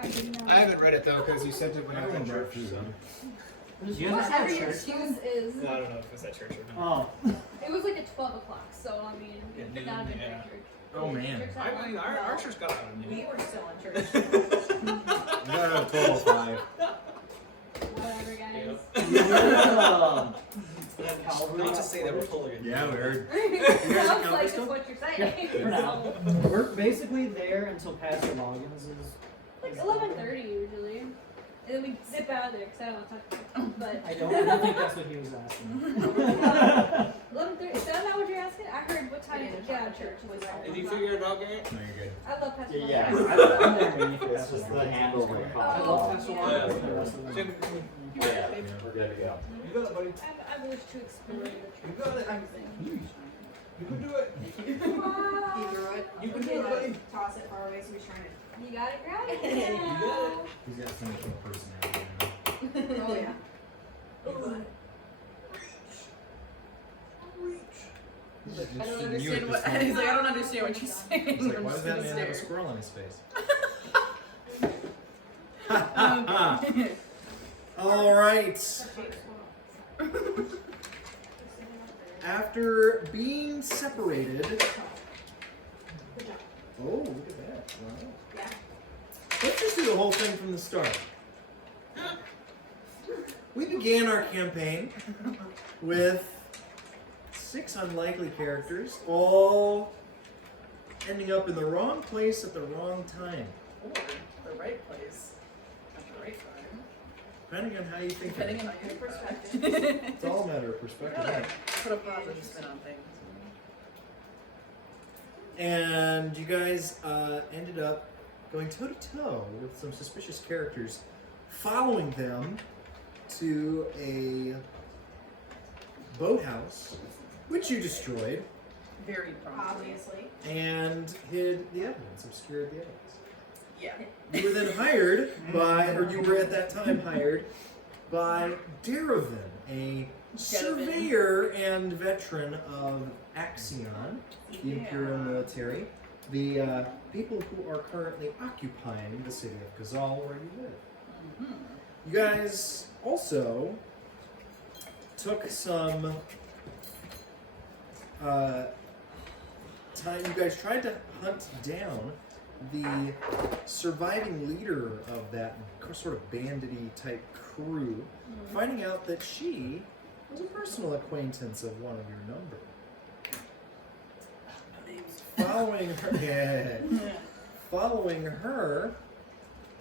I haven't read it though because you sent it when I was in church. So. Whatever your excuse is. Well, I don't know if it's at church or not. Oh. It was like at 12 o'clock, so I mean, Yeah, it could not have been yeah. church. Oh man. Church I that mean, long? our church got out of We noon. were still in church. I got a total of 5. Whatever, guys. Not to say that we're hooligans. Yeah, we heard. Sounds like it's what you're saying. For now. We're basically there until Pastor Loggins is. Like 11:30 usually. And then we zip out of there because I don't want to talk to you. But I don't think that's what he was asking. 11:30. Is that not what you're asking? I heard what time to get out of church. Was Did you figure it out, Garrett? No, you're good. I love Pastor Yeah, Loggins. I'm there mainly for This Pastor is the Loggins. handle of the I call. love Pastor Yeah. Loggins for the rest of them. Jim, Oh, yeah, we're good to go. you got it, buddy. I wish to explore the You church. got it. You can do it. He threw it. You can do it, buddy. Toss it far away, so he's trying to. You got it, grab it. You got it. He's got so much more personality now. Oh yeah. He's I don't interested in you understand at what. this point. He's like, I don't understand what she's saying. He's like, I'm why just does that gonna man have a stare. squirrel on his face? All right. After being separated. Oh, look at that. Wow. Yeah. Let's just do the whole thing from the start. We began our campaign with 6 unlikely characters, all ending up in the wrong place at the wrong time. Or the right place at the right time. Depending on how you think of Depending it. on your perspective. It's all a matter of perspective. Gotta right? put a positive spin on things. And you guys ended up going toe to toe with some suspicious characters, following them to a boathouse, which you destroyed, Very promptly. Obviously. and hid the evidence, obscured the evidence. Yeah. You were then hired by, or you were at that time hired by Daravan, a surveyor and veteran of Axion, the Imperial military, the people who are currently occupying the city of Kazal where you live. You guys also took some time. You guys tried to hunt down the surviving leader of that sort of bandity type crew, finding out that she was a personal acquaintance of one of your number. Following her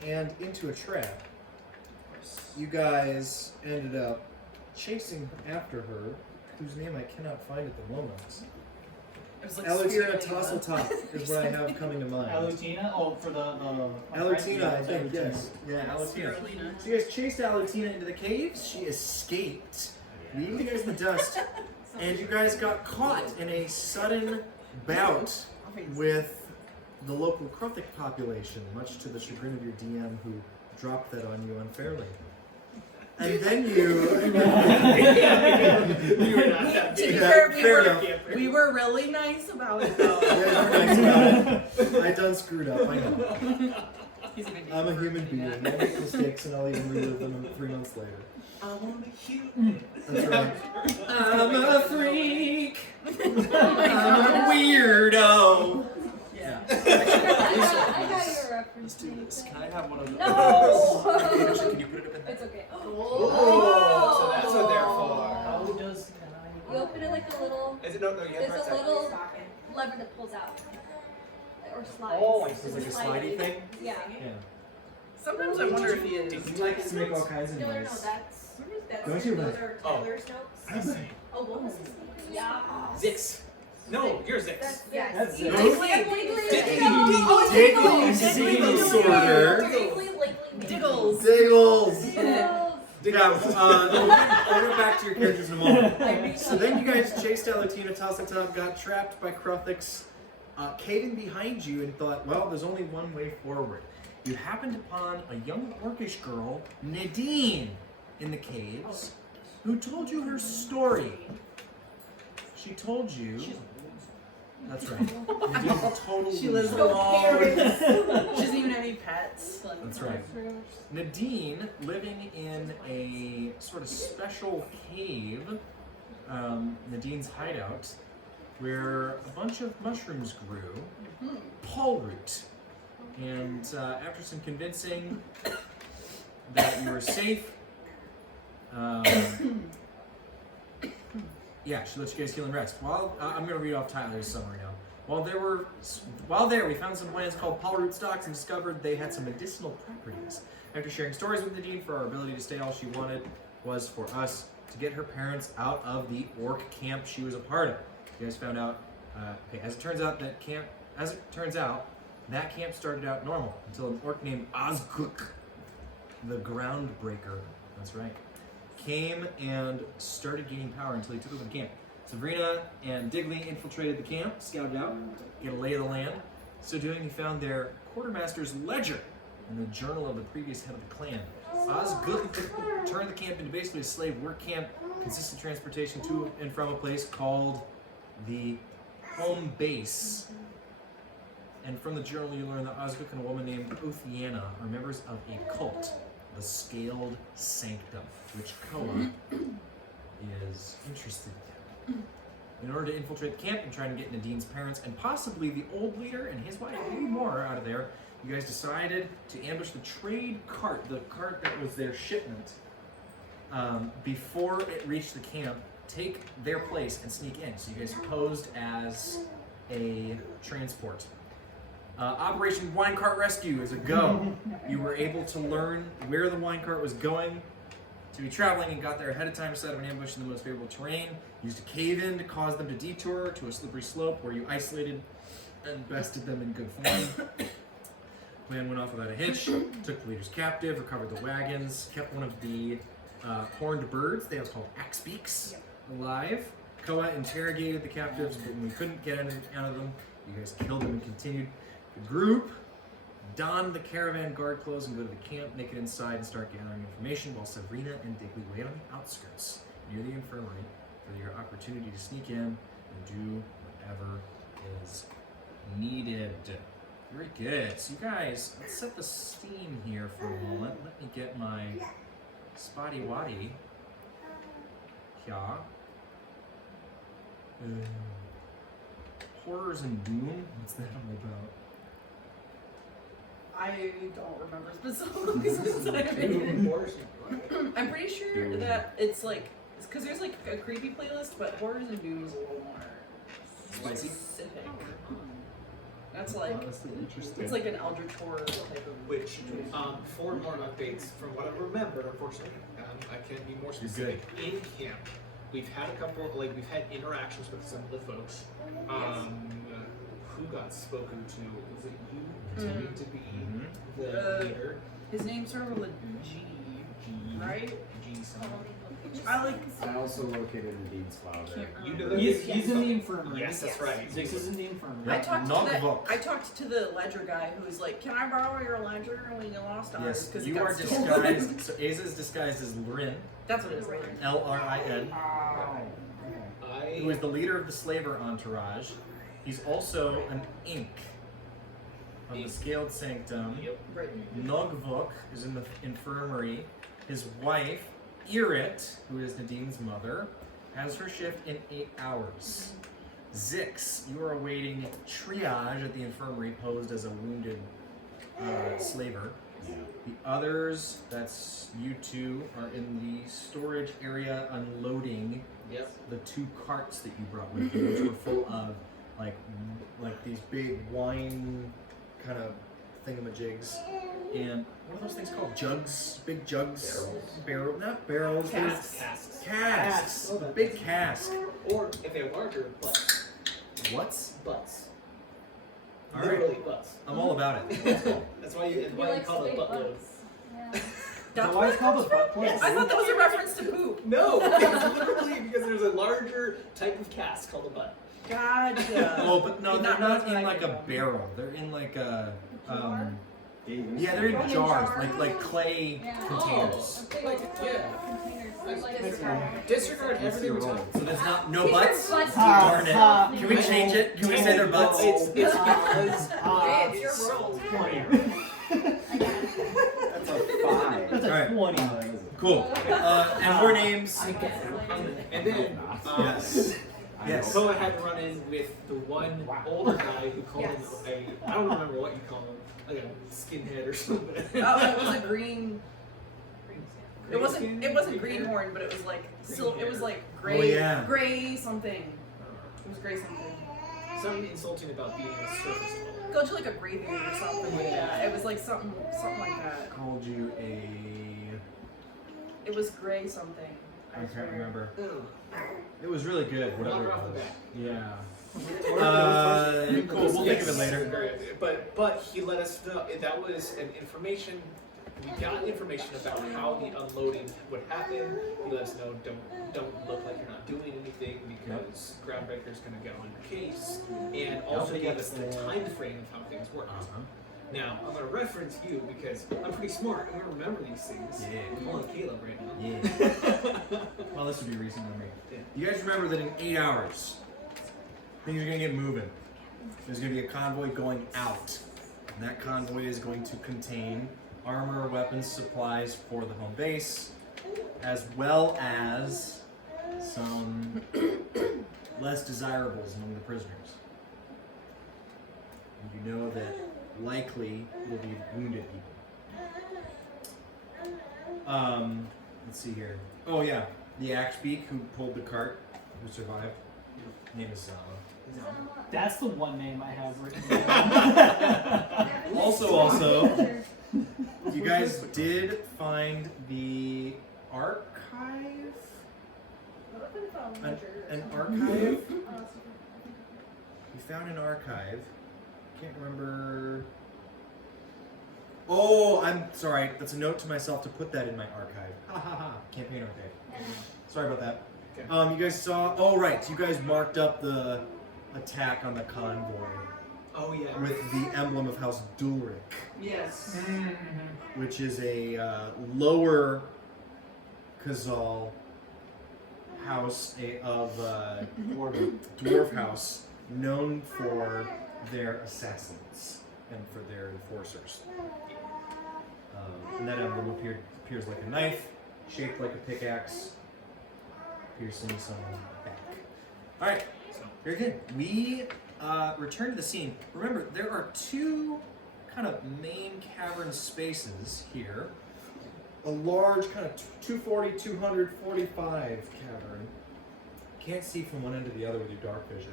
and into a trap, you guys ended up chasing after her, whose name I cannot find at the moment. It was like Alutina spiritually Tasseltop is what I have coming to mind. Alutina? Oh, for the. Alutina, I think, yes. Yeah, Alutina. Spirulina. So you guys chased Alutina into the caves. She escaped, leaving you guys in the dust, and you guys got caught in a sudden bout with the local Krothic population, much to the chagrin of your DM, who dropped that on you unfairly. And then you... You were not that To be big. fair, fair enough. we were really nice about it though. You guys were nice about it. I done screwed up, I know. He's a good I'm a human being. I make mistakes and I'll even relive them 3 months later. I want to be human. That's right. I'm a freak. I'm a weirdo. Yeah. I got your reference. Let's do this. Can I have one of those? No! Actually, can you put it up in there? It's okay. Oh, so that's what they're for. How does. You open it like a little. Is it no? You have There's a to little lever that pulls out. Or slides. Oh, it's like a slidey thing? Yeah. Yeah. Sometimes I wonder if he is. You like to make all kinds of No, noise. that's Don't you, those man? are Oh. Taylor's notes. I'm saying. Oh, what was his name? Yeah. Zix. No, you're Zix. Yes. That's it. Diggly Seed Sorter. Diggles. Diggles. Yeah, I'll get back to your characters in a moment. So then you guys chased Alutina, Tasseltop, got trapped by Krothics, caving behind you, and thought, well, there's only one way forward. You happened upon a young orcish girl, Nadine, in the caves, who told you her story. She told you That's right. Nadine totally She lives loses. alone. She doesn't even have any pets. Like, That's right. Nadine, living in a sort of special cave, Nadine's hideout, where a bunch of mushrooms grew, Paul root. And after some convincing that you were safe, yeah, she let you guys heal and rest. While I'm going to read off Tyler's summary now. While there, we found some plants called Paul root stalks and discovered they had some medicinal properties. After sharing stories with Nadine for our ability to stay, all she wanted was for us to get her parents out of the orc camp she was a part of. You guys found out. Okay, as it turns out, that camp started out normal until an orc named Ozguk, the Groundbreaker, that's right, came and started gaining power until he took over the camp. Sabrina and Digley infiltrated the camp, scouted out, get a lay of the land. So doing, he found their quartermaster's ledger and the journal of the previous head of the clan. Ozguk turned the camp into basically a slave work camp, consistent transportation to and from a place called the home base. And from the journal you learn that Ozguk and a woman named Othiana are members of a cult, the Scaled Sanctum, which Koa is interested in. In order to infiltrate the camp and try to get Nadine's parents and possibly the old leader and his wife, maybe more, out of there, you guys decided to ambush the trade cart, the cart that was their shipment, before it reached the camp, take their place and sneak in. So you guys posed as a transport. Operation Winecart Rescue is a go. You were able to learn where the winecart was going to be traveling and got there ahead of time to set up an ambush in the most favorable terrain. Used a cave-in to cause them to detour to a slippery slope where you isolated and bested them in good form. Plan went off without a hitch, took the leaders captive, recovered the wagons, kept one of the horned birds, they was called axebeaks, alive. Koa interrogated the captives, but when we couldn't get anything out of them, you guys killed them and continued. The group donned the caravan guard clothes and go to the camp, make it inside, and start gathering information while Sabrina and Digley wait on the outskirts near the infirmary for your opportunity to sneak in and do whatever is needed. Very good. So you guys, let's set the steam here for a moment. Let me get my spotty waddy. Yeah. Horrors and Doom? What's that all about? I don't remember specifically. I'm pretty sure that it's like, because there's like a creepy playlist, but Horrors and Doom is a little more Spicy? specific. That's like, Honestly, interesting. it's like an Eldritch Horror type of. Which, for more updates, from what I remember, unfortunately, I can't be more specific. In camp, we've had a couple, we've had interactions with some of the folks. Who got spoken to? Was it you pretending to be the leader? His name started with a G, right? G something. I also located Nadine's father. You know that He's in the infirmary. Yes, that's right. Zix is in the infirmary. I talked to the ledger guy who's like, "Can I borrow your ledger?" And we lost ours Yes, because you are disguised. So Aza is disguised as Lrin, That's what it is, right? L-R-I-N, who is the leader of the slaver entourage. He's also an Ink of the Scaled Sanctum. Yep. Right. Nogvuk is in the infirmary. His wife, Irit, who is Nadine's mother, has her shift in 8 hours. Zix, you are awaiting triage at the infirmary, posed as a wounded slaver. Yeah. The others, that's you two, are in the storage area unloading the 2 carts that you brought with you, which were full of like these big wine kind of thingamajigs. And what are those things called? Jugs? Big jugs? Not barrels. Casks. Casks. A big cask. Or if they're larger, butts. What's? Butts. All right. Literally butts. I'm all about it. That's why you You're call it buttload. Yeah. That's why it's called a butt plug? Yes. I thought that was a reference to poop. No, it's literally because there's a larger type of cask called a butt. Gotcha. Oh, but no, Did they're not know not that's what in I like could a know. barrel. They're in like a Yeah, they're in jars, like clay Yeah. containers. A big Like, old yeah. containers. Like Disregard everything we talked So there's not no Keep your butts. butts Darn it. Ha, Can we change it? Can we say they're butts? It's because Hey, it's your world. 20. That's a 5. That's a Alright. 20. Cool. And more names. and then Yes. Yes. So I had to run in with the one older guy who called him I don't remember what you call him, like a skinhead or something. Oh, it was a green. It wasn't greenhorn, but it was like it was like gray, Oh, yeah. gray something. It was gray something. Something insulting about being a surface dweller. Go to like a graybeard or something like that. It was like something like that. Called you a. It was gray something. I can't swear. remember. Ugh. It was really good. Knock Whatever her it off the was. back. Yeah. Cool. We'll think of it later. But he let us know that was an information. We got information about how the unloading would happen. He let us know don't look like you're not doing anything because Groundbreaker's going to get on your case, and also gave us the time frame of how things work. Now I'm going to reference you because I'm pretty smart. I'm going to remember these things. Yeah. I'm calling Caleb right now. Yeah. Well, this would be recent memory. Yeah. You guys remember that in 8 hours, things are going to get moving. There's going to be a convoy going out. And that convoy is going to contain armor, weapons, supplies for the home base, as well as some less desirables among the prisoners. And you know that likely will be wounded people. Let's see here. Oh yeah, the Axbeak who pulled the cart, who survived. Name is Zala. That's the one name I have written down. Also, you guys did find the archive? An archive? You found an archive. Can't remember. Oh, I'm sorry. That's a note to myself to put that in my archive. Ha ha ha. Campaign archive. Sorry about that. Okay. You guys saw. Oh, right. You guys marked up the attack on the convoy Oh yeah. with the emblem of House Dulric, Yes. which is a lower Kazal house of dwarf house known for their assassins and for their enforcers. And that emblem appears like a knife, shaped like a pickaxe, piercing someone's back. All right, very good. We return to the scene. Remember, there are two kind of main cavern spaces here. A large kind of 240, 245 cavern. Can't see from one end to the other with your dark vision.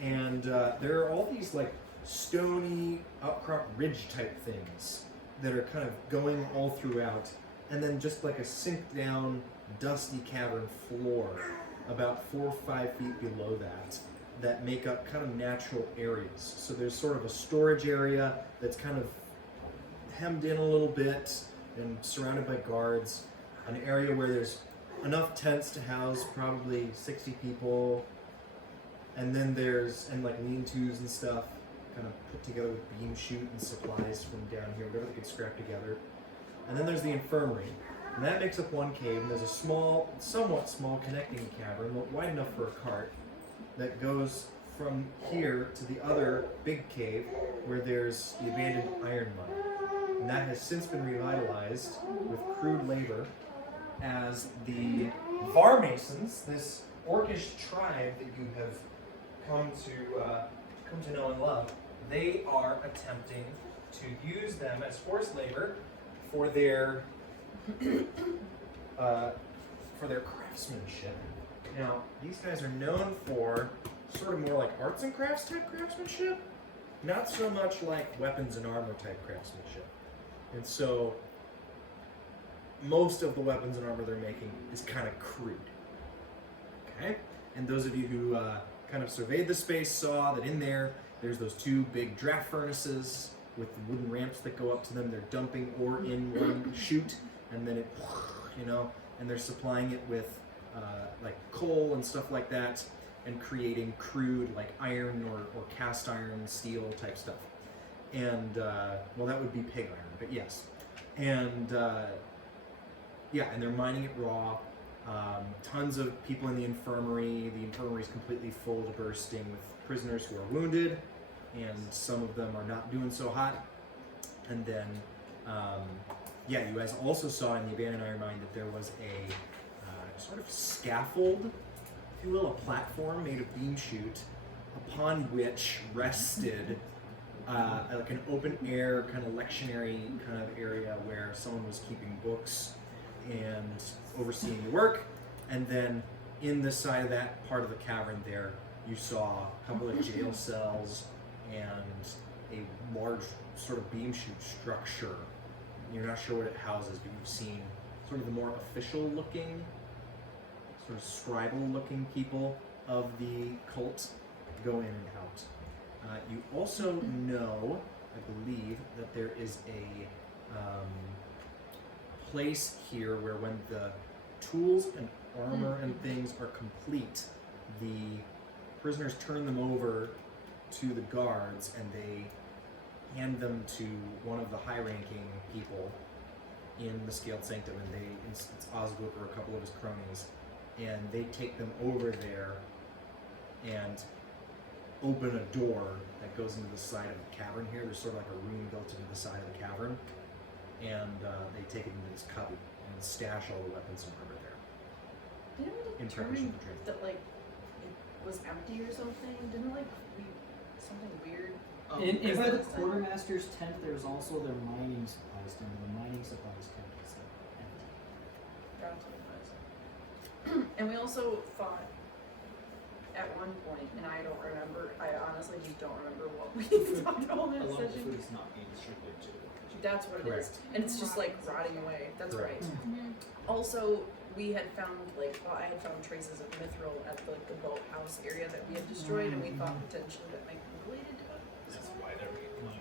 And there are all these like stony outcrop ridge type things that are kind of going all throughout, and then just like a sink down dusty cavern floor about 4 or 5 feet below that make up kind of natural areas. So there's sort of a storage area that's kind of hemmed in a little bit and surrounded by guards, an area where there's enough tents to house probably 60 people, and then and like lean-tos and stuff kind of put together with beam shoot and supplies from down here, whatever they could scrap together. And then there's the infirmary, and that makes up one cave, and there's a somewhat small connecting cavern, wide enough for a cart, that goes from here to the other big cave where there's the abandoned iron mine. And that has since been revitalized with crude labor as the Varmasons, this orcish tribe that you have come to know and love, they are attempting to use them as forced labor for their craftsmanship. Now, these guys are known for sort of more like arts and crafts type craftsmanship, not so much like weapons and armor type craftsmanship. And so, most of the weapons and armor they're making is kind of crude. Okay? And those of you who kind of surveyed the space saw that in there's those 2 big draft furnaces with the wooden ramps that go up to them. They're dumping ore in one chute, and then it, and they're supplying it with like coal and stuff like that, and creating crude like iron or cast iron, steel type stuff. and well, that would be pig iron, but yes, and yeah, and they're mining it raw. Tons of people in the infirmary. The infirmary is completely full to bursting with prisoners who are wounded, and some of them are not doing so hot. And then, yeah, you guys also saw in the abandoned iron mine that there was a sort of scaffold, if you will, a platform made of beam chute, upon which rested like an open air kind of lectionary kind of area where someone was keeping books and overseeing the work. And then in the side of that part of the cavern there, you saw a couple of jail cells and a large sort of beam chute structure. You're not sure what it houses, but you've seen sort of the more official looking, sort of scribal looking people of the cult go in and out. You also know, I believe, that there is a place here where when the tools and armor and things are complete, the prisoners turn them over to the guards and they hand them to one of the high-ranking people in the Scaled Sanctum, and it's Osgood or a couple of his cronies, and they take them over there and open a door that goes into the side of the cavern here. There's sort of like a room built into the side of the cavern, and they take it into this cubby and stash all the weapons and armor there. Didn't we In determine preparation for training. that like it was empty or something? Didn't like we something weird? In is by that- the quartermaster's tent, there's also their mining supplies tent. The mining supplies tent is empty. That's what it was. And we also fought at one point, and I don't remember. I honestly just don't remember what we talked about in A that lot of the session. food is not being distributed to. That's what it is, Correct. and it's just like rotting away. That's Correct. right. Mhm. Also, we had found I had found traces of mithril at the boathouse area that we had destroyed, and we thought potentially that might be related to it. That's why they're making money.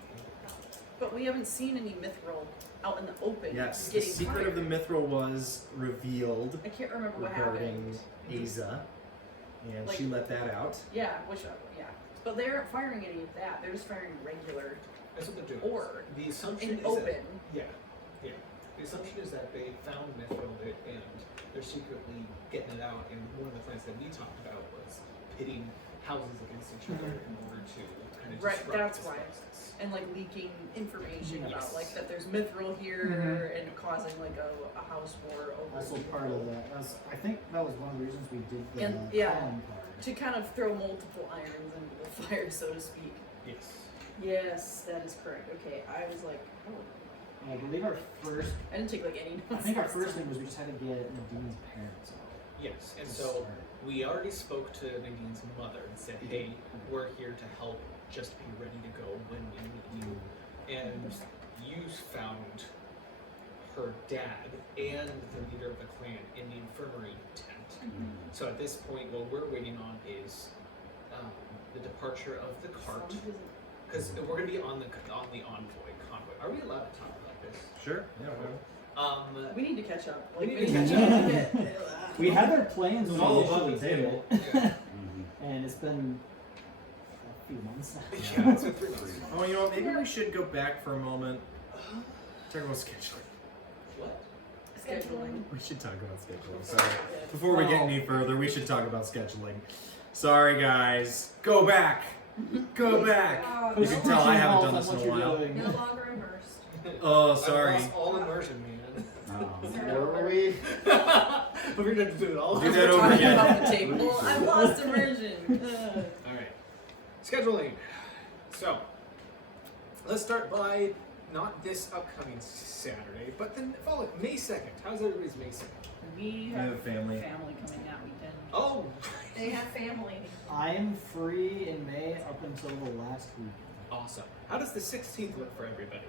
But we haven't seen any mithril out in the open. Yes, the getting secret of the fired. mithril was revealed I can't remember what regarding happened. Aza, and Like- she let that out. Yeah, yeah. But they aren't firing any of that. They're just firing regular That's what they're doing. ore The assumption in is open. that yeah. The assumption is that they found mithril and they're secretly getting it out. And one of the plans that we talked about was pitting houses against each other in order to kind of Right, disrupt that's this why. process. And like leaking information Yes. about like that there's mithril here and causing like a house war over Also people. part of that. I think that was one of the reasons we did the And, yeah. column card. To kind of throw multiple irons into the fire, so to speak. Yes. Yes, that is correct. Okay, I was like, oh, I believe our first. I didn't take like any notes. I think our last first time. thing was we just had to get Nadine's parents out. Yes. And to so start. we already spoke to Nadine's mother and said, hey, we're here to help. Just be ready to go when we need you. And you found her dad and the leader of the clan in the infirmary tent. So at this point, what we're waiting on is the departure of the cart, because we're going to be on the convoy. Are we allowed to talk about this? Sure. Yeah. We need to catch up. We Like, need to catch catch up up. a bit. We had our plans when all we above initially the did table. it, and it's been a few months now. Yeah, it's been 3 months. Oh, you know what? Maybe we should go back for a moment. Talk about scheduling. What? Scheduling. We should talk about scheduling. Sorry. Before we get any further, we should talk about scheduling. Sorry, guys. Go back. Go back. Oh, You can tell I haven't done this in a while. no longer immersed. Oh, sorry. I lost all immersion, man. Where were we? But we're going to do it all. Do We're that over talking again. about the table. I've lost immersion. Alright. Scheduling. So, let's start by not this upcoming Saturday, but the following May 2nd. How's everybody's May 2nd? We have have family. family coming that weekend. Oh, They have family. I am free in May up until the last week. awesome. How does the 16th look for everybody?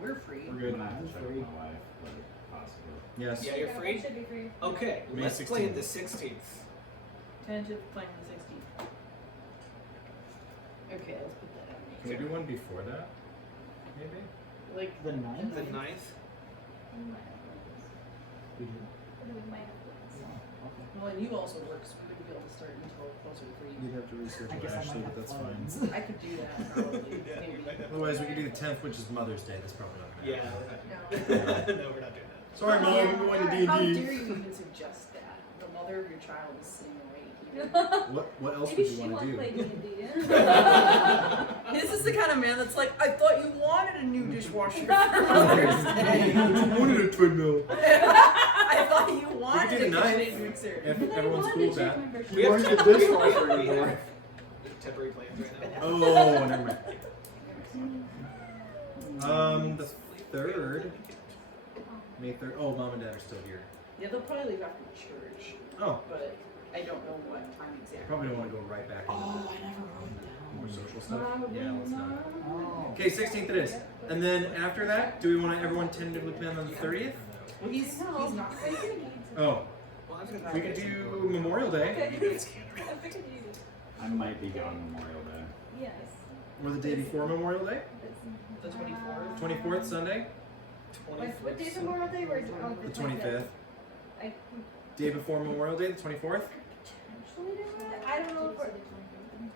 We're free. We're I'm good. gonna have to check with my wife, but possible. Yes. Yeah, you're Yeah, free? that should be free. Okay, May let's play 16th. the 16th. Tentative plan the 16th. Okay, let's put that on. Can we do one before that? Maybe? Like The 9th? The 9th? We might have plans. We did. We might have plans. Okay. Well, and you also work, so we wouldn't be able to start until closer to 3. You'd have to reschedule I guess I Ashley, might but have that's plans. fine. I could do that probably. Maybe. Otherwise, we could do the 10th, which is Mother's Day. That's probably not gonna Yeah, happen. we're not doing that. No, we're not doing that. Sorry, Mom, I'm going to How D&D. dare you even suggest that? The mother of your child is sitting away here. What else Maybe would you she want won't to do? play D&D. This is the kind of man that's like, I thought you wanted a new dishwasher for Mother's Day. wanted a treadmill. I thought you wanted do a the ninth. KitchenAid mixer. If everyone's cool with that. We have Where's the temporary dishwasher we anymore? have temporary plans right now. Oh, never mind. The 3rd. May 3rd. Oh, Mom and Dad are still here. Yeah, they'll probably leave after church, Oh, but I don't know what time exactly. probably don't want to go right back into Oh, I never wrote down. more social stuff. Yeah, let's not. Oh. Okay, 16th it is. And then after that, do we want to everyone tentatively plan on the 30th? Well, he's not. Oh, Well, I was gonna we could do Memorial Day I might be gone Memorial Day. Yes. or the day before Memorial Day, The 24th. 24th Sunday, What day's Memorial Day? We're on the 25th. I Day before Memorial Day, the 24th. potentially do it. I don't know if we're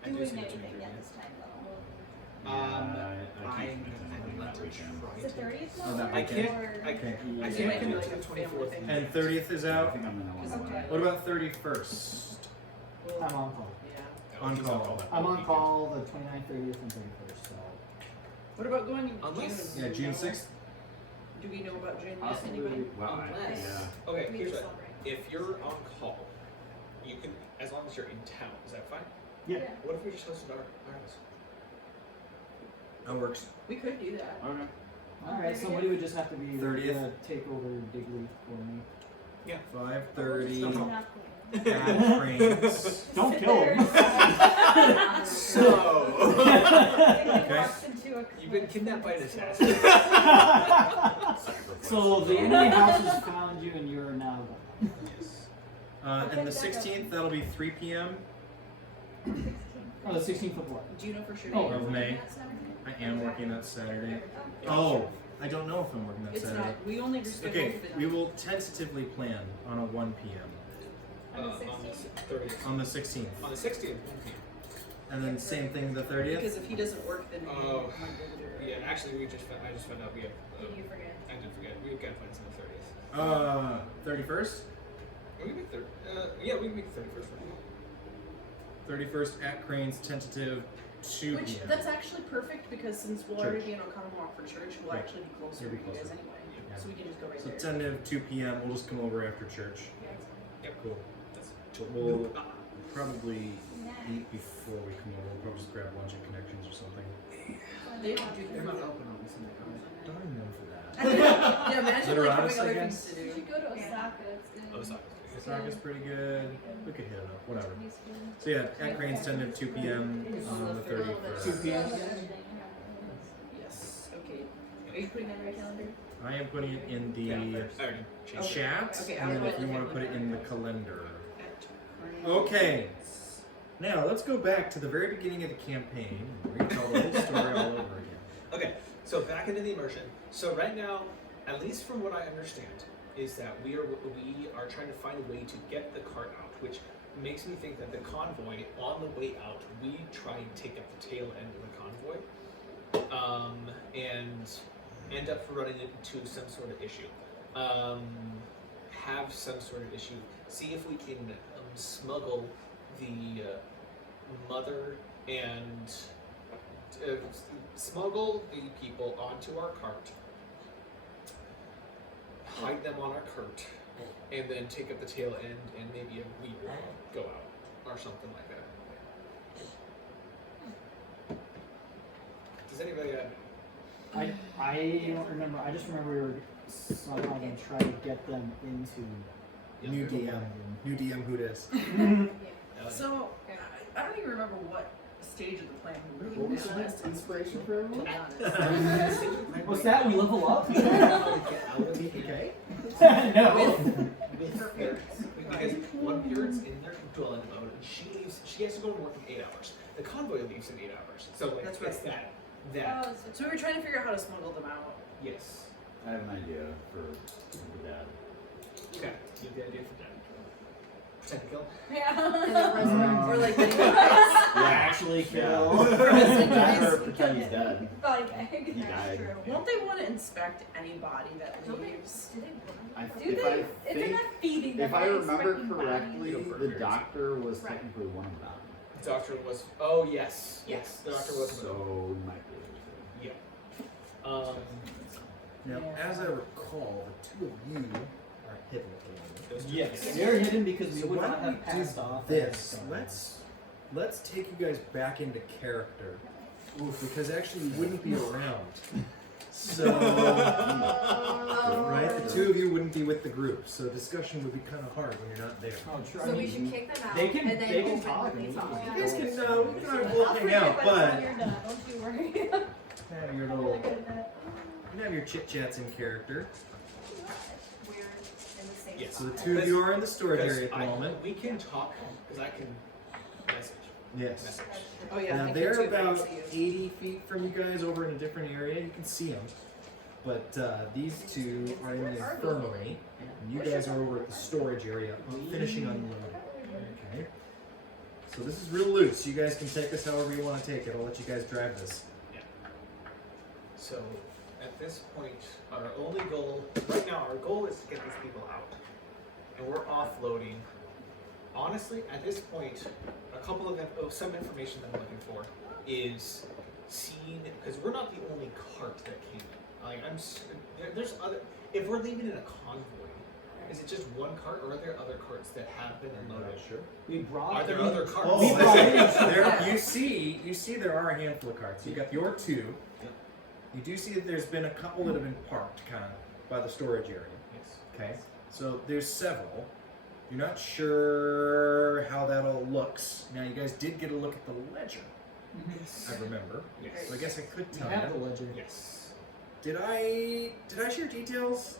doing anything yet this time though. I can't commit to that weekend. Is it 30th? Oh, that I weekend. can't. I Okay. I It can't might be commit like to a the family 24th. thing. And 30th is I out. think I'm in Illinois. What about 31st? Well, I'm on call. yeah. On call. I'm on call the 29th, 30th, and 31st, so. What about going in Unless- June? Yeah, June 6th. Do we know about June yet? Possibly. Anybody? Well, Unless- yeah. Okay, We here's just what. celebrate. If you're on call, you can, as long as you're in town, is that fine? Yeah. What if we just hosted our house? That works. We could do that. Okay. Alright, somebody would just have to be 30th. take over Big Leaf for me. 5:30 Not at Cranes. Don't kill him. So, Okay. you've been kidnapped by an assassin. So the enemy house has found you and you're now gone. Yes. And the 16th, that'll be 3 p.m. Oh, the 16th of what? Do you know for sure? Oh, of May. I am working that Saturday. Oh, I don't know if I'm working that It's Saturday. not. We only rescheduled Okay, for the we will tentatively plan on a 1 p.m. On the 30th. on the 16th. On the 60th. And then same thing the 30th. Because if he doesn't work, then we Oh. might be able to do it. Yeah, actually, I just found out we have. Did you forget? I did forget. We've got plans on the 30th. 31st. We can make yeah, we can make the 31st work. 31st at Cranes, tentative 2 Which p.m. that's actually perfect because since we'll Church. already be in Oconomowoc walk for church, we'll Right. actually be closer You'll be to you guys closer. anyway. Yeah. So we can just go right So there. tentative 2 p.m. We'll just come over after church. Yep. Cool. That's We'll probably eat before we come over. We'll probably just grab lunch at Connections or something. They don't do They're that. not open on Sunday, are they? Darn them for that. Yeah, imagine like Literonis, having I other guess? things to You do. should go to Osaka. It's good. Osaka's Osaka's pretty good. We could hit it up. Whatever. Useful. So yeah, at Crane's tentative 2 p.m. on the 31st. 2 p.m. Yes. Okay. Are you putting that on your calendar? I am putting it in Yeah, the I already changed it. chat, Okay, and then I'll if you look want at to put it my in the calendar. calendar. At Okay. Now let's go back to the very beginning of the campaign and retell the whole story all over again. Okay, so back into the immersion. So right now, at least from what I understand, is that we are trying to find a way to get the cart out, which makes me think that the convoy, on the way out, we try and take up the tail end of the convoy, and end up running into some sort of issue. Have some sort of issue. See if we can smuggle the mother and smuggle the people onto our cart, hide them on our cart, and then take up the tail end, and maybe we will go out or something like that. Does anybody I don't remember. I just remember we were somehow gonna try to get them into. New DM. New DM who dis. So I don't even remember what stage of the plan we were What in was at that? last time. Inspiration for To everyone? be honest. What's that? We level up? TPK? No. with her parents? Because one parent's in their dwelling mode, and she has to go to work in 8 hours. The convoy leaves in 8 hours. So like That's it's right. that. Oh, So we were trying to figure out how to smuggle them out. Yes. I have an idea for the dad. Okay. You have the idea for that. pretend to kill. Yeah. Or like getting Actually kill. Press That or injuries. pretend he's dead. Body bag. He died. Won't they want to inspect any body that leaves? Do they? Isn't that feeding them? If I They're remember expecting correctly, bodies. the doctor was Right. technically one of them. The doctor was. Oh yes, yes. The doctor was. So we might be able Yeah. Now, Yeah. as I recall, the two of you are hidden again. Those two Yes, things. they're hidden because we So would why not don't we have passed do off. this? as- Let's take you guys back into character. Because actually you wouldn't be around. So right, the two of you wouldn't be with the group, so discussion would be kind of hard when you're not there. Oh, true. I So we mean, should kick them out they can- and then they can talk, openly and talk. we You guys can we can I'll both hang forget out, by the but time you're done. Don't you worry. have your I'm little really good at that. you can have your chit chats in character. We're in the same Yes. So the spot. two of you are in the storage Because area at the moment. we can talk because I can message. Yes. Message. Oh yeah, Now thank you they're too, but I about don't see you. 80 feet from you guys over in a different area. You can see them. But these two are in the infirmary, and you guys are over at the storage area finishing unloading. Okay. So this is real loose. You guys can take this however you want to take it. I'll let you guys drive this. So at this point, our only goal right now, our goal is to get these people out, and we're offloading. Honestly, at this point, a couple of some information that I'm looking for is seeing because we're not the only cart that came in. Like there's other. If we're leaving in a convoy, is it just one cart, or are there other carts that have been unloaded? Sure. We brought. Are there we- other carts? Oh, We brought there, you see there are a handful of carts. You got your two. Yep. You do see that there's been a couple that have been parked kind of by the storage area. Yes. Okay, so there's several. You're not sure how that all looks. Now, you guys did get a look at the ledger, Yes. I remember. Yes. So I guess I could We tell have the you. ledger. Yes. Did I share details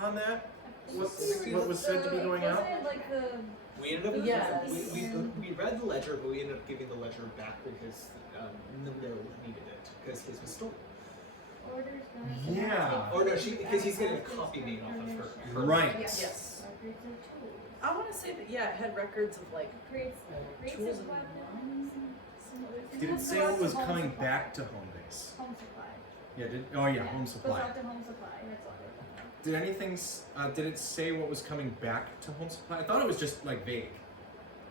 on that? What was said to be going out? Wasn't it like the We ended up. Yes. We read the ledger, but we ended up giving the ledger back because no needed it because his was stolen. orders? Yeah. Or no, because he's getting a copy made off of her. Right. Yes. Records of tools. I want to say that yeah, it had records of like Creates tools of and weapons. Some other things. Did it Goes say out what to was home coming supply. back to home base? Home supply. Yeah. Oh yeah, home Goes supply. out to home supply. That's all. Did anything? Did it say what was coming back to home supply? I thought it was just like vague.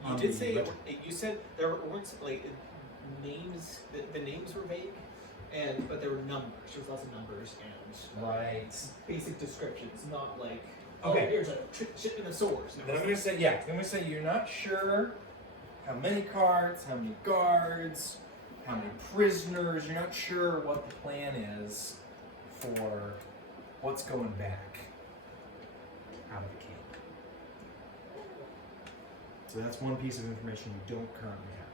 You on did the say ledger. you said there weren't like names. The names were vague, but there were numbers. There was lots of numbers and Right. basic descriptions, not like Okay. here's a shipment of swords. No. Then I'm gonna say yeah. I'm gonna say you're not sure how many carts, how many guards, how many prisoners. You're not sure what the plan is for what's going back out of the camp. So that's one piece of information you don't currently have.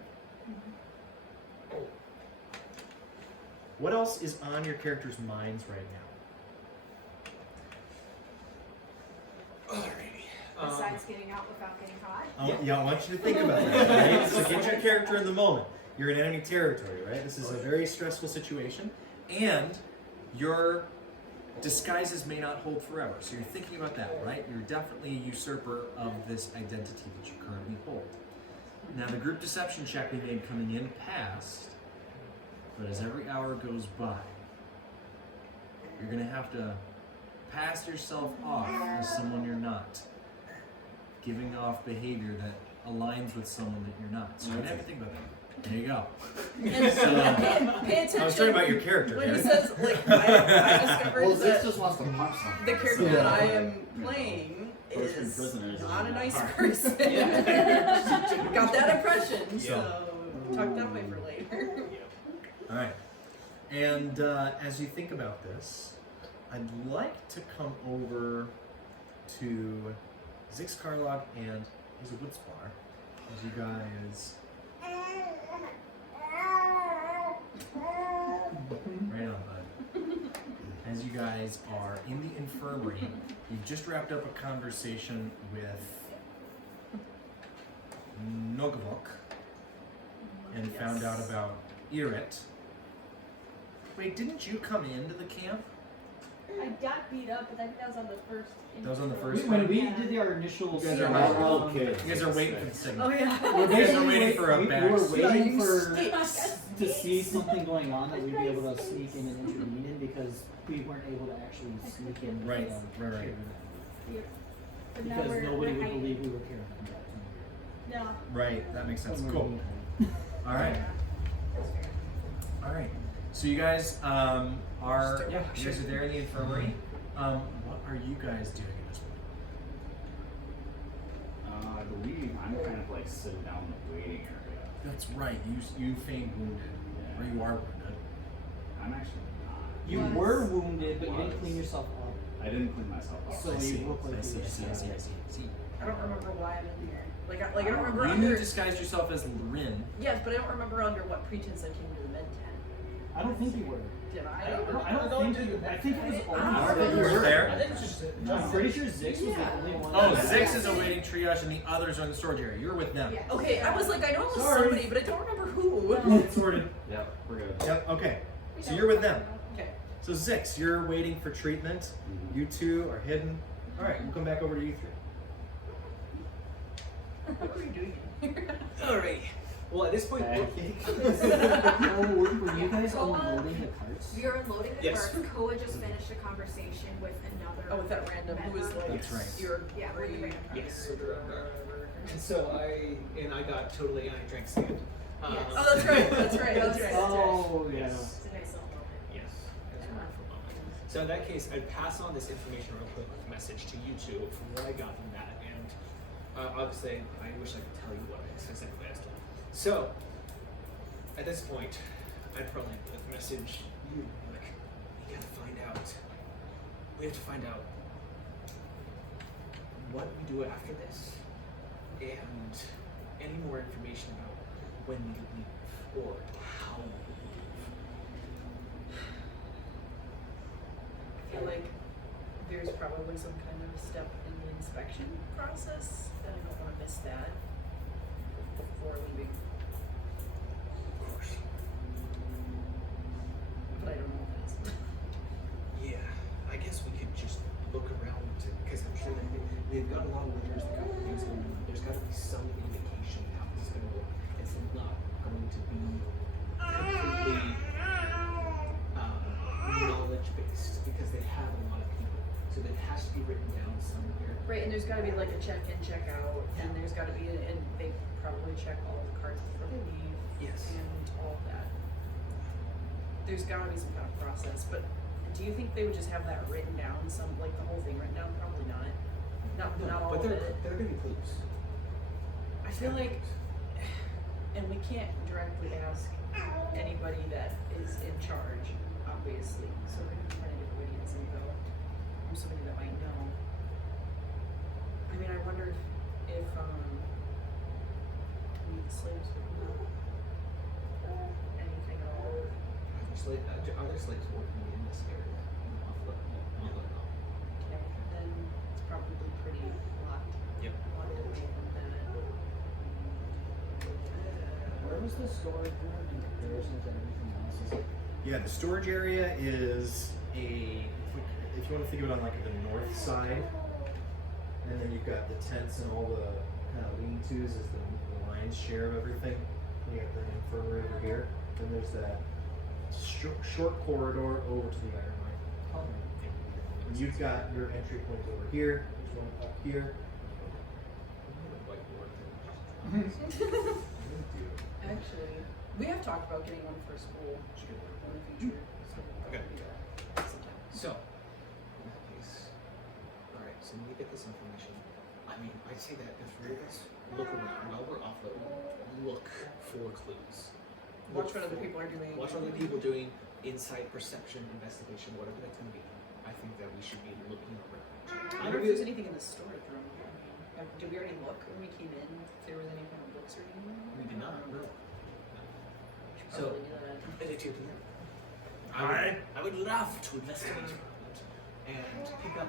What else is on your characters' minds right now? Alrighty. Besides getting out without getting caught. Yeah, I want you to think about that, right? So get your character in the moment. You're in enemy territory, right? This is a very stressful situation, and your disguises may not hold forever. So you're thinking about that, right? You're definitely a usurper of this identity that you currently hold. Now, the group deception check we made coming in passed, but as every hour goes by, you're gonna have to pass yourself off as someone you're not, giving off behavior that aligns with someone that you're not. So you're gonna have to think about that. There you go. and So, pay attention. I was talking about your character. When he here. says like I discovered Well, that Zix just wants to punch something. the character So- that I am playing Person is prisoners not a is nice hard. person. Got that impression, Yeah. so tuck that away for later. All right. And as you think about this, I'd like to come over to Zix Karlog and Hazel Woodspar as you guys. Right on, bud. As you guys are in the infirmary, you've just wrapped up a conversation with Nogavok and found out about Irit. Wait, didn't you come into the camp? I got beat up, but I think that was on the first. That was on the first When one? we did our initial. You guys are like um, little kids. You guys are waiting for the signal. Oh yeah. We're You guys are basically waiting for a we back. were waiting for Sticks. to see something going on that we'd be able to sneak in and intervene in because we weren't able to actually sneak in. Right, right. But now Because we're nobody would hiding. believe we were carrying them. No. Right, that makes sense. When we Cool. were being All right. All right. So you guys are Yeah, you guys are there in the infirmary. What are you guys doing at this point? I believe I'm kind of like sitting down in the waiting area. That's right. You feigned wounded, or you are wounded. I'm actually not. You Was. were wounded, but you Was. didn't clean yourself up. I didn't clean myself up. So I you see. look like I see. you I see. I see. I see. I see. I don't remember why I'm in here. Like I don't remember You under. disguised yourself as Rin. Yes, but I don't remember under what pretense I came to the med tent. I don't think you were. Did I? I think it was Ah, only You were there. I'm pretty sure Zix was the only one. Oh, that- Zix is awaiting triage, and the others are in the storage area. You're with them. Okay, I was like, I know it was Sorry. somebody, but I don't remember who. It's sorted. Yep, we're good. Yep. Okay. So you're with them. Okay. So Zix, you're waiting for treatment. You two are hidden. All right. We'll come back over to you three. What were you doing here? Alright. Well, at this point, Hey. Were you guys unloading the carts? We are unloading the Yes. carts. Koa just finished a conversation with another. Oh, with that random who was like, That's right. Your Yeah, we're the random. yes. And so I got totally, and I drank sand. Yes. Oh, that's right. That's right. That's right. Oh, yeah. It's a nice little moment. Yes. It was a wonderful moment. So in that case, I'd pass on this information real quick with a message to you two from what I got from that. And obviously, I wish I could tell you what I specifically asked you. So, at this point, I'd probably message you, like, we gotta find out. We have to find out what we do after this, and any more information about when we leave, or how we leave. I feel like there's probably some kind of step in the inspection process, and I don't want to miss that before leaving. Of course. But I don't know what it is. Yeah, I guess we could just look around, because I'm sure that they've got a lot of litters, they've got things going on. There's got to be some indication of how this is going to work. It's not going to be completely knowledge-based, because they have a lot of people. So that has to be written down somewhere. Right, and there's got to be like a check in, check out, and there's got to be, and they probably check all of the cards before they leave, Yes. and all of that. There's got to be some kind of process, but do you think they would just have that written down, like the whole thing written down? Probably not. Not all but of they're it. going to be clues. I feel like, and we can't directly ask anybody that is in charge, obviously. So we're gonna try to get Radiant's info from somebody that might know. I mean, I wondered if any of the slaves would know anything at all. Are there slaves working in this area? I'll let know. Okay, then it's probably pretty locked. Yep. Locked away from that. Where was the storage room in comparison to everything else? Is it Yeah, the storage area is if you want to think of it on like the north side, and then you've got the tents and all the kind of lean-tos is the lion's share of everything. You got the infirmary over here, then there's that short corridor over to the iron mine. color? And you've got your entry point over here. There's one up here. Actually, we have talked about getting one for school in the future. So we'll Okay. probably do that sometime. So, in that case, alright, so when we get this information, I mean, I'd say that the three of us look around while we're offloading, look for clues. Watch what other people are doing. Watch what other people are doing, insight, perception, investigation, whatever that's going to be. I think that we should be looking around. I wonder if there's anything in the storage room. I mean, did we already look when we came in? If there was any kind of books or anything? We did not, no. We should So- probably do that. It's your plan. I would love to investigate around it and pick up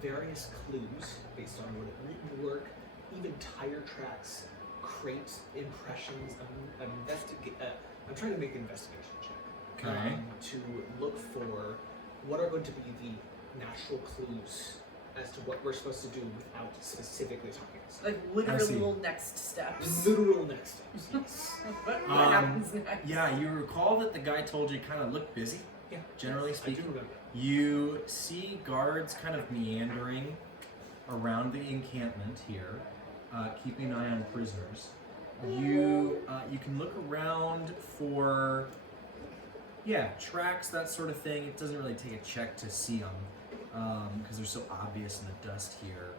various clues based on written work, even tire tracks, crate impressions. I'm trying to make an investigation check Okay. to look for what are going to be the natural clues as to what we're supposed to do without specifically talking. Like I literal see. little next steps. Literal next steps. Yes. What Um, happens next? Yeah, you recall that the guy told you kind of looked busy, Yeah. generally I do speaking. remember. You see guards kind of meandering around the encampment here, keeping an eye on prisoners. You can look around for tracks, that sort of thing. It doesn't really take a check to see them because they're so obvious in the dust here.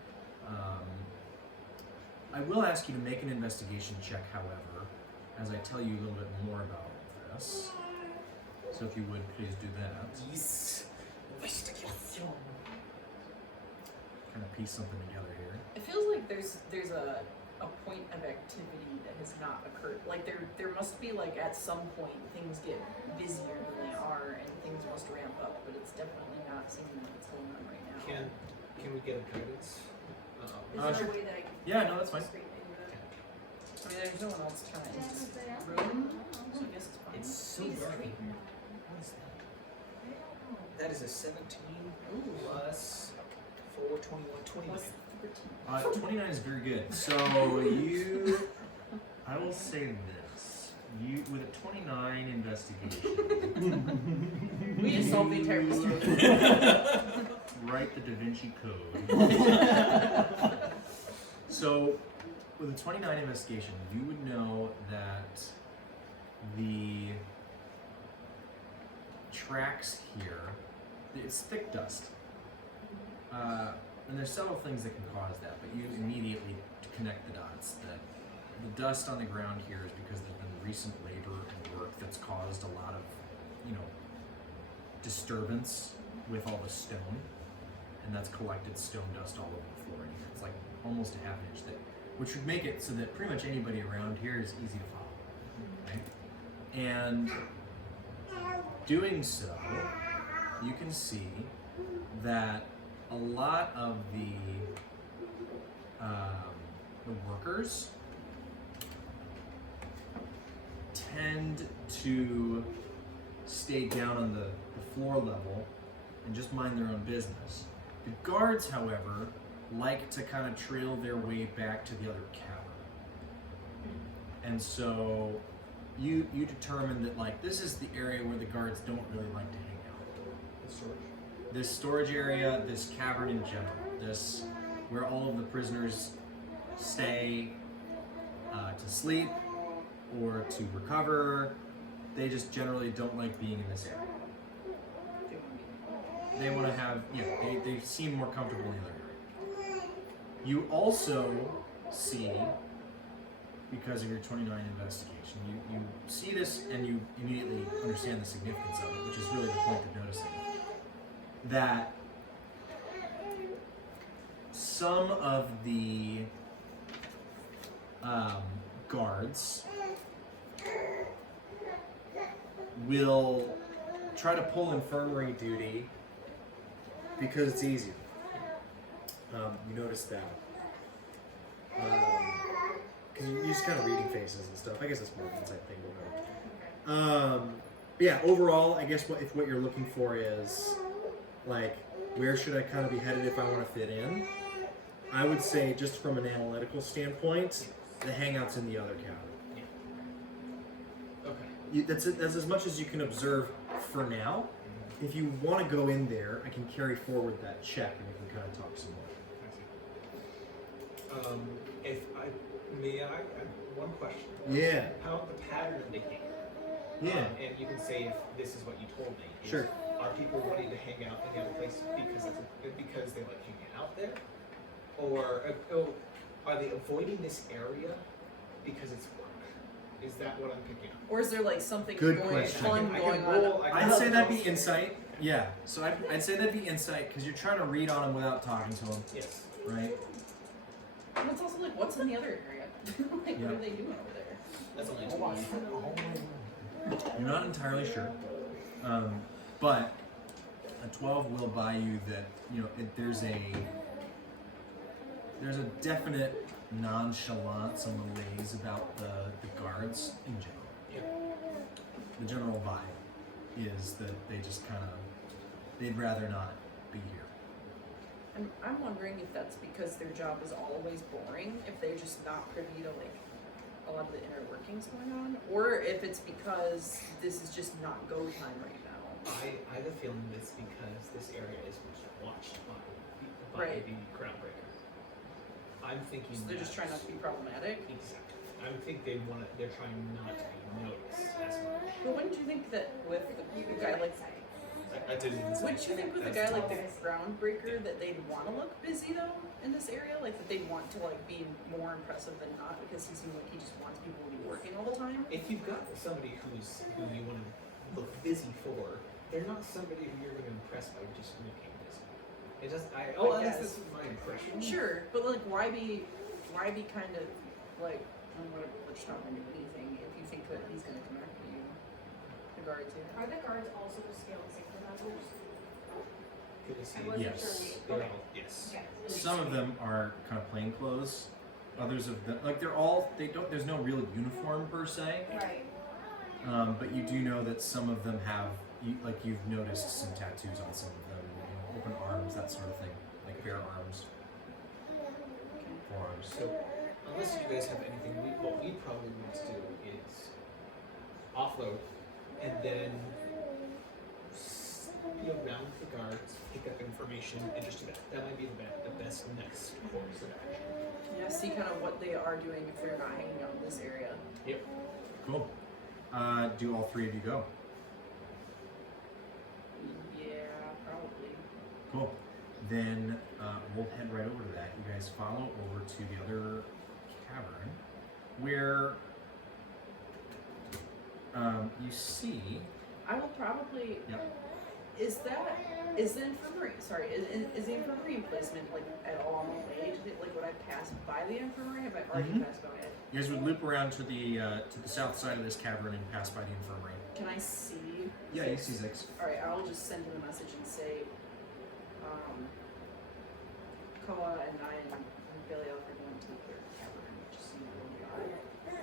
I will ask you to make an investigation check, however, as I tell you a little bit more about this. So if you would please do that. Yes. Investigation. Kind of piece something together here. It feels like there's a point of activity that has not occurred. Like there must be like at some point things get busier than they are and things must ramp up, but it's definitely not seeming like it's going on right now. Can we get a guidance? Is there sure. a way that I can? Yeah, no, that's fine. discreetly do that? I mean, there's no one else trying. It's just Yeah. room, so I guess it's fine. It's so Be dark in discreet. here. What is that? That is a 17 plus 4, 21, 29. Plus 13. 29 is very good. So I will say this. You, with a 29 investigation, We just solved the entire mystery. write the Da Vinci Code. So, with a 29 investigation, you would know that the tracks here, it's thick dust. And there's several things that can cause that, but you immediately connect the dots that the dust on the ground here is because there's been recent labor and work that's caused a lot of, disturbance with all the stone, and that's collected stone dust all over the floor in here. It's like almost a half an inch thick, which would make it so that pretty much anybody around here is easy to follow. Okay? And doing so, you can see that a lot of the workers tend to stay down on the floor level and just mind their own business. The guards, however, like to kind of trail their way back to the other cavern. And so you determine that this is the area where the guards don't really like to hang out. The storage. This storage area, this cavern in general, this where all of the prisoners stay to sleep or to recover, they just generally don't like being in this area. They want to have, they seem more comfortable in the other area. You also see, because of your 29 investigation, you see this and you immediately understand the significance of it, which is really the point of noticing, that some of the guards will try to pull infirmary duty because it's easier. You notice that. Because you're just kind of reading faces and stuff. I guess it's more of an insight thing, but whatever. Yeah, overall, I guess if what you're looking for is, where should I kind of be headed if I want to fit in? I would say, just from an analytical standpoint, the hangout's in the other cavern. Okay. That's as much as you can observe for now. If you want to go in there, I can carry forward that check and we can kind of talk some more. If I may, I have one question. Yeah. How the pattern indicated? Yeah. And you can say if this is what you told me. is, Sure. Are people wanting to hang out in the other place because they like hanging out there, or are they avoiding this area because it's work? Is that what I'm picking up? Or is there something Good going question. fun I going can on? roll. I'd say that'd be insight. Yeah. So I'd say that'd be insight because you're trying to read on them without talking to them, Yes. right? And it's also what's in the other area? What Yeah. are they doing over there? That's only Hold on. 20. You're not entirely sure, but a 12 will buy you that there's a definite nonchalance on the ways about the guards in general. Yeah. The general vibe is that they just they'd rather not be here. And I'm wondering if that's because their job is always boring, if they're just not privy to like a lot of the inner workings going on, or if it's because this is just not go time right now. I have a feeling it's because this area is watched by Right. the groundbreaker. I'm thinking So they're just trying not to be problematic. Exactly. I would think they're trying not to be noticed as much. But wouldn't you think that with a guy like I didn't. Wouldn't you think with a guy like the groundbreaker that they'd want to look busy though in this area? Like that they'd want to like be more impressive than not because he seems like he just wants people to be working all the time? If you've got somebody who you want to look busy for, they're not somebody who you're going to impress by just looking busy. It just at least this is my impression. Sure, but like why be kind of like whatever, let's not gonna do anything if you think that he's gonna come after you. The guards here. Are the guards also scaled synchronizers? Could you see? I wasn't Yes. sure. They're Okay. all, yes. Okay. Some of them are kind of plain clothes. Others of them, like they're all, they don't. There's no real uniform per se. Right. But you do know that some of them have, like you've noticed some tattoos on some of them, open arms, that sort of thing, like bare arms, forearms. So, unless you guys have anything, what we probably want to do is offload and then be around the guards, pick up information, and just do that. That might be the best next course of action. Yeah, see kind of what they are doing if they're not hanging out in this area. Yep. Cool. Do all three of you go? Yeah, probably. Cool. Then we'll head right over to that. You guys follow over to the other cavern, where you see. I will probably. Yep. Is the infirmary? Sorry, is the infirmary emplacement like at all on the way? Like would I pass by the infirmary? Have I already Mhm. passed by it? You guys would loop around to the south side of this cavern and pass by the infirmary. Can I see? Yeah, you see Zix. All right, I'll just send him a message and say, Koa and I and Billy are going to the third cavern, just so you know where we are.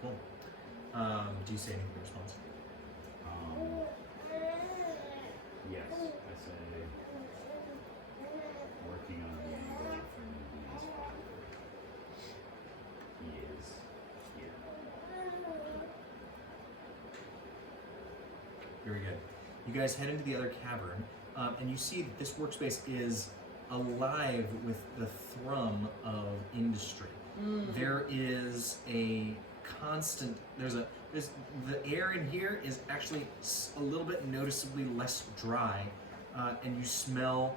Cool. Do you say anything in response? Yes, I say working on the angle from Dean's father. He is here. Very good. You guys head into the other cavern, and you see that this workspace is alive with the thrum of industry. There is a constant. There's the air in here is actually a little bit noticeably less dry, and you smell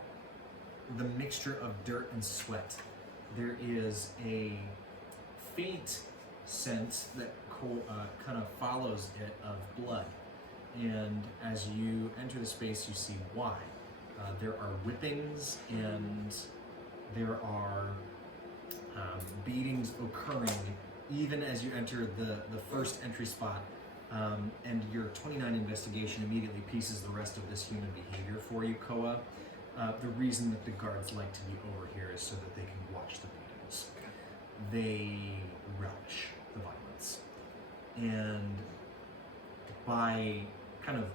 the mixture of dirt and sweat. There is a faint scent that kind of follows it of blood. And as you enter the space, you see why. There are whippings and there are beatings occurring even as you enter the first entry spot. And your 29 investigation immediately pieces the rest of this human behavior for you, Koa. The reason that the guards like to be over here is so that they can watch the beatings. They relish the violence. And by kind of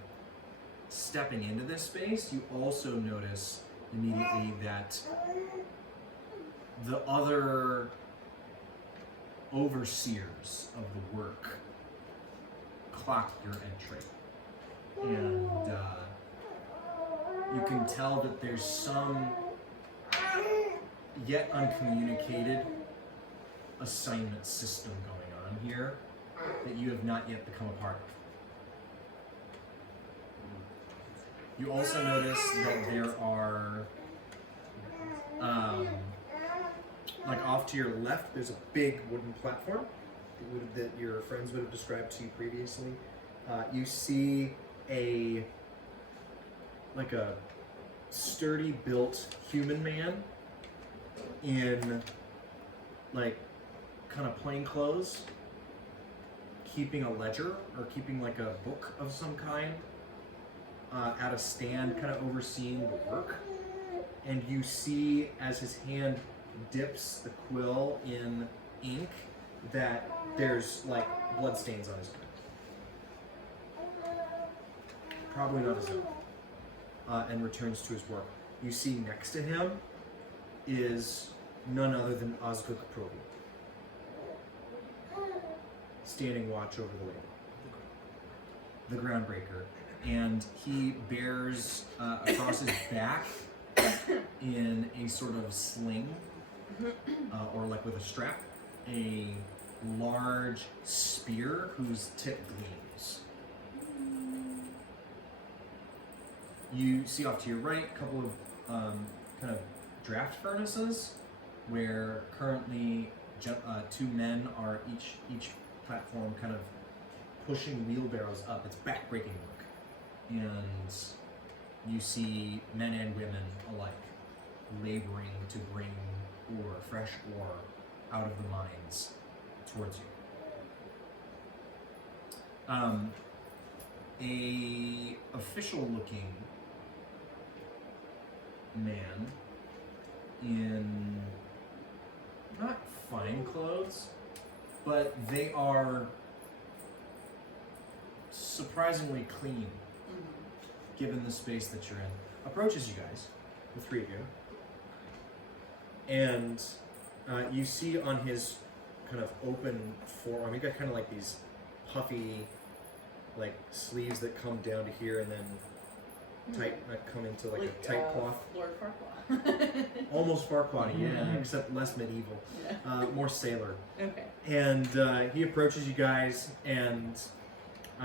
stepping into this space, you also notice immediately that the other overseers of the work clock your entry. And you can tell that there's some yet uncommunicated assignment system going on here that you have not yet become a part of. You also notice that there are, like off to your left, there's a big wooden platform that your friends would have described to you previously. You see a sturdy built human man in like kind of plain clothes, keeping a ledger or keeping like a book of some kind at a stand, kind of overseeing the work. And you see as his hand dips the quill in ink that there's like blood stains on his hand. Probably not his own. And returns to his work. you see next to him is none other than Osgood Proby, standing watch over the lake, the Groundbreaker, and he bears across his back in a sort of sling, or like with a strap, a large spear whose tip gleams. You see off to your right a couple of kind of draft furnaces where currently 2 men are each platform kind of pushing wheelbarrows up. It's backbreaking work. And you see men and women alike laboring to bring ore, fresh ore, out of the mines towards you. A official-looking man in not fine clothes, but they are surprisingly clean, given the space that you're in, approaches you guys, the 3 of you, and you see on his kind of open forearm, you got kind of like these puffy, like sleeves that come down to here and then tight, come into like a tight cloth. Lord Farquaad. Almost Farquaad, yeah, except less medieval, Yeah. more sailor. Okay. And he approaches you guys and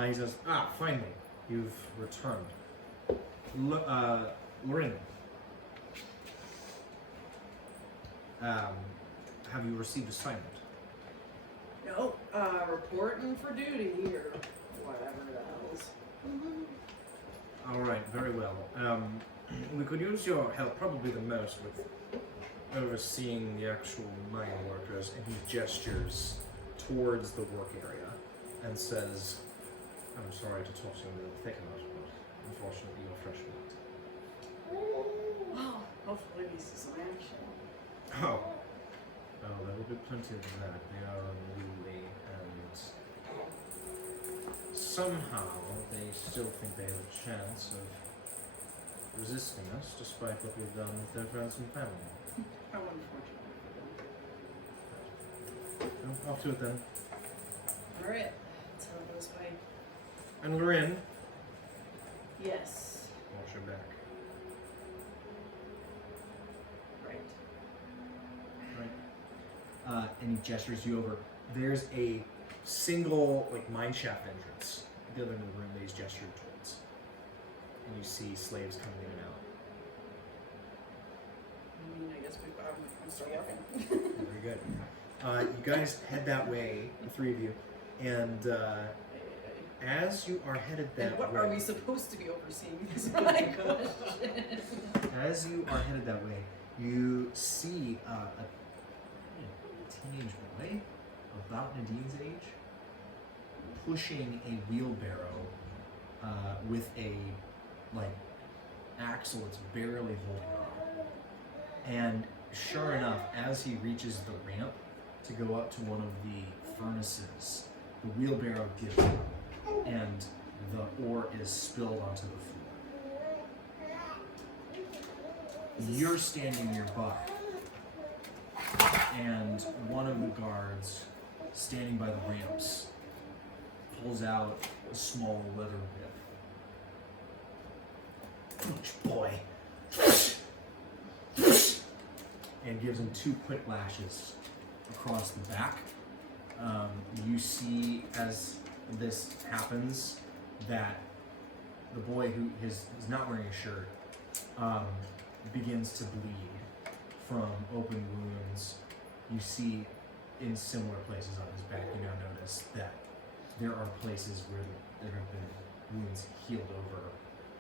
he says, finally, you've returned. Lorin, have you received assignment? No, reporting for duty or whatever the hell's. All right, very well. We could use your help probably the most with overseeing the actual mine workers, and he gestures towards the work area and says, I'm sorry to toss you into the thick of it, but unfortunately you're fresh meat. Well, hopefully we see some action. Oh, there will be plenty of that. They are unruly, and somehow they still think they have a chance of resisting us, despite what we've done with their friends and family. How unfortunate for them. Well, off to it then. Alright, that's how it goes by. And Lorin, Yes. watch your back. Right. Right. And he gestures you over. There's a single like mine shaft entrance at the other end of the room that he's gestured towards. And you see slaves coming in and out. I guess I'm still walking. Very good. You guys head that way, the 3 of you, and as you are headed that And what way, are we supposed to be overseeing is my question. as you are headed that way, you see a teenage boy about Nadine's age pushing a wheelbarrow with a like axle that's barely holding on. And sure enough, as he reaches the ramp to go up to one of the furnaces, the wheelbarrow gives up and the ore is spilled onto the floor. You're standing nearby, and one of the guards standing by the ramps pulls out a small leather whip. Boy. And gives him 2 quick lashes across the back. You see as this happens that the boy who is not wearing a shirt begins to bleed from open wounds. You see in similar places on his back, you now notice that there are places where there have been wounds healed over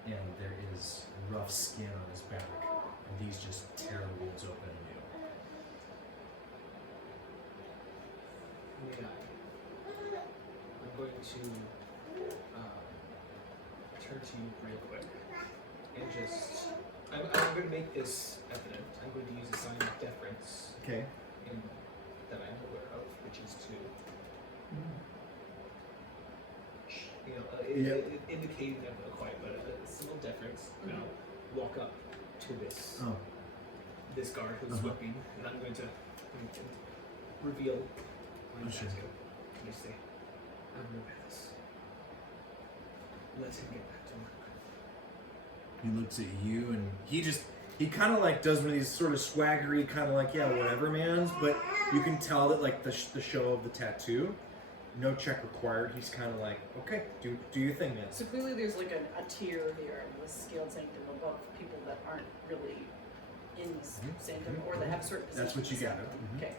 and there is rough skin on his back, and these just tear the wounds open anew. Yeah. I'm going to turn to you real quick and just. I'm going to make this evident. I'm going to use a sign of deference Okay. that I'm aware of, which is to, indicate that I'm quiet, but a simple deference. Walk up to this Oh. this guard who's Uh-huh. whipping, and I'm going to reveal my Oh, sure. tattoo. And I say, I'm gonna wear this. Let him get back to work. He looks at you and he kind of like does one of these sort of swaggery kind of like, yeah, whatever, mans, but you can tell that like the show of the tattoo, no check required. He's kind of like, okay, do your thing, man. So clearly there's like a tier here in the scaled sanctum above people that aren't really in this sanctum or that have certain positions. That's what you in the got. sanctum. Mhm. Okay.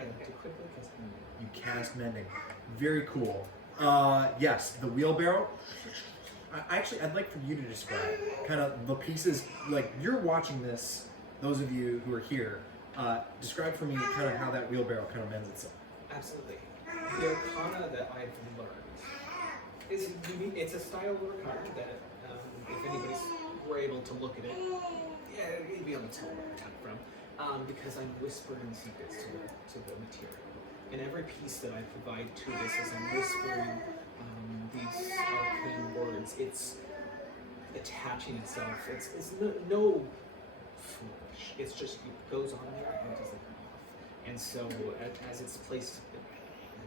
And to quickly cast him. You cast mending. Very cool. Yes, the wheelbarrow. I'd like for you to describe kind of the pieces, like you're watching this, those of you who are here, describe for me kind of how that wheelbarrow kind of mends itself. Absolutely. The arcana that I've learned is unique. It's a style of arcana that, if anybody's were able to look at it, yeah, you'd be able to tell where it came from. Because I'm whispering secrets to the material. And every piece that I provide to this is I'm whispering these arcane words. It's attaching itself. It's no foolish. It's just it goes on there and it doesn't come off. And so as it's placed,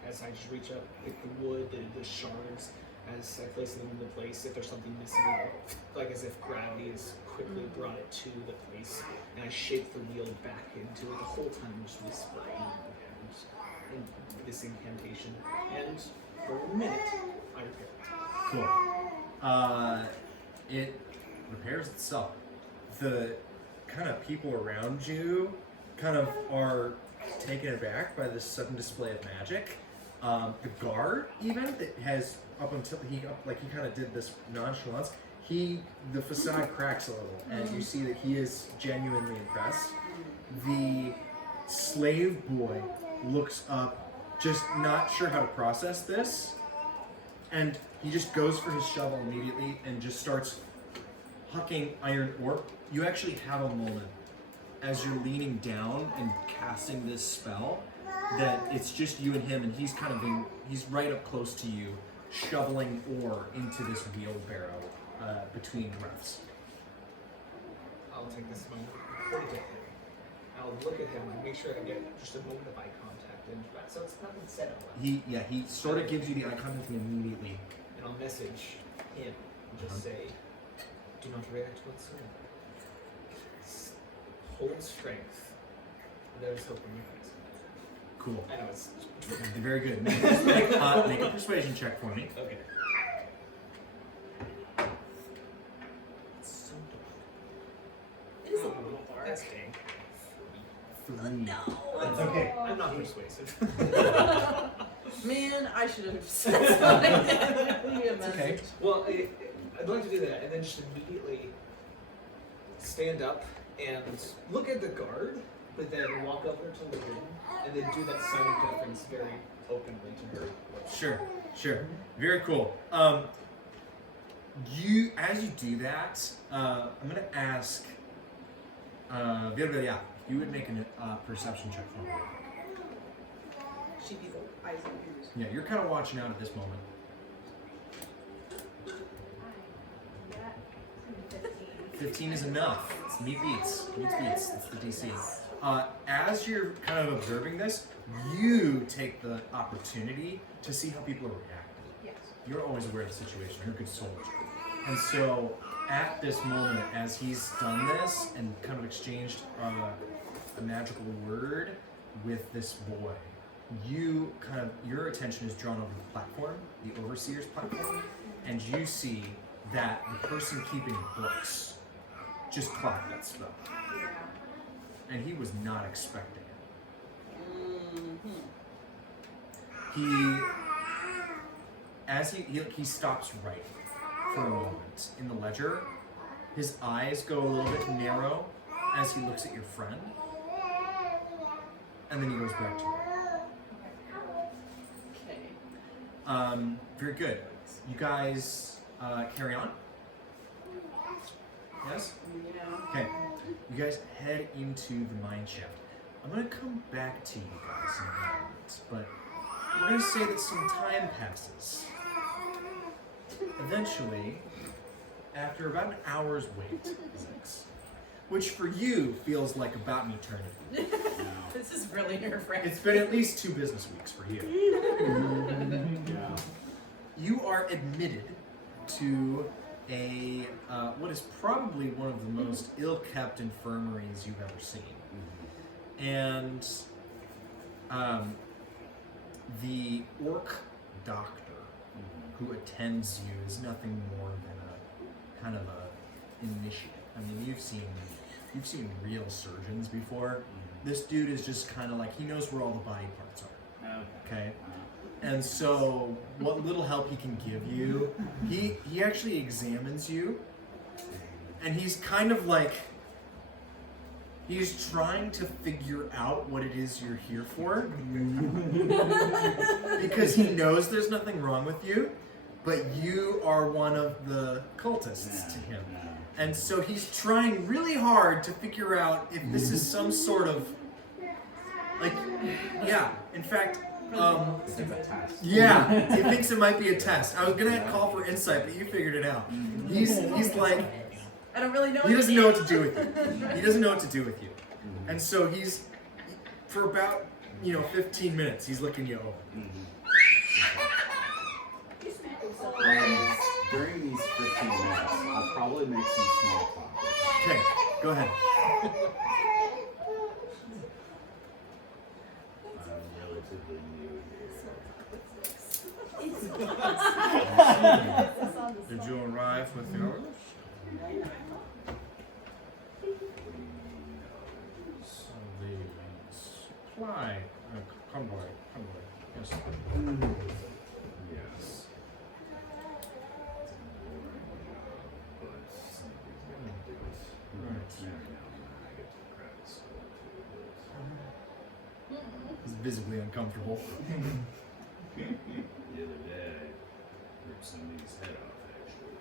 as I just reach up, pick the wood, the shards, as I place them into place, if there's something missing, like as if gravity has quickly brought it to the place, and I shape the wheel back into it the whole time, just whispering and this incantation. And for a minute, I repair it. Cool. It repairs itself. The kind of people around you kind of are taken aback by this sudden display of magic. The guard, even that has up until he kind of did this nonchalance. The facade cracks a little, and you see that he is genuinely impressed. The slave boy looks up, just not sure how to process this, and he just goes for his shovel immediately and just starts hucking iron ore. You actually have a moment as you're leaning down and casting this spell that it's just you and him, and he's right up close to you, shoveling ore into this wheelbarrow between breaths. I'll take this moment and point at him. I'll look at him and make sure I get just a moment of eye contact, and so it's nothing said out loud. He sort of gives you the eye contact immediately. And I'll message him and just say, do not react whatsoever. Hold strength. There's hope in your eyes. Cool. I know it's Very good. Make a persuasion check for me. okay. It's so dark. It is a little dark. That's dang. 3. That's okay. I'm not persuasive. Man, I should have said something. Leave me a message. okay. Well, I'd like to do that, and then just immediately stand up and look at the guard, but then walk over to the room, and then do that sign of deference very openly to her. Sure. Very cool. As you do that, I'm gonna ask Virvelia, you would make a perception check for me. She'd be the eyes and ears. Yeah, you're kind of watching out at this moment. Yeah. 15. 15 is enough. It's meat beats. It's the DC. As you're kind of observing this, you take the opportunity to see how people are reacting. Yes. You're always aware of the situation. You're a good soldier. And so, at this moment, as he's done this and kind of exchanged a magical word with this boy, your attention is drawn over the platform, the overseer's platform, and you see that the person keeping books just clocked that spell. And he was not expecting it. He stops writing for a moment in the ledger. His eyes go a little bit narrow as he looks at your friend, and then he goes back to it. Okay. Very good. You guys carry on? Yes? Yeah. Okay. You guys head into the mine shaft. I'm gonna come back to you guys in a moment, but we're gonna say that some time passes. Eventually, after about an hour's wait, which for you feels like about an eternity. This is really nerve-wracking. It's been at least 2 business weeks for you. Yeah. You are admitted to a what is probably one of the most ill-kept infirmaries you've ever seen, and the orc doctor who attends you is nothing more than a kind of a initiate. I mean, you've seen real surgeons before. This dude is just kind of like, he knows where all the body parts are. Okay. And so, what little help he can give you, he actually examines you, and he's kind of like, he's trying to figure out what it is you're here for, because he knows there's nothing wrong with you, but you are one of the cultists to him. And so he's trying really hard to figure out if this is some sort of, like, yeah, in fact, It's a test. yeah, he thinks it might be a test. I was gonna call for insight, but you figured it out. He's like, I don't really know. he doesn't know what to do with you. He doesn't know what to do with you. And so for about, 15 minutes, he's looking you over. During these 15 minutes, I'll probably make some small talk. Okay, go ahead. I'm relatively new here. Did you arrive with yours? So the supply, convoy, yes. Yes. It's a boring job, but somebody's gonna do it. Right. Every now and then I get to crack a skull too, He's visibly uncomfortable. but the other day, I ripped somebody's head off, actually.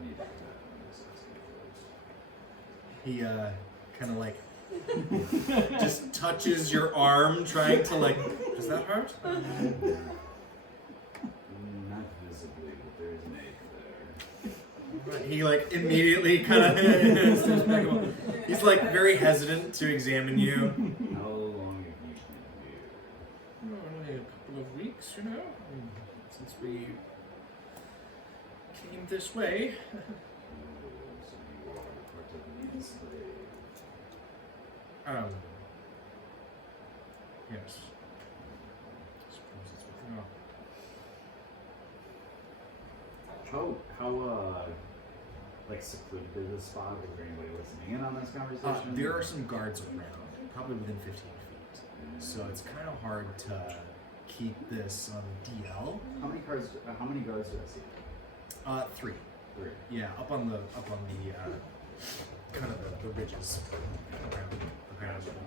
Needed that necessity, folks. He kind of like just touches your arm, trying to like, does that hurt? Not visibly, but there's an ache there. He like immediately kind of he's like very hesitant to examine you. How long have you been here? Only a couple of weeks, since we came this way. So you are part of the enslaved. Yes. Suppose it's what How like secluded is this spot? Is there anybody listening in on this conversation? There are some guards around, probably within 15 feet. So it's kind of hard to keep this on DL. How many guards do I see? 3. 3. Yeah, up on the kind of the ridges around the ground level.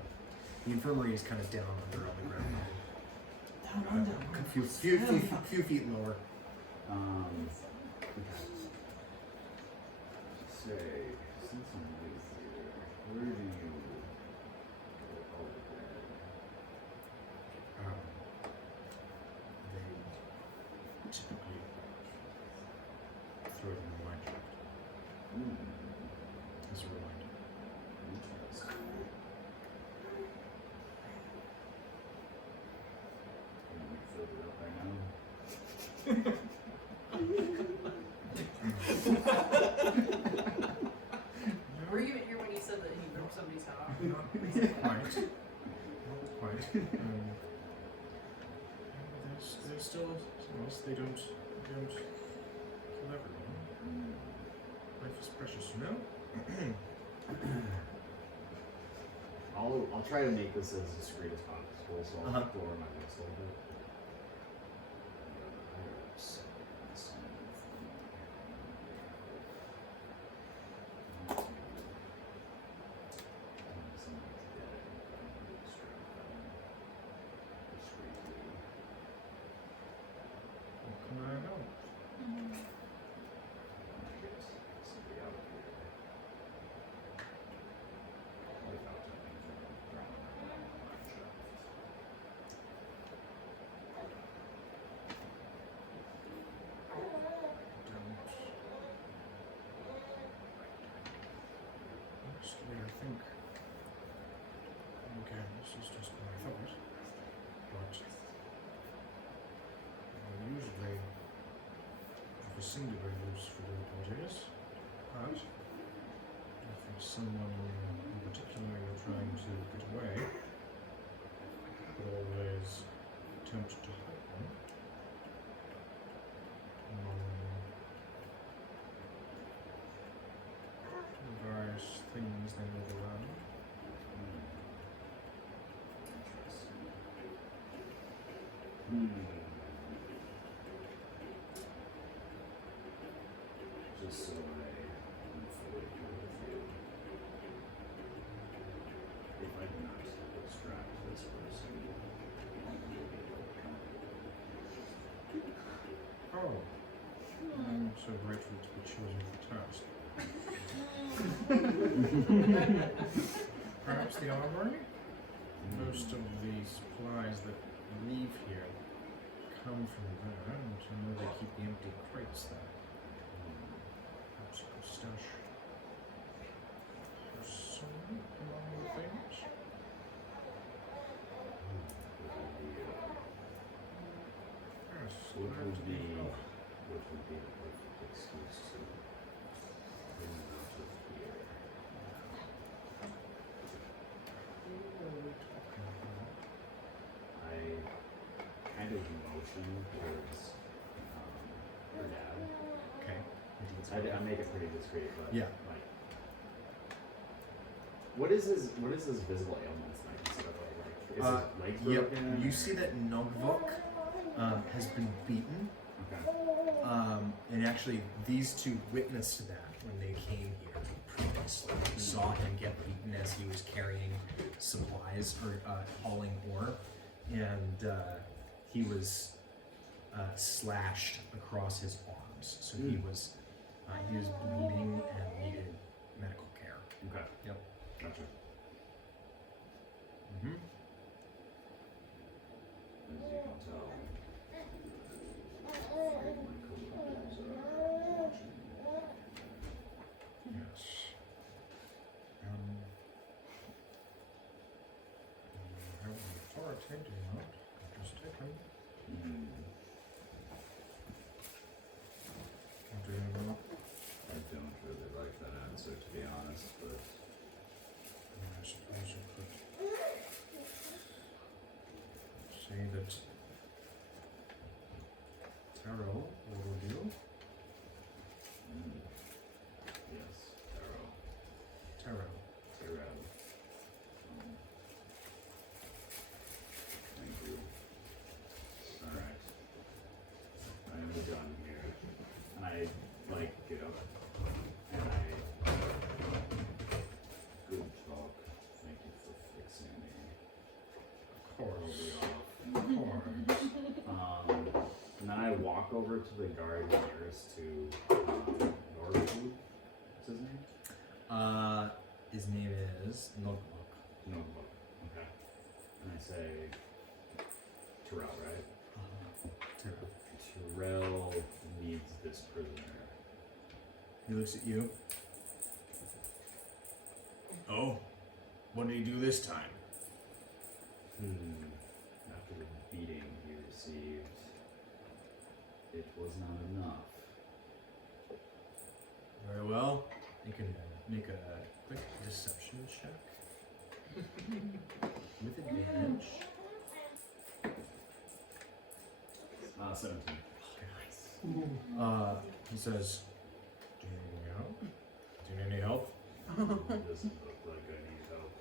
The infirmary is kind of down under on the ground level. A few feet lower. Okay. Say, since I'm new here, where do you go all the bed? They typically throw it in the wine shaft as a reminder. Interesting. You filled it up right now? Were you even here when he said that he ripped somebody's head off? Not quite. There's still some else they don't kill everyone. Life is precious, I'll try to make this as discreet as possible, so I'll lower my voice a little bit. What can I help? is just what I thought. But usually have a singular use for the apologies. But if it's someone in particular you're trying to get away, you could always attempt to help them. Various things they move around. Just so I am fully clear with you, if I do not extract this person, you'll be able to come. Oh, I'm so grateful to be chosen for task. Perhaps the armory? Most of the supplies that leave here come from there, and I know they keep the empty crates there. Perhaps a good stash. Some among the things. Yes, What glad would to be help. what would be the perfect excuse to bring them out of here? What are we talking about? I kind of motion towards her dad. Okay. I make it pretty discreet, but Yeah. like, what is his visible ailments like? Is his legs Yep. broken? You see that Nogvok has been beaten. Okay. And actually, these two witnessed that when they came here previously. They saw him get beaten as he was carrying supplies or hauling ore, and he was slashed across his arms. So he was bleeding and needed medical care. Okay. Yep. Gotcha. Mm-hmm. As you can tell, my coworkers are watching. Yes. Have the authority, do not just take him. Do you know? I don't really like that answer, to be honest, but I suppose you could say that Taro will do. yes, Taro. Taro. Thank you. Alright. I am done here. And I, get up. And I... Good talk. Thank you for fixing me. Of course. I'll be off. Of course. And then I walk over to the guard nearest to Norwood. What's his name? His name is Nogvok. Notebook. Okay. And I say, Terrell, right? Taro. Terrell needs this prisoner. He looks at you. Oh, what did he do this time? After the beating he received, it was not enough. Very well. You can make a quick deception check. With advantage. 17. He says, do you need any help? Do you need any help? It doesn't look like I need help.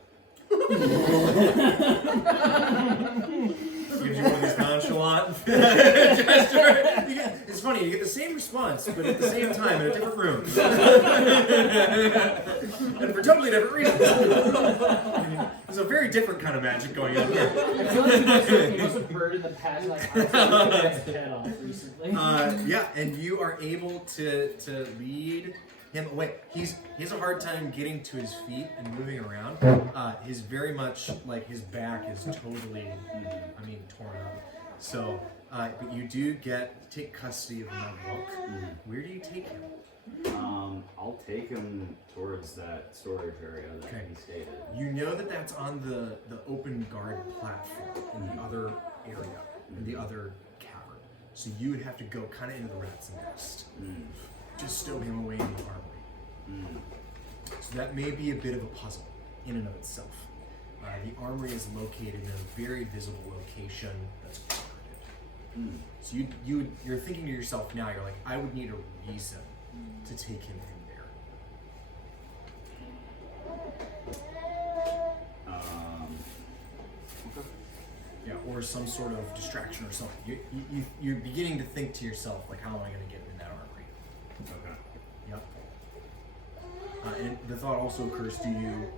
Gives you one of these nonchalant gesture. It's funny, you get the same response, but at the same time in a different room. And for totally different reasons. There's a very different kind of magic going on here. I feel like he must have heard in the past, like, I was his head off recently. Yeah, and you are able to lead him away. He has a hard time getting to his feet and moving around. He's very much like his back is totally, torn up. So, but you do take custody of Nugbook. Where do you take him? I'll take him towards that storage area that Okay. he stated. You know that that's on the open guard platform in the other area, in the other cavern. So you would have to go kind of into the rat's nest to stow him away in the armory. So that may be a bit of a puzzle in and of itself. The armory is located in a very visible location that's guarded. So you're thinking to yourself now, you're like, I would need a reason to take him in there. Yeah, or some sort of distraction or something. You're beginning to think to yourself, like, how am I going to get in that armory? Okay. Yep. And the thought also occurs to you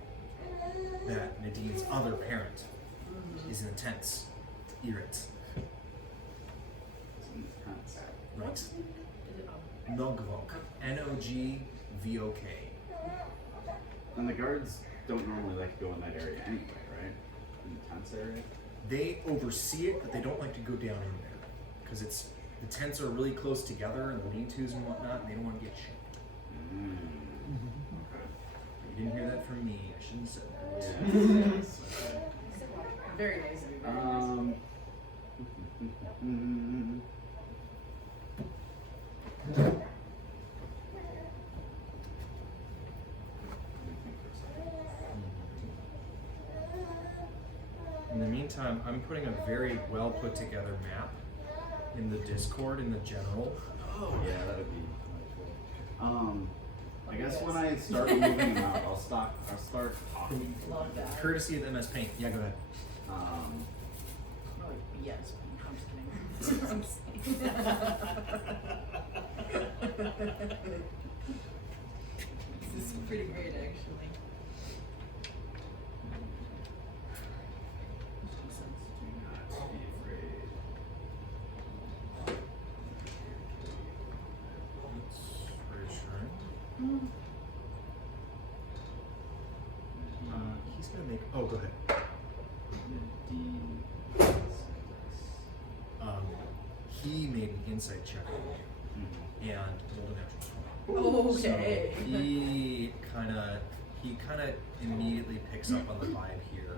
that Nadine's other parent is intense, irrit. It's intense. Right. Is it Nogvok. Nogvok. And the guards don't normally like to go in that area anyway, right? Intense area? They oversee it, but they don't like to go down in there. Because the tents are really close together and the lean-tos and whatnot, and they don't want to get shanked. Okay. You didn't hear that from me. I shouldn't have said that. Yes. Okay. Very nice of you. Very nice of you. In the meantime, I'm putting a very well put together map in the Discord in the general. Oh yeah, that would be helpful. I guess when I start moving them out, I'll start talking. Love that. Courtesy of MS Paint. Yeah, go ahead. Probably yes. I'm just kidding. This is pretty great, actually. He's gonna make. Oh, go ahead. He made an insight check and rolled a natural 20. Okay. So he kind of immediately picks up on the vibe here.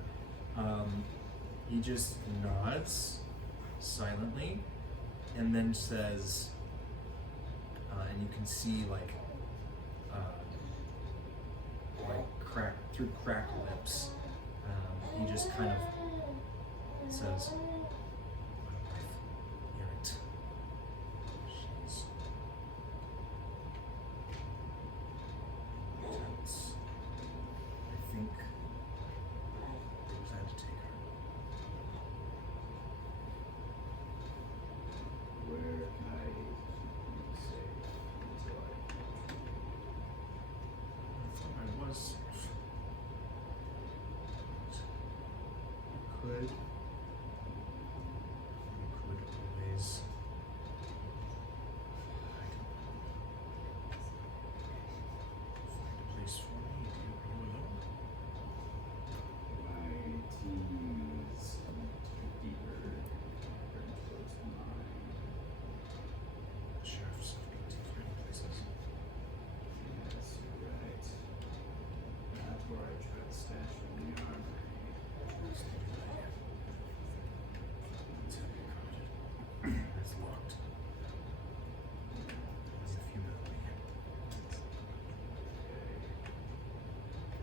He just nods silently, and then says, and you can see like cracked lips. He just kind of says, "My wife, Irrit. She's intense. I think we decided to take her." Where can I say until I thought I was safe. But you could always find a place for me. Are you alone? my team's deeper and close to mine? The sheriffs have been to many places. Yes, you're right. That's where I tried to stash it in the armory. It's locked. There's a few metal in.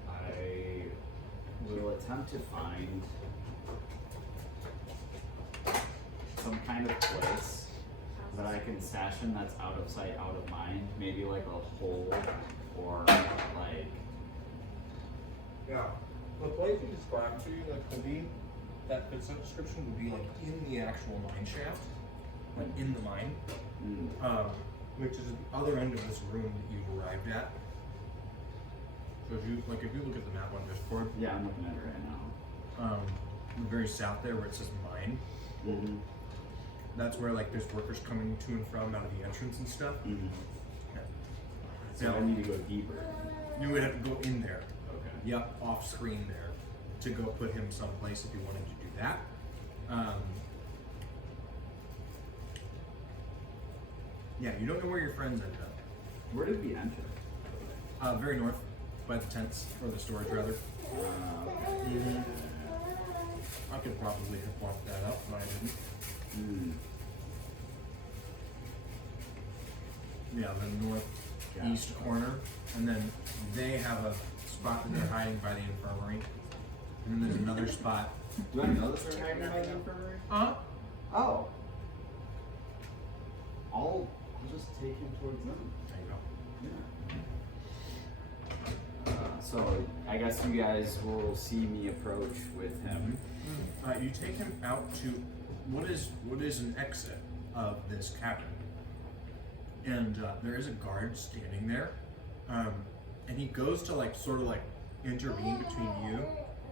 I will attempt to find some kind of place that I can stash in that's out of sight, out of mind. Maybe like a hole or like. Yeah. The place you described to you that could be, that fits that description would be like In the actual mine shaft, like in the mine, which is at the other end of this room that you've arrived at. So if you look at the map on Discord, Yeah, I'm looking at it right now. the very south there where it says mine, that's where like there's workers coming to and from out of the entrance and stuff. So I need to go deeper. You would have to go in there. Okay. Yep, off screen there to go put him someplace if you wanted to do that. Yeah, you don't know where your friends ended up. Where did we enter? Very north, by the tents, or the storage rather. Okay. I could probably have walked that up, but I didn't. Hmm. Yeah, the northeast corner, and then they have a spot that they're hiding by the infirmary, and then there's another spot. Do I know that they're hiding by the infirmary? Oh. I'll just take him towards them. There you go. Yeah. So I guess you guys will see me approach with him. You take him out to what is an exit of this cabin, and there is a guard standing there, and he goes to like sort of like intervene between you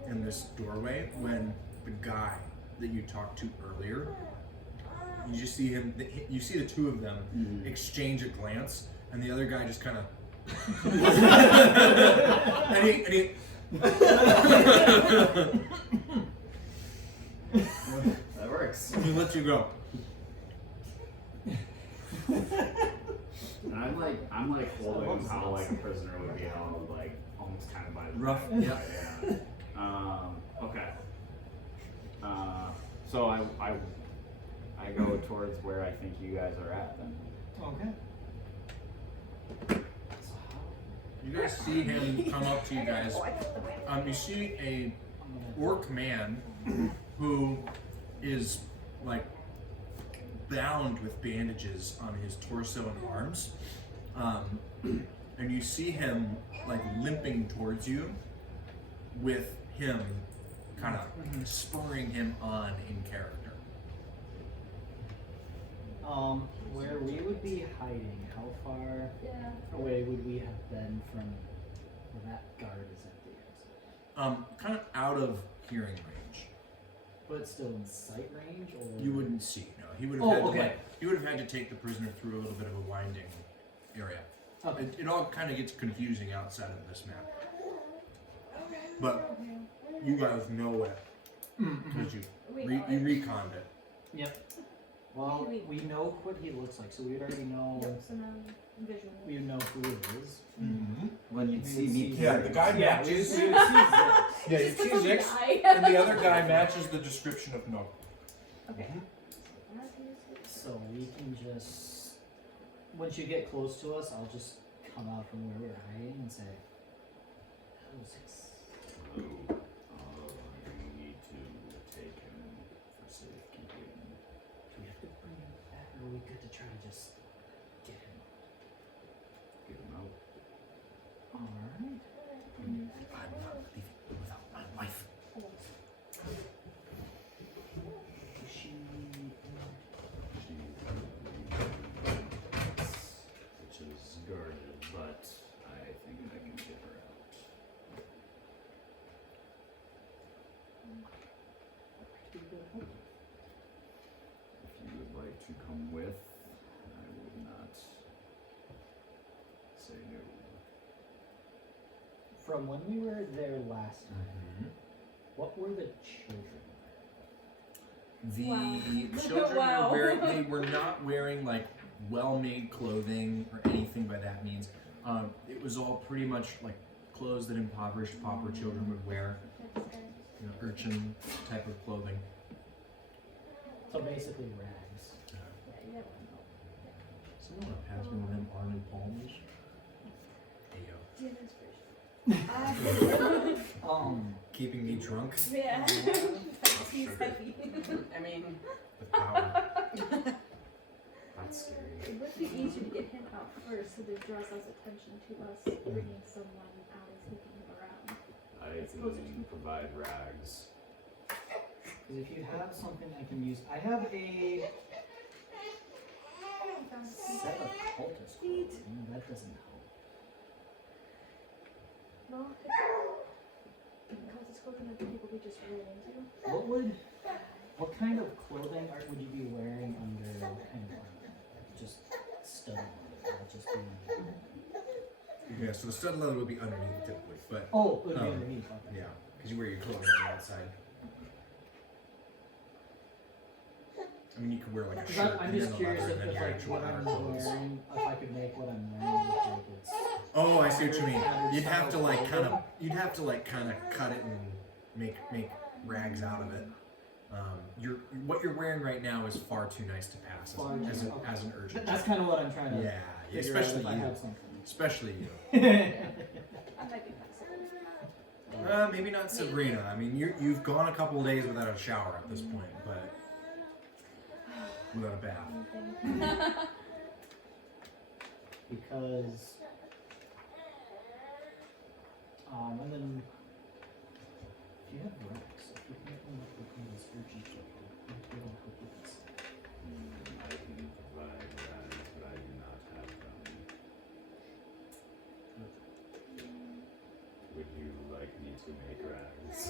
and this doorway when the guy that you talked to earlier, you just see him. You see the two of them exchange a glance, and the other guy just kind of. and he That works. he lets you go. And I'm like holding how like a prisoner would be held, like almost kind of by the Rough, neck. yeah. Okay. So I go towards where I think you guys are at then. Okay. You guys see him come up to you guys. You see a orc man who is like bound with bandages on his torso and arms, and you see him like limping towards you, with him kind of spurring him on in character. Where we would be hiding, how far away would we have been from where that guard is at the exit? Kind of out of hearing range. But still in sight range, or You wouldn't see. No, he would have Oh, had to okay. like, he would have had to take the prisoner through a little bit of a winding area. Okay. It all kind of gets confusing outside of this map. But you guys know it because you reconned it. Yep. Well, we know what he looks like, so we would already know. So now visual. We know who it is. When you We see would me, Yeah, the guy Yeah, we would matches. see Zix. Yeah, you see Zix, Eye. and the other guy matches the description of no. Okay. So we can just. Once you get close to us, I'll just come out from where we're hiding and say, "Hello, Zix." you need to take him for safekeeping. Do we have to bring him back, or are we good to try to just get him? Get him out. Alright. I'm not leaving without my wife. She. Which is guarded, but I think I can get her out. If you would like to come with, I would not say no. From when we were there last time, what were the children? The Wow. children Wow. they were not wearing like well-made clothing or anything by that means. It was all pretty much like clothes that impoverished pauper children would wear, urchin type of clothing. So basically rags. Someone want to pass me one of them Arnold Palmers? Hey yo. Keeping me drunk Yeah. He's heavy. I mean, with power. That's scary. It would be easier to get him out first so that draws less attention to us bringing someone out and sneaking him around. I can provide rags. Because if you have something I can use, I have a set of cultist clothing. That doesn't help. No, because it's clothing that people could just roll into. What kind of clothing would you be wearing under what kind of armor? Just stud leather. That'll just be. Yeah, so the stud leather would be underneath typically, but Oh, it would be underneath. Okay. yeah, because you wear your clothing on the outside. I mean, you could wear like a 'Cause shirt. I'm and just then a curious leather, if, and then your like actual what outer I'm clothes. wearing, if I could make what I'm wearing look like it's. Oh, I see what you mean. Pattern You'd have to style like kind of, clothing. you'd have to like kind of cut it and make rags out of it. What you're wearing right now is far too nice to pass as an urgent. That's kind of what I'm trying to. Yeah, figure especially out if I you. have something. Especially you. I might be flexible. Maybe not Sabrina. I mean, you've gone a couple of days without a shower at this point, but without a bath. Because and then if you have Rex, if you can come up with this urgent stuff, you might be able to help with this. I can provide that, but I do not have them. Would you like me to make rags?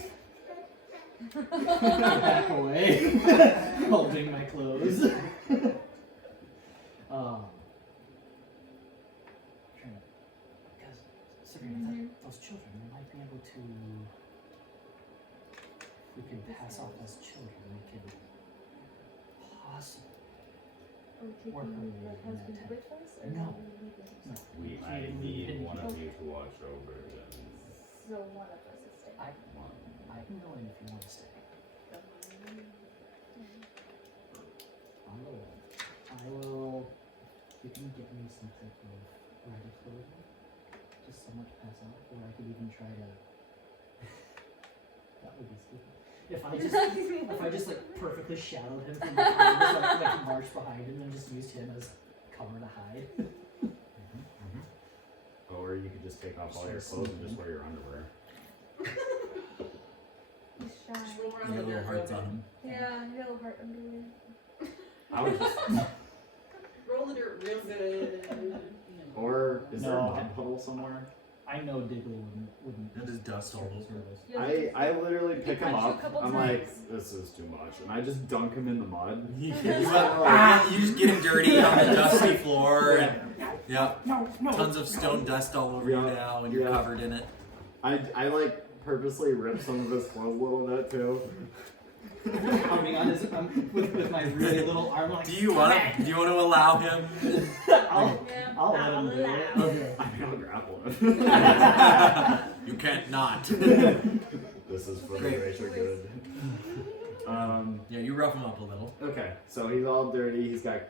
Back away, holding my clothes. Trying to, because Sabrina, those children, they might be able to. If we could pass off as children, we could possibly. Or taking Work on the that husband time. with us? Or No. not leaving us? I need one of you to watch over them. So one of us is staying. I can go in if you want to stay. I'll go in. I will. You can get me some type of ragged clothing, just somewhat to pass off, or I could even try to. That would be stupid. If I just like perfectly shadowed him from behind, like marched behind him and just used him as cover to hide. Or you could just take off all your clothes and just wear your underwear. He's shy. Just roll around You got in little there hearts real on good. him. Yeah, no heart underwear. I was just, Roll the dirt real good. or is there a No. mud puddle somewhere? I know Diggly wouldn't. That is dust all over. I literally pick him punch you a up. couple I'm like, times. this is too much, and I just dunk him in the mud. You just get him dirty on the dusty floor, and tons of stone dust all over you now, and you're covered in it. I like purposely rip some of his clothes a little bit too. Coming on his with my really little arm, like. Do you want to allow him? I'll let him do it. Okay. I'm gonna grapple him. You can't not. This is for the Great. greater good. Yeah, you rough him up a little. Okay, so he's all dirty. He's got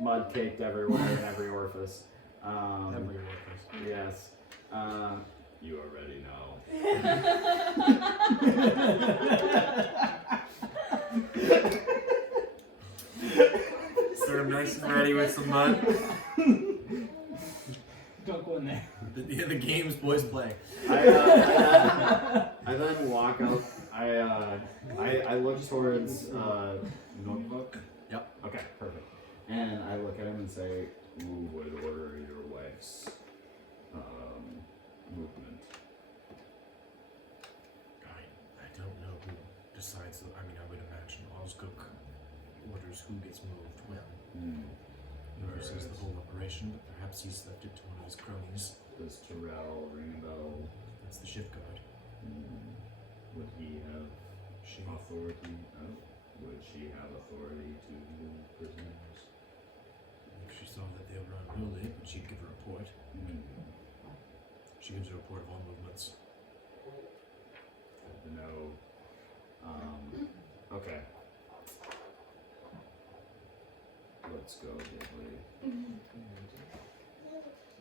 mud caked everywhere in every orifice. Every orifice. Yes. You already know. Start him nice and ready with some mud. Don't go in there. The games boys play. I then walk up. I look towards notebook. Yep. Okay, perfect. And I look at him and say, "Who would order your wife's movement?" I don't know who decides. I mean, I would imagine Osgook orders who gets moved when. He oversees the whole operation, but perhaps he's left it to one of his cronies. Does Terrell ring a bell? That's the ship guard. Would he have She. authority? Would she have authority to move prisoners? I think she saw that they were unruly, but she'd give a report. She gives a report of all movements. Good to know. Okay. Let's go, Digley.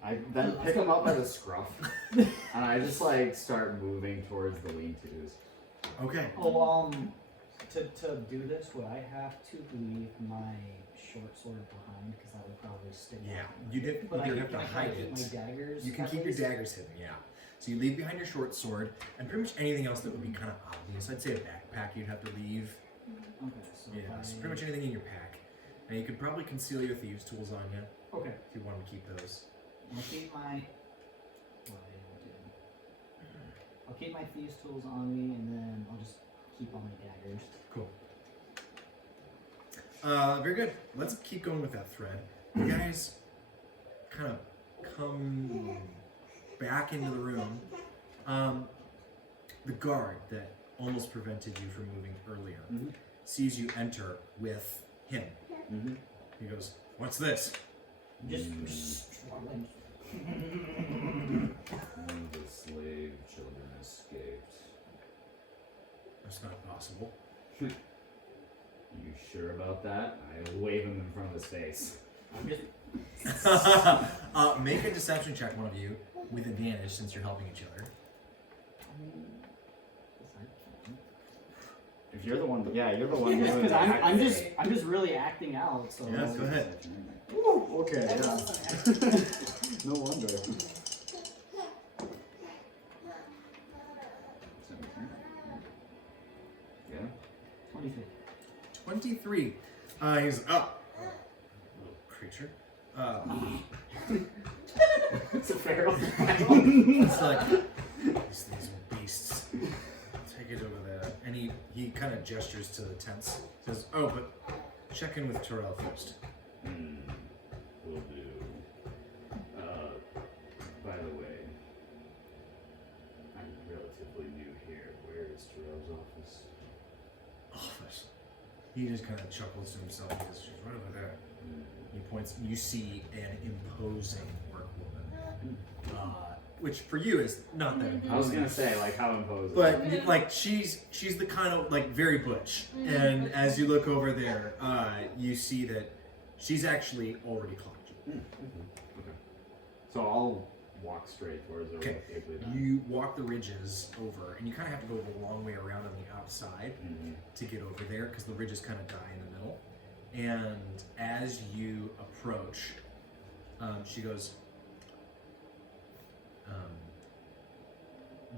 I then pick him up by the scruff, and I just like start moving towards the lean-tos. Okay. Oh, to do this, would I have to leave my short sword behind? Because that would probably stick. Yeah, out. you did. But You I have to can hide keep it. my daggers. You can at keep your least? daggers hidden, yeah. So you leave behind your short sword, and pretty much anything else that would be kind of obvious. I'd say a backpack you'd have to leave. Okay, so Yeah, if so I- pretty much anything in your pack. And you could probably conceal your thieves' tools on you Okay, if you wanted to keep those. I'll keep my. I'll keep my thieves' tools on me, and then I'll just keep all my daggers. Cool. Very good. Let's keep going with that thread. You guys kind of come back into the room. The guard that almost prevented you from moving earlier sees you enter with him. Mm-hmm. He goes, "What's this?" Just struggling. The slave children escaped. That's not possible. You sure about that? I wave him in front of his face. I'm just Make a deception check, one of you, with advantage since you're helping each other. If you're the one, yeah, you're the one doing Because the I'm acting. just really acting out. So Yeah, go ahead. Ooh, okay, yeah. No wonder. 17. Yeah. 23. 23. He's up. Little creature. It's a feral. It's like these beasts. Take it over there. And he kind of gestures to the tents. Says, "Oh, but check in with Terrell first." Will do. By the way, I'm relatively new here. Where is Terrell's office? He just kind of chuckles to himself. He says, "She's right over there." He points. You see an imposing work woman, which for you is not that imposing. I was gonna say, like, how imposing. But like she's the kind of like very butch, and as you look over there, you see that she's actually already clocked you. Okay. So I'll walk straight towards her. Okay. relatively then. You walk the ridges over, and you kind of have to go the long way around on the outside to get over there because the ridges kind of die in the middle. And as you approach, she goes,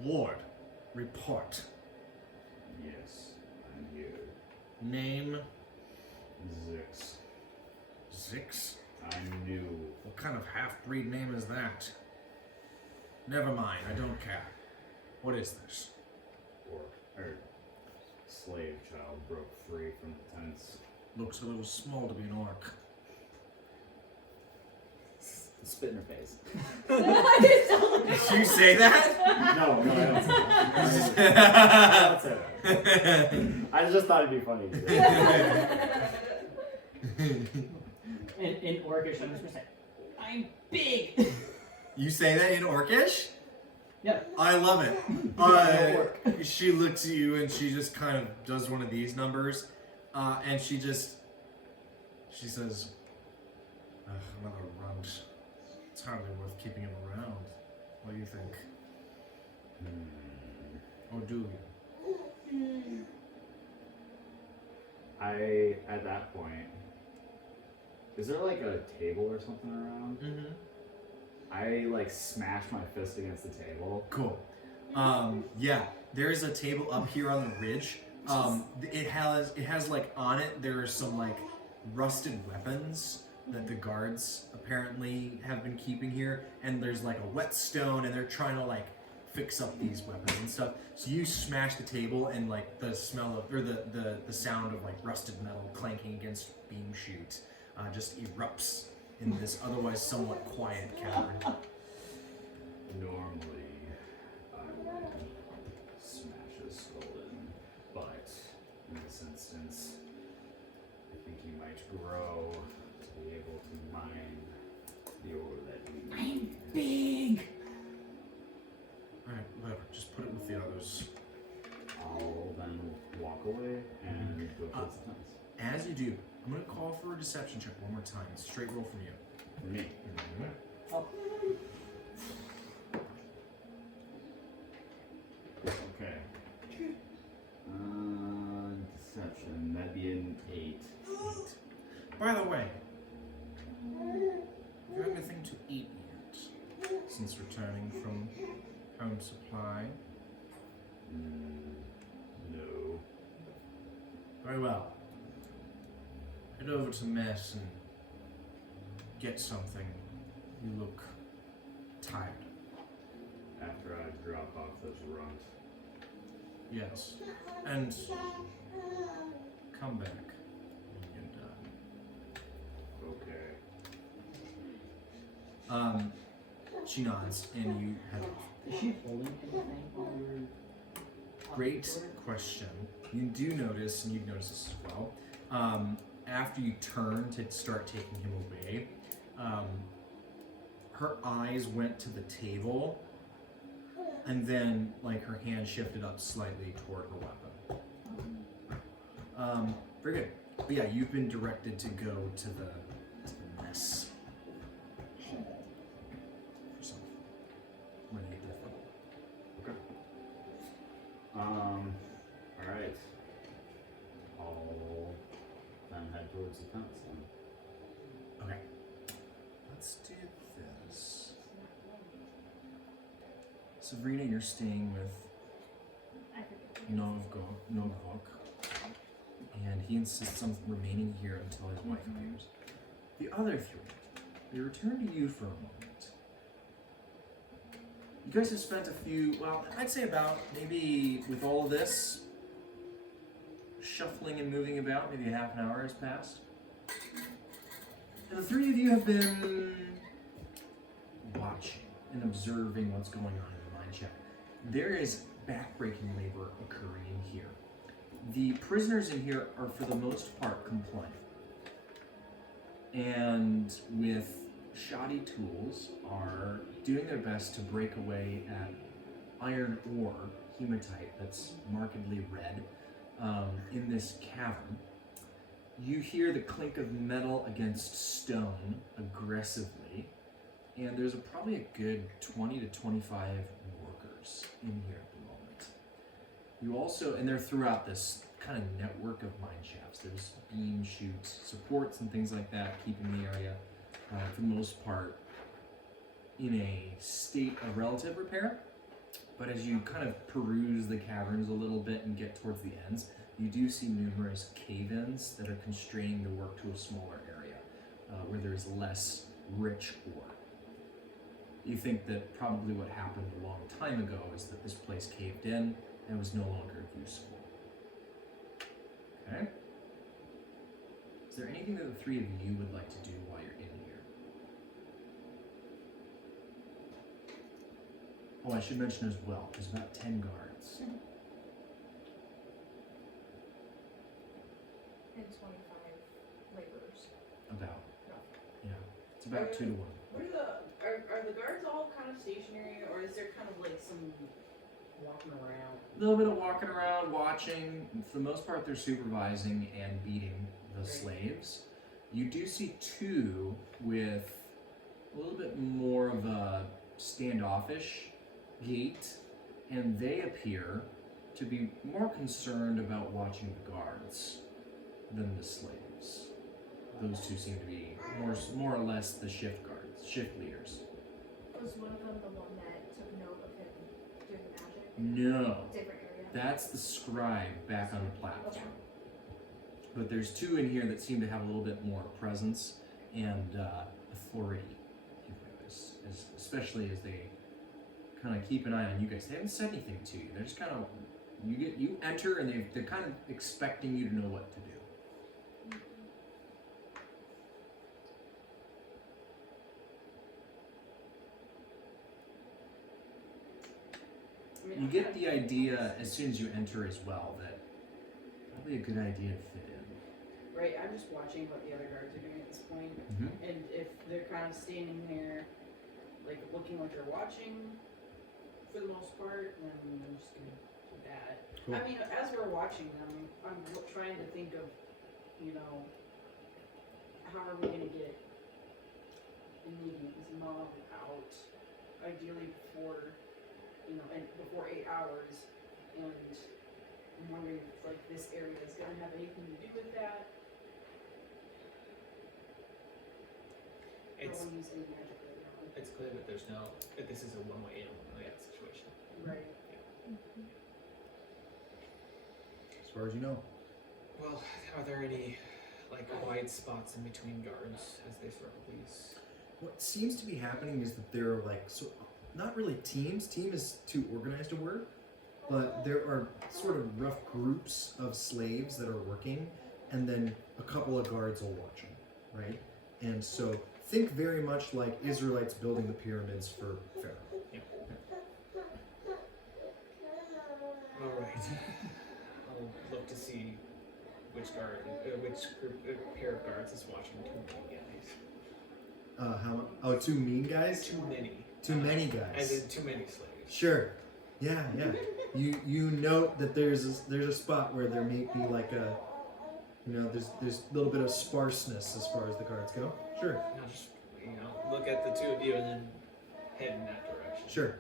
"Ward, report. Yes, I'm here. Name, Zix. Zix. I'm new. What kind of half-breed name is that? Never mind, I don't care. What is this?" Slave child broke free from the tents. Looks a little small to be an orc. Spit in her face. Did you say that? No, I don't say that. I don't say that. I just thought it'd be funny. In Orcish, I'm just gonna say, I'm big. You say that in Orcish? Yeah. I love it. She looks at you and she just kind of does one of these numbers, and she says, "Another runt. It's hardly worth keeping him around. What do you think? Or do you?" At that point, is there like a table or something around? Mm-hmm. I like smash my fist against the table. Cool. Yeah, there is a table up here on the ridge. It has like on it there are some like rusted weapons that the guards apparently have been keeping here, and there's like a whetstone, and they're trying to like fix up these weapons and stuff. So you smash the table, and like the smell of or the sound of like rusted metal clanking against beam chute just erupts in this otherwise somewhat quiet cavern. Normally, I would smash a skull in, but in this instance, I think he might grow to be able to mine the ore that he needs. I'm big. Alright, whatever. Just put it with the others. I'll then walk away and go towards the tents. As you do, I'm gonna call for a deception check one more time. Straight roll from you. For me. Oh. Okay. Deception. That'd be an 8. By the way, have you had anything to eat yet since returning from home supply? No. Very well. Head over to mess and get something. You look tired. After I drop off this runt. Yes. And come back when you're done. Okay. She nods and you head off. Is she holding anything while we're Great question. You do notice, and you've noticed this as well, after you turn to start taking him away, her eyes went to the table, and then like her hand shifted up slightly toward her weapon. Very good. But yeah, you've been directed to go to the mess hall for something. When you get there. Okay. Alright. I'll then head towards the tents then. Okay. Let's do this. Sabrina, you're staying with I forget. Novok, and he insists on remaining here until his wife appears. The other three, they return to you for a moment. You guys have spent a few, well, I'd say about maybe with all of this shuffling and moving about, maybe a half an hour has passed. And the three of you have been watching and observing what's going on in the mine shaft. There is backbreaking labor occurring here. The prisoners in here are for the most part compliant. And with shoddy tools are doing their best to break away at iron ore, hematite that's markedly red, in this cavern. You hear the clink of metal against stone aggressively, and there's probably a good 20 to 25 workers in here at the moment. You also, and they're throughout this kind of network of mine shafts. There's beam chutes, supports, and things like that, keeping the area, for the most part, in a state of relative repair. But as you kind of peruse the caverns a little bit and get towards the ends, you do see numerous cave-ins that are constraining the work to a smaller area, where there's less rich ore. You think that probably what happened a long time ago is that this place caved in and was no longer useful. Okay? Is there anything that the three of you would like to do while you're in here? Oh, I should mention as well, there's about 10 guards. And 25 laborers. About. Yeah. It's about 2 to 1. What are the guards all kind of stationary, or is there kind of like some walking around? A little bit of walking around, watching. For the most part, they're supervising and beating the slaves. You do see 2 with a little bit more of a standoffish gait, and they appear to be more concerned about watching the guards than the slaves. Those 2 seem to be more or less the shift guards, shift leaders. Was one of them the one that took note of him doing magic? No. Different area. That's the scribe back on the platform. Okay. But there's 2 in here that seem to have a little bit more presence and authority, you notice, especially as they kind of keep an eye on you guys. They haven't said anything to you. They're just kind of, you enter and they're kind of expecting you to know what to do. You get the idea as soon as you enter as well that probably a good idea to fit in. Right, I'm just watching what the other guards are doing at this point, and if they're kind of standing there, like looking like they're watching, for the most part, then I'm just gonna do that. Cool. I mean, as we're watching them, I'm trying to think of, how are we gonna get the meetings mob out, ideally before 8 hours, and I'm wondering if like this area is gonna have anything to do with that. It's No one using magic right now. it's clear that that this is a one-way in, one-way out situation. Right. As far as you know. Well, are there any wide spots in between guards as they circle these? What seems to be happening is that there are not really teams. Team is too organized a word, but there are sort of rough groups of slaves that are working, and then a couple of guards will watch them, right? And so think very much like Israelites building the pyramids for Pharaoh. All right. I'll look to see which guard, which group, pair of guards is watching too many guys. Oh, too mean guys? Too many. Too many As guys. in too many slaves. Sure. Yeah. You note that there's a spot where there may be like a, there's a little bit of sparseness as far as the cards go. Sure. Now just look at the two of you and then head in that direction. Sure.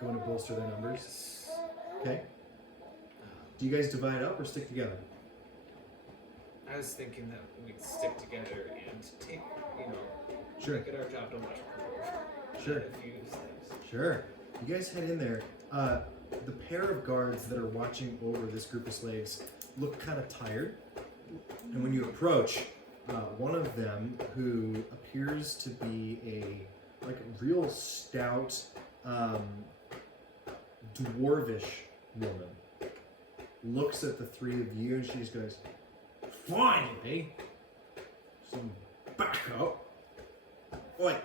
Going to bolster their numbers. Okay. Do you guys divide up or stick together? I was thinking that we'd stick together and take, Sure. make it our job to watch for Sure. a few slaves. Sure. You guys head in there. The pair of guards that are watching over this group of slaves look kind of tired. And when you approach, one of them, who appears to be a real stout, dwarvish woman, looks at the three of you and she just goes, "Finally, some backup. Wait,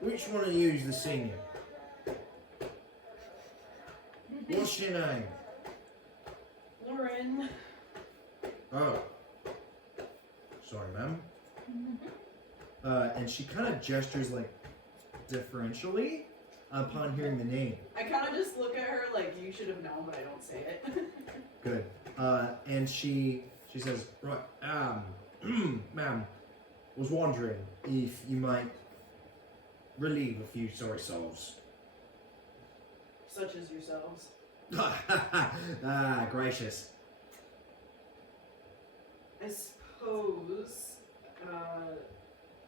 which one of you is the senior? What's your name?" Lauren. "Oh, sorry, ma'am." And she kind of gestures deferentially upon hearing the name. I kind of just look at her like you should have known, but I don't say it. Good. And she says, "Right, ma'am, was wondering if you might relieve a few sorry souls." Such as yourselves. Ah, gracious. I suppose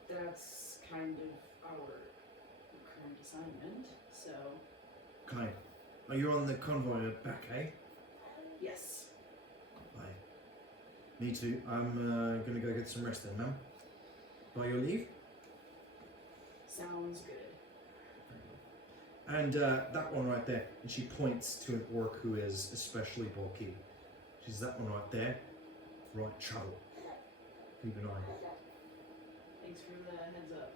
that's kind of our current assignment, so Okay. Are you on the convoy back, eh? yes. Right. Me too. I'm gonna go get some rest then, ma'am. By your leave? Sounds good. And that one right there. And she points to an orc who is especially bulky. She's that one right there. Right, trouble. Keep an eye. Thanks for the heads up.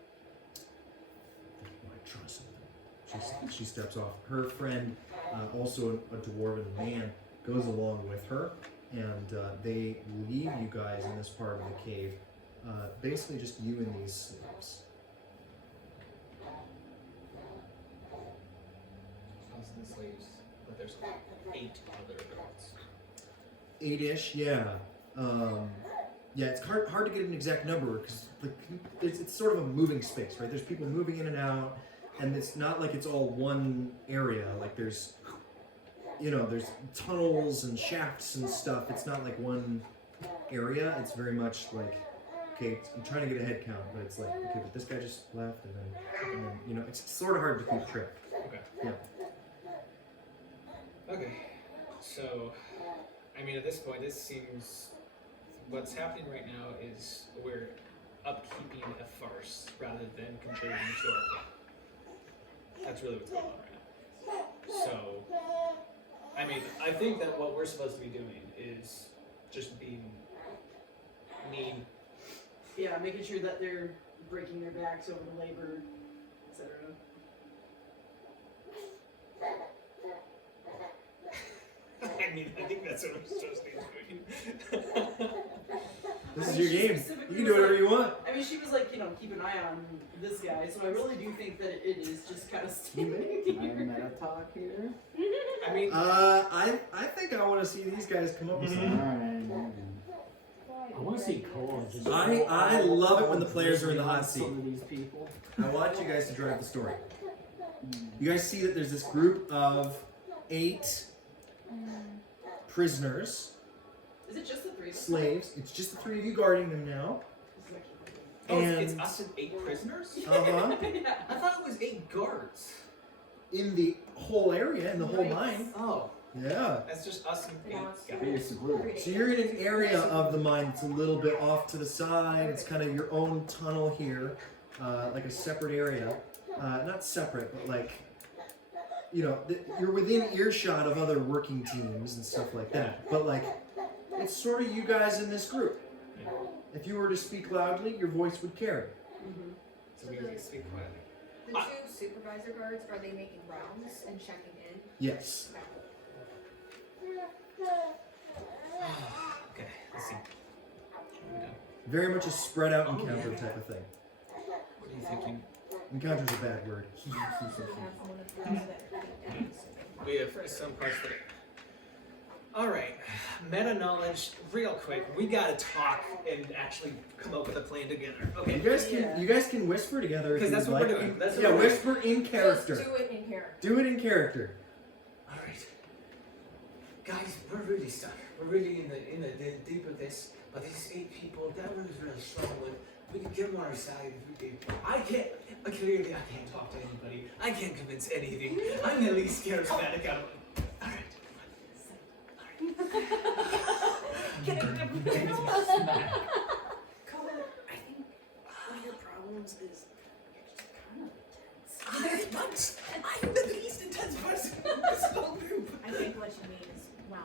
Might try something. She steps off. Her friend, also a dwarven man, goes along with her, and they leave you guys in this part of the cave. Basically, just you and these slaves. Thousand slaves, but there's 8 other guards. 8-ish, yeah. Yeah, it's hard to get an exact number because it's sort of a moving space, right? There's people moving in and out, and it's not like it's all one area. Like there's tunnels and shafts and stuff. It's not like one area. It's very much like, okay, I'm trying to get a head count, but it's like, okay, but this guy just left, and then it's sort of hard to keep track. Okay. Yeah. Okay. So, I mean, at this point, what's happening right now is we're upkeeping a farce rather than contributing to our plan. That's really what's going on right now. So, I mean, I think that what we're supposed to be doing is just being mean. Yeah, making sure that they're breaking their backs over the labor, etc. I mean, I think that's what we're supposed to be doing. This I is mean, your she game. specifically You can do was whatever like- you want. I mean, she was like, keep an eye on this guy, so I really do think that it is just kind of standing Can I here. meta talk here? I mean, I think I want to see these guys come up with something. Alright. I want to see Cole just. I love it when the players are in the hot seat. Some of these people. I want you guys to drive the story. You guys see that there's this group of 8 prisoners, Is it just the 3 of us? slaves. It's just the 3 of you guarding them now. This is actually oh, And it's us and 8 prisoners? uh-huh, yeah. I thought it was 8 guards. in the whole area, in the whole Nice. mine. Oh, Yeah. that's just us and 8 guys. Basically. So you're in an area of the mine that's a little bit off to the side. It's kind of your own tunnel here, like a separate area. Not separate, but like, you're within earshot of other working teams and stuff like that. But like, it's sort of you guys in this group. Yeah. If you were to speak loudly, your voice would carry. Mhm. So we can speak quietly. The 2 supervisor guards, are they making rounds and checking in? Yes. Okay. Very much a spread out Oh, encounter yeah. type of thing. What are you thinking? Encounter's a bad word. We have one of those that are down. We have some parts that. All right, meta knowledge, real quick. We gotta talk and actually come up with a plan together. You Okay. guys can whisper together if Because you that's would what like. we're doing. That's what Yeah, we're doing. whisper in character. Just do it in character. Do it in character. All right, guys, we're really stuck. We're really in the deep of this. But these 8 people that we're really struggling with, we can get them on our side. If we can. Clearly, I can't talk to anybody. I can't convince anything. I'm the least charismatic out of them. All right. Colin, I think one of your problems is you're just kind of intense. I'm the least intense person in this whole group. I think what you need is wound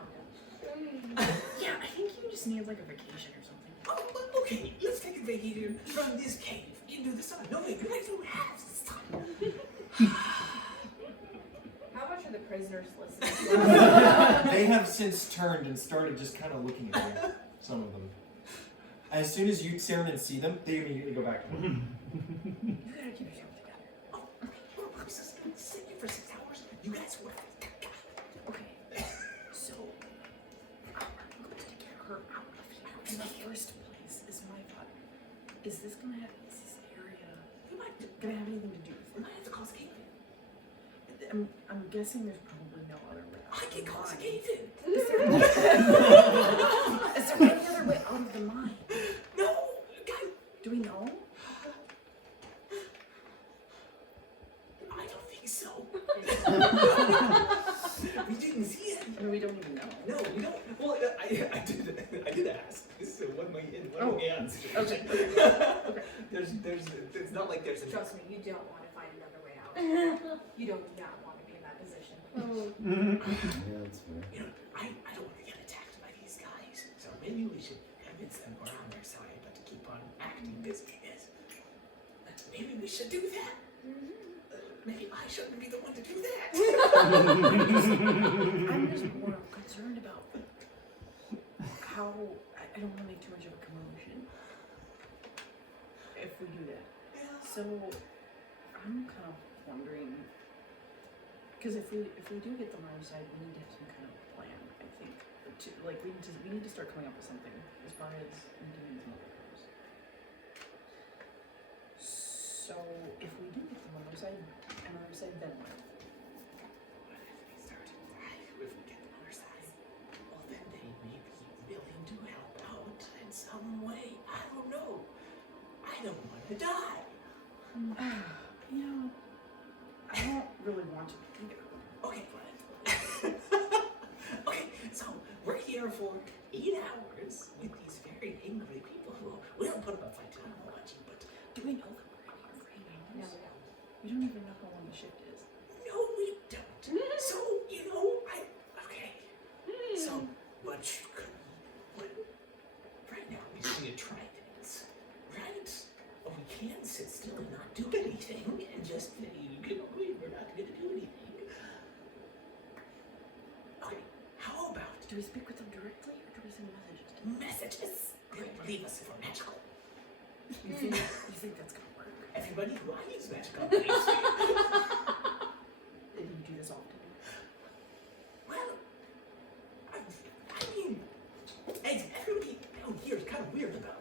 up. Yeah, I think you just need like a vacation or something. Oh, well, okay, let's take a vacation from this cave into the sun. No, wait, I don't have sun. How much are the prisoners listening? They have since turned and started just kind of looking at you. Some of them. As soon as you turn and see them, they immediately go back to them. You gotta keep yourself together. Oh, I'm just gonna sit here for 6 hours. You guys work. Okay, so I'm going to get her out of here. In the first place, is my thought. Is this area gonna have anything to do with We it? might have to cause a cave I'm guessing there's probably no other way out. I can cause a Why? cave in. Is there any other way out of the mine? No, guys, Do we know? I don't think so. We didn't see it. I mean, we don't even know. No, we don't. Well, I did ask. This is a one way in, one way out situation. Okay. It's not like there's a. Trust me, you don't want to find another way out. You do not want to be in that position. Yeah, that's fair. You know, I don't want to get attacked by these guys, so maybe we should convince them we're on their side, but to keep on acting busy is. Maybe we should do that. Maybe I shouldn't be the one to do that. I'm just more concerned about how I don't want to make too much of a commotion if we do that. So I'm kind of wondering because if we do get them on our side, we need to have some kind of plan. I think we need to start coming up with something as far as doing some other goes. So if we do get them on our side, then what? If we get them on our side, well then they may be willing to help out in some way. I don't know. I don't want to die. You know, I don't really want to either. Okay, fine. Okay, so we're here for 8 hours with these very angry people who will put up a fight. I don't know about you, but Do we know that we're in here for 8 hours? No. We don't even know how long the shift is. no, we don't. So, you know, okay. So, what right now we just need to try things, right? Or we can sit still and not do anything and just, you know, we're not going to do anything. Okay, how about Do we speak with them directly or do we send messages to them? messages? They'll believe us if we're magical. You think that's gonna work? Everybody who I use magical believes me. Did you do this often? Well, I mean, everybody down here is kind of weird about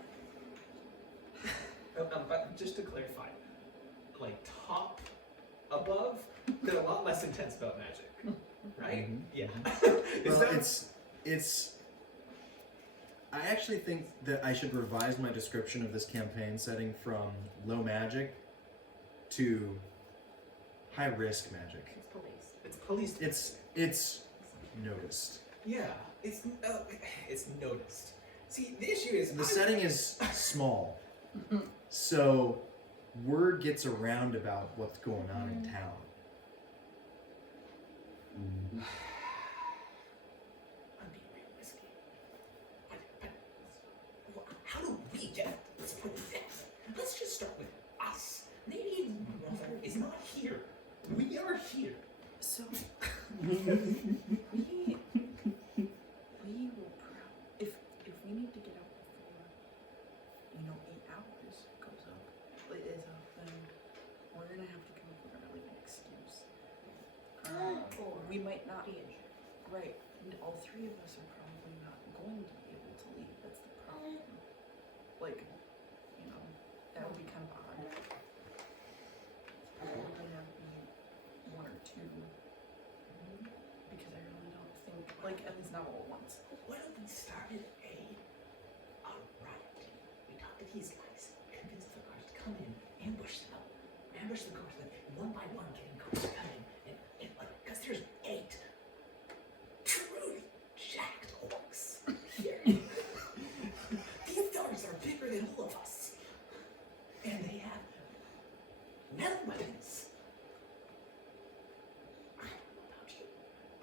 it. But just to clarify, like top above, they're a lot less intense about magic, right? Yeah. Is Well, that- it's. I actually think that I should revise my description of this campaign setting from low magic to high risk magic. It's police. It's police. It's noticed. Yeah. It's noticed. See, the issue is The setting is small, so word gets around about what's going on in town. I'm being real risky. But how do we get to this point of death? Let's just start with us. Maybe Mother is not here. We are here. So we will if we need to get out before Right. And all three of us are probably not going to be able to leave. That's the problem. Like, you know, that would be kind of odd. Probably gonna have to be one or two. Because I really don't think, like, at least not all at once. What if we started a riot? We talked to these guys, convince the guards to come in, ambush the guards, then one by one getting guards to come in, and like, because there's 8 truly jacked orcs here. These guards are bigger than all of us, and they have metal weapons. I don't know about you,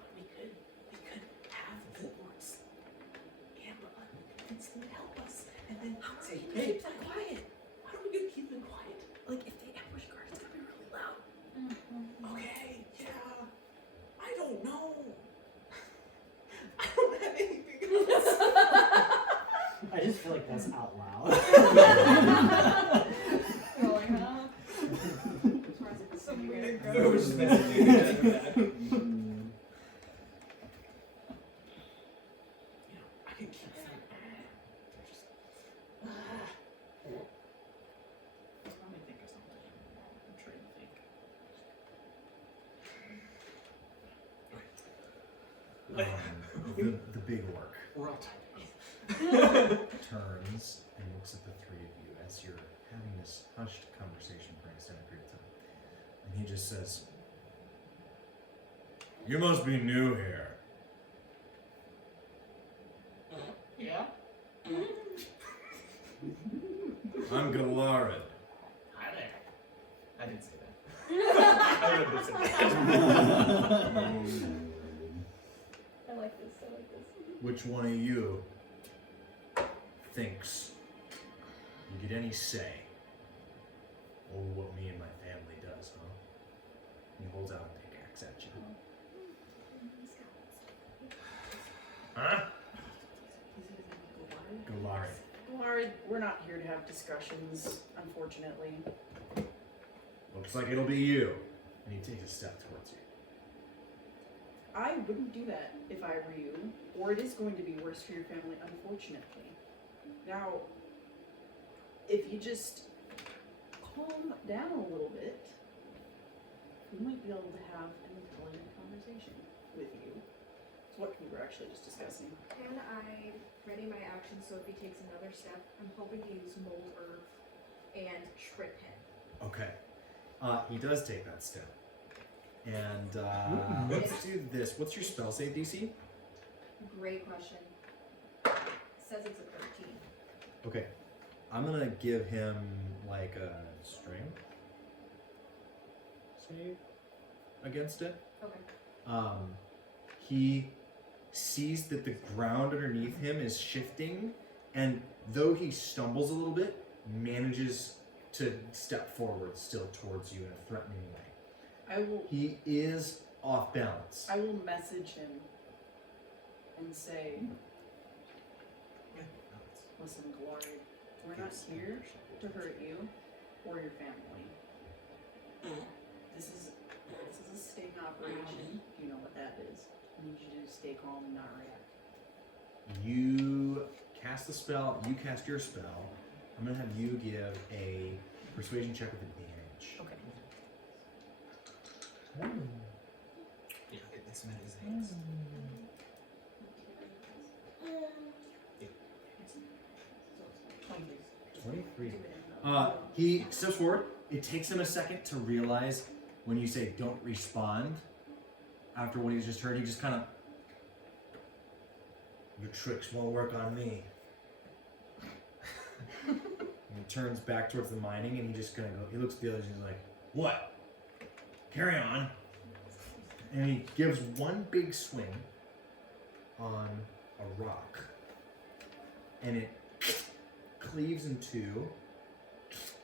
but we could have the orcs convince them to help us, and then say, hey, keep them quiet. How are we gonna keep them quiet? Like, if they ambush guards, it's gonna be really loud. Okay, yeah. I don't know. I don't have anything else. I just feel like that's out loud. Going up. So you guys are I was just messaging you back. I can keep them. Let me think of something. I'm trying to think. The big orc We're all tired. turns and looks at the three of you as you're having this hushed conversation for an extended period of time. And he just says, "You must be new here." Yeah? I'm Galarid. Hi there. I didn't say that. I would have said that. I like this. I like this. Which one of you thinks you get any say over what me and my family does, huh? He holds out a pickaxe at you. Huh? Galarid. Laura, we're not here to have discussions, unfortunately. Looks like it'll be you. And he takes a step towards you. I wouldn't do that if I were you, or it is going to be worse for your family, unfortunately. Now, if you just calm down a little bit, we might be able to have an intelligent conversation with you. It's what we were actually just discussing. Can I ready my action so if he takes another step, I'm hoping to use mold herb and trip him. Okay. He does take that step. And let's do this. What's your spell save DC? Great question. Says it's a 13. Okay. I'm gonna give him like a strength save against it. Okay. He sees that the ground underneath him is shifting, and though he stumbles a little bit, manages to step forward still towards you in a threatening way. He is off balance. I will message him and say, listen, Glory, we're not here to hurt you or your family. This is a sting operation. You know what that is. I need you to stay calm and not react. You cast the spell, you cast your spell. I'm gonna have you give a persuasion check with advantage. Okay. Yeah, this man is hands. 23. He steps forward. It takes him a second to realize when you say don't respond after what he's just heard. He just kind of, your tricks won't work on me. And he turns back towards the mining and he just kind of go, he looks at the others and he's like, what? Carry on. And he gives one big swing on a rock and it cleaves in two,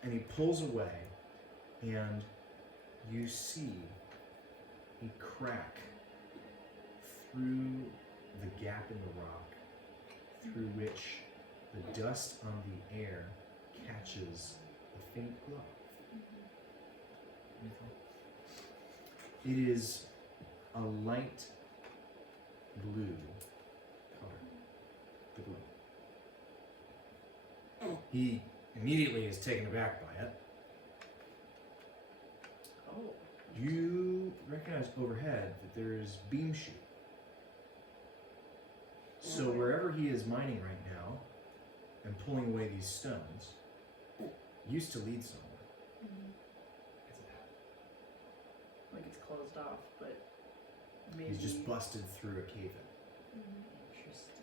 and he pulls away, and you see a crack through the gap in the rock, through which the dust on the air catches a faint glow. It is a light blue color. The glue. He immediately is taken aback by it. Oh. You recognize overhead that there is beam shoot. So wherever he is mining right now and pulling away these stones used to lead somewhere. It's a path. Like it's closed off, but maybe. He's just busted through a cave in. Interesting.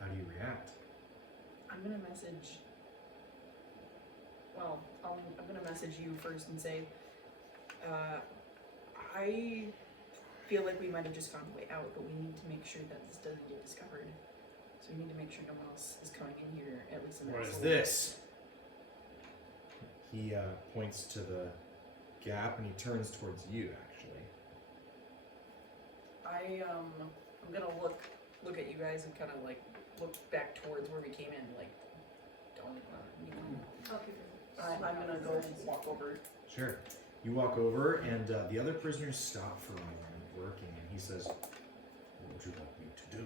How do you react? I'm gonna message. Well, I'm gonna message you first and say, I feel like we might have just found a way out, but we need to make sure that this doesn't get discovered. So we need to make sure no one else is coming in here, at least in the What next is little this? He points to the gap and he turns towards you, actually. I'm gonna look at you guys and kind of like look back towards where we came in, like don't I'm gonna go walk over. Sure. You walk over and the other prisoners stop for a moment working and he says, what would you like me to do?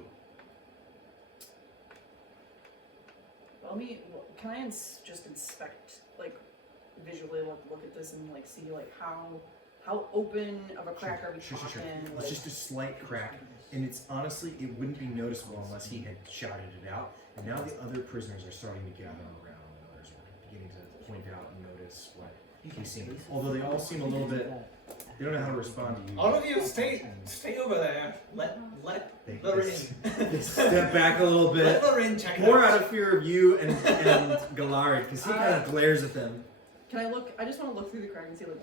Can I just inspect, like, visually look at this and like see like how open of a crack are we Sure. talking? It's Like, just a slight crack, and it's honestly, it wouldn't be noticeable unless he had shouted it out. And now the other prisoners are starting to gather around, and others are beginning to point out and notice what he's seeing. Although they all seem a little bit, they don't know how to respond to you. All of you stay over there. Let They her in. they step back a little Let bit, her in. Check it more out. out of fear of you and Galari, because he kind of glares at them. can I look? I just want to look through the crack and see like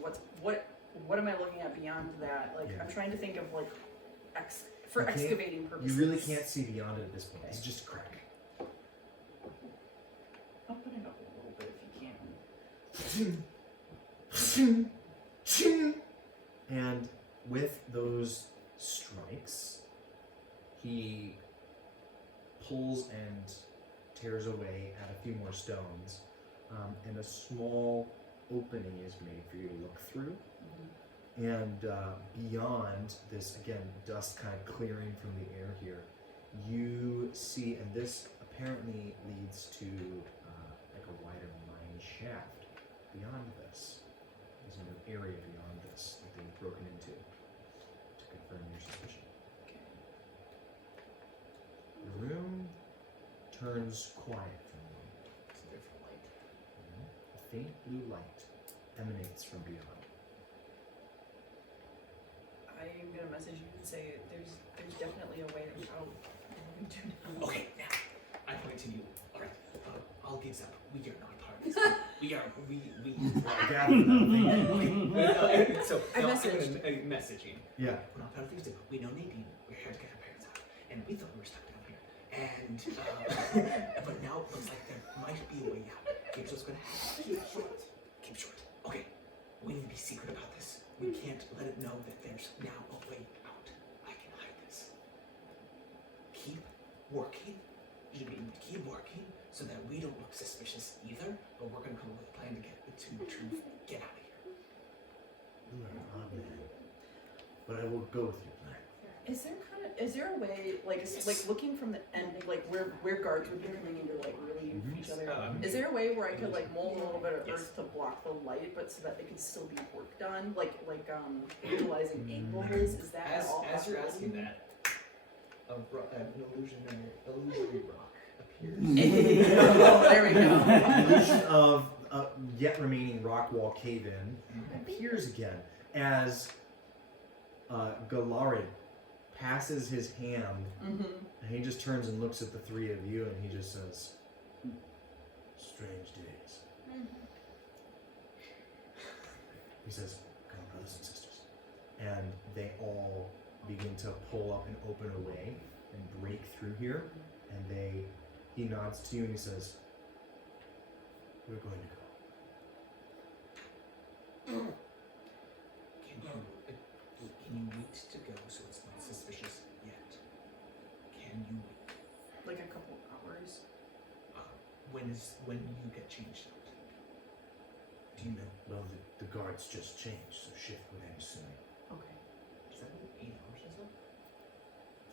what am I looking at beyond that? Like Yeah. I'm trying to think of like You can't- excavating purposes. You really can't see beyond it at this point. It's just a crack. Open it up a little bit if you can. And with those strikes, he pulls and tears away at a few more stones, and a small opening is made for you to look through. And beyond this, again, dust kind of clearing from the air here, you see, and this apparently leads to like a wider mine shaft. Beyond this, there's an area beyond this that they've broken into to confirm your suspicion. The room turns quiet for a moment. It's a different light. A faint blue light emanates from beyond. I'm gonna message you and say there's definitely a way out. We do not. Okay, now I point to you. All right, all gives up. We are not part of this. we Gather that So I no, messaged. I'm messaging. Yeah. We're not part of these two. We know Nadine. We're here to get our parents out, and we thought we were stuck down here. And but now it looks like there might be a way out. Here's what's gonna happen. Keep short. Keep short. Okay. We need to be secret about this. We can't let it know that there's now a way out. I can hide this. Keep working. You mean keep working so that we don't look suspicious either. But we're gonna come up with a plan to get get out of here. You are an odd man, but I will go with your plan. Is there a way like looking from the end like where guards would be coming in to like relieve each other? Is there a way where I could like mold a little bit of earth to block the light, but so that it could still be work done, like utilizing angles? Is that at all As you're possible? asking that, an illusory rock appears. There we go. The illusion of a yet remaining rock wall cave-in appears again as Galarid passes his hand, Mm-hmm. and he just turns and looks at the three of you, and he just says, "Strange days." He says, "Come, brothers and sisters," and they all begin to pull up and open a way and break through here. And he nods to you and he says, "We're going to go." Can you wait to go so it's not suspicious yet? Can you wait? Like a couple hours. When you get changed out? Do you know? Well, the guards just changed, so shift would end soon. Okay. Is that what 8 hours?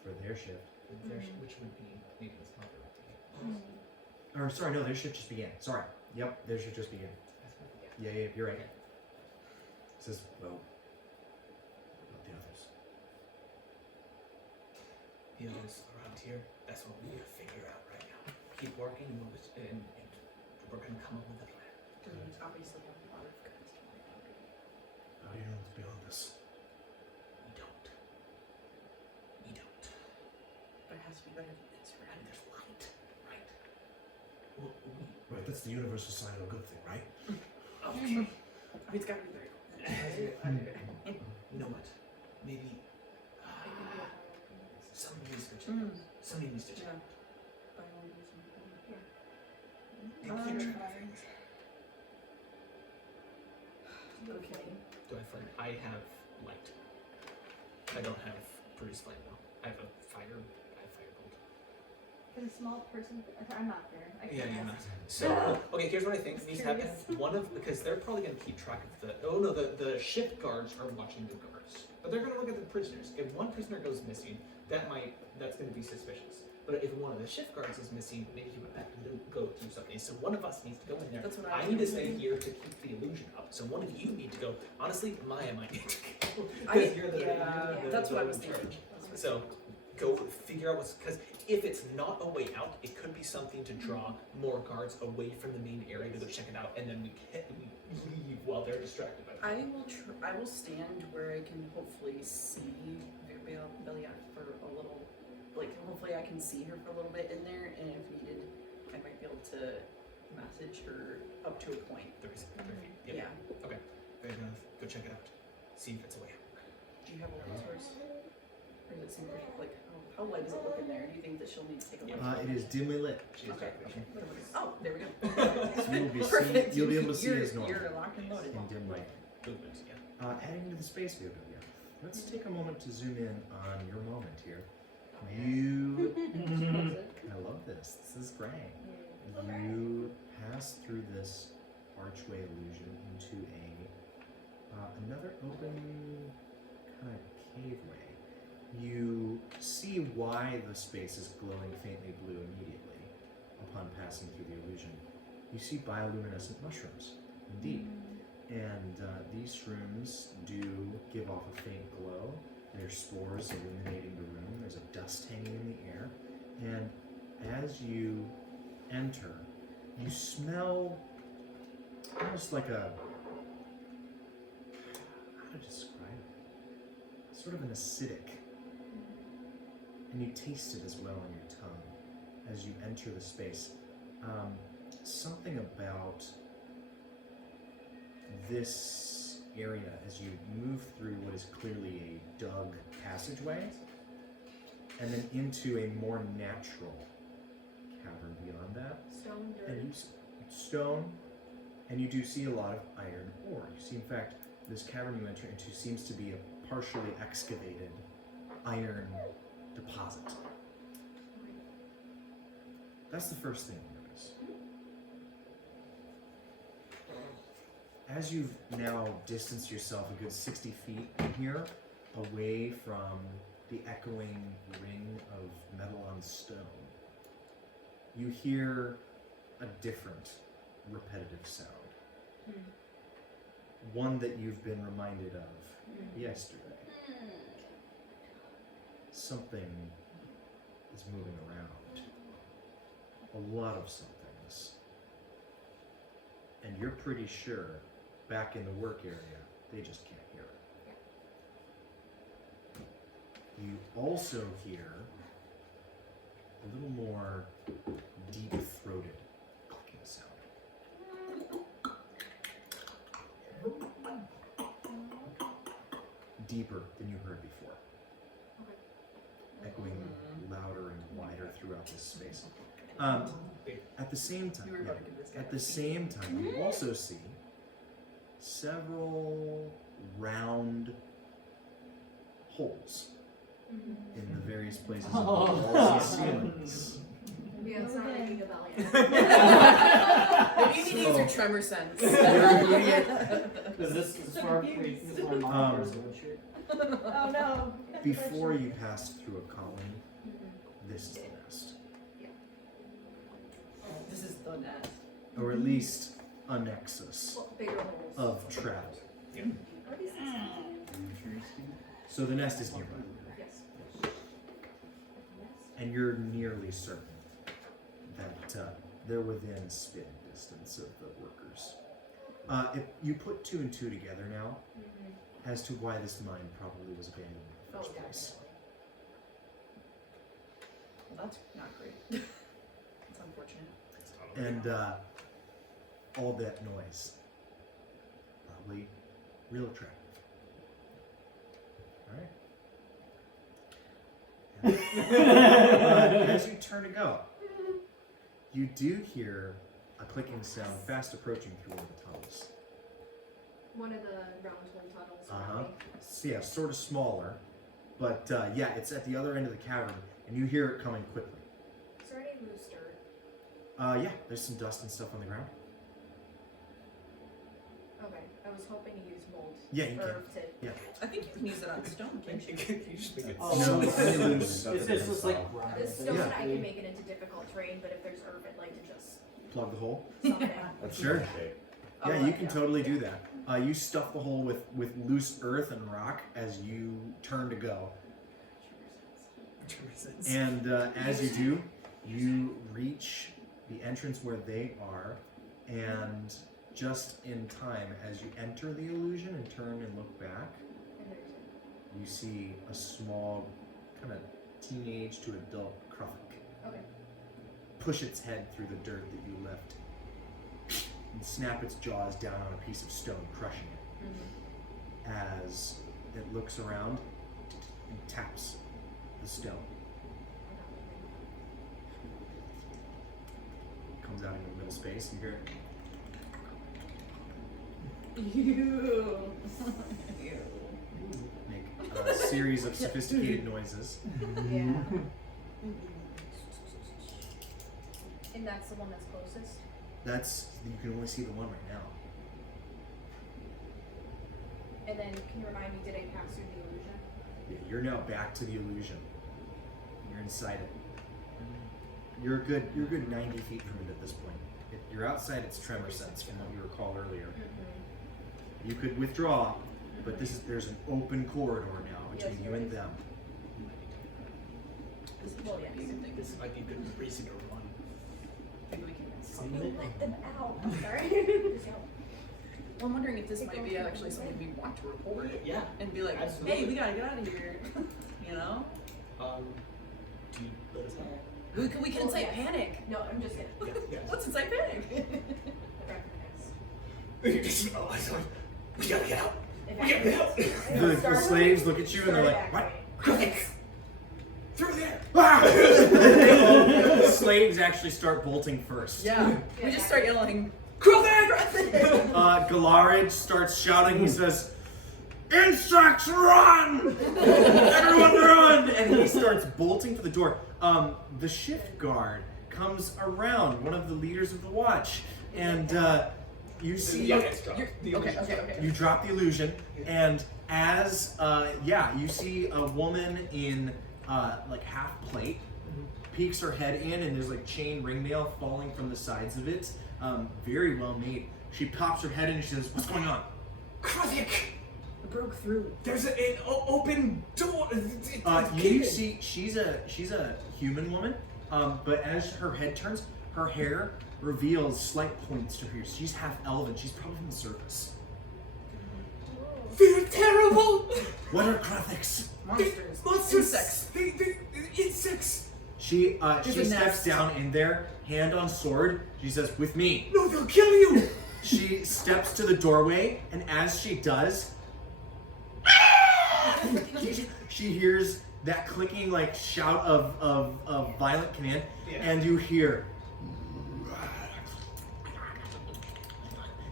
for their shift. Which would be maybe this month. Or sorry, no, their shift just began. Sorry. Yep, their shift just began. Yeah, you're right. It says, well, what about the others? The others around here, that's what we need to figure out right now. Keep working and we're gonna come up with a plan. There's obviously a lot of guys to worry about. How do you know what's beyond this? We don't. But it has to be better than this, right? And there's light, right? Well, Right, that's the universal sign of a good thing, right? okay. I mean, it's gotta be very cool. You know what? Maybe somebody needs to check. Somebody needs to check. Yeah. By all means, And keep track of things. Okay. Do I flame? I have light. I don't have produce flame though. I have a fire. I have firebolt. For the small person, I'm not there. I Yeah, can't you're ask. not. So okay, here's what I think needs to happen. Curious. Because they're probably gonna keep track of the shift guards are watching the guards, but they're gonna look at the prisoners. If one prisoner goes missing, that's gonna be suspicious. But if one of the shift guards is missing, maybe he went back and go do something. So one of us needs to go in there. That's what I I need to was stay thinking. here to keep the illusion up. So one of you need to go. Honestly, Maya might need to go. I- Because you're yeah, the that's what I the was in thinking. charge. That's what- So go figure out what's, because if it's not a way out, it could be something to draw more guards away from the main area to go check it out, and then we leave while they're distracted by that. I will stand where I can hopefully see Beliak for a little, like hopefully I can see her for a little bit in there, and if needed, I might be able to message her up to a point. 30 feet. Yep. Yeah. Okay. Fair enough. Go check it out. See if it's a way out. Do you have a light source? Or does it seem pretty, like, how light does it look in there? Do you think that she'll need to take a look? It is dimly lit. She has Okay, dark okay. vision. Oh, there we go. So Perfect. you'll be able to see You're- as normal You're locked and loaded. in dim light. Movement, yeah. Adding to the space we have here. Let's take a moment to zoom in on your moment here. You, I love this. This is great. You pass through this archway illusion into another open kind of caveway. You see why the space is glowing faintly blue immediately upon passing through the illusion. You see bioluminescent mushrooms, indeed. And these shrooms do give off a faint glow. There's spores illuminating the room. There's a dust hanging in the air. And as you enter, you smell almost like a, how to describe it? Sort of an acidic. And you taste it as well on your tongue as you enter the space. Something about this area as you move through what is clearly a dug passageway and then into a more natural cavern beyond that. Stone, dirt. And you stone, and you do see a lot of iron ore. You see, in fact, this cavern you enter into seems to be a partially excavated iron deposit. That's the first thing you notice. As you've now distanced yourself a good 60 feet from here, away from the echoing ring of metal on stone, you hear a different repetitive sound. One that you've been reminded of yesterday. Something is moving around. A lot of somethings. And you're pretty sure back in the work area, they just can't hear it. You also hear a little more deep-throated clicking sound. Deeper than you heard before. Echoing louder and wider throughout this space. At the same time, you also see several round holes in the various places of the walls and ceilings. Yeah, it's not ringing a bell yet. Maybe you need to use your tremor sense. Is this for our mom Um, or is it what you're- Oh no. before you pass through a colony, Mhm. this is the nest. This is the nest. Or at least a nexus Well, bigger holes. of travel. Are these So the nest is nearby, Yes. and you're nearly certain that they're within spitting distance of the workers. If you put 2 and 2 together now, Mm-hmm. as to why this mine probably was abandoned in the Oh, first place. Well, that's not great. It's unfortunate. And all that noise, probably real attractive. Alright. As you turn to go, you do hear a clicking sound fast approaching through one of the tunnels. One of the round hole tunnels. Uh-huh. right? So yeah, sort of smaller, but yeah, it's at the other end of the cavern, and you hear it coming quickly. Is there any loose dirt? Yeah, there's some dust and stuff on the ground. Okay. I was hoping to use mold. Yeah, you can. Herb to. I think you can use it on stone, can't you? You just make it Oh, No, it's it's only loose. just like grind. The stone, Yeah. I can make it into difficult terrain, but if there's herb, I'd like to just Plug the hole. stuff it. That's Sure. okay. Yeah, Oh, you can totally do that. You stuff the hole with loose earth and rock as you turn to go. And as you do, you reach the entrance where they are, and just in time, as you enter the illusion and turn and look back, And there's you see a small, kind of teenage to adult Krufik okay. push its head through the dirt that you left and snap its jaws down on a piece of stone, crushing it. Mm-hmm. As it looks around and taps the stone. Comes out into the middle space, and you hear it Ew. make a series of sophisticated noises. Yeah. And that's the one that's closest. That's, you can only see the one right now. And then, can you remind me, did I pass through the illusion? Yeah, you're now back to the illusion. You're inside it. You're a good 90 feet from it at this point. If you're outside its tremor sense from what you recall earlier. Mm-hmm. You could withdraw, but there's an open corridor now between Yes, you there and is. them. This is Well, maybe a yes. good thing. This might be a good reason to run. Maybe we can. Let them out. I'm sorry. Well, I'm wondering if this might be actually something we want to report Yeah. and be like, Absolutely. hey, we gotta get out of here. You know? Do you let us know? We can incite yes. panic. No, I'm just kidding. Yeah, yeah. What's incite panic? The recognize. You just, oh, I thought, we gotta get out. If We gotta get out. The slaves look at you and they're like, what? Through there. The slaves actually start bolting first. Yeah. We just start yelling, Krufik! Galarid starts shouting, he says, "Insects, run! Everyone run!" And he starts bolting for the door. The shift guard comes around, one of the leaders of the watch, and you see... Yeah, it's dropped. okay. You drop the illusion, and as you see a woman in like half plate peeks her head in, and there's like chain ringmail falling from the sides of it. Very well made. She pops her head in and she says, "What's going on?" Krufik! We broke through. There's an open door. You see, she's a human woman, but as her head turns, her hair reveals slight points to her ears. She's half elven. She's probably from the surface. They're terrible! What are Kruthiks? Monsters. Monsters! Insects. Insects! She There's a steps nest. down in there, hand on sword. She says, "With me." No, they'll kill you! She steps to the doorway, and as she does, she hears that clicking like shout of violent command, Yeah. and you hear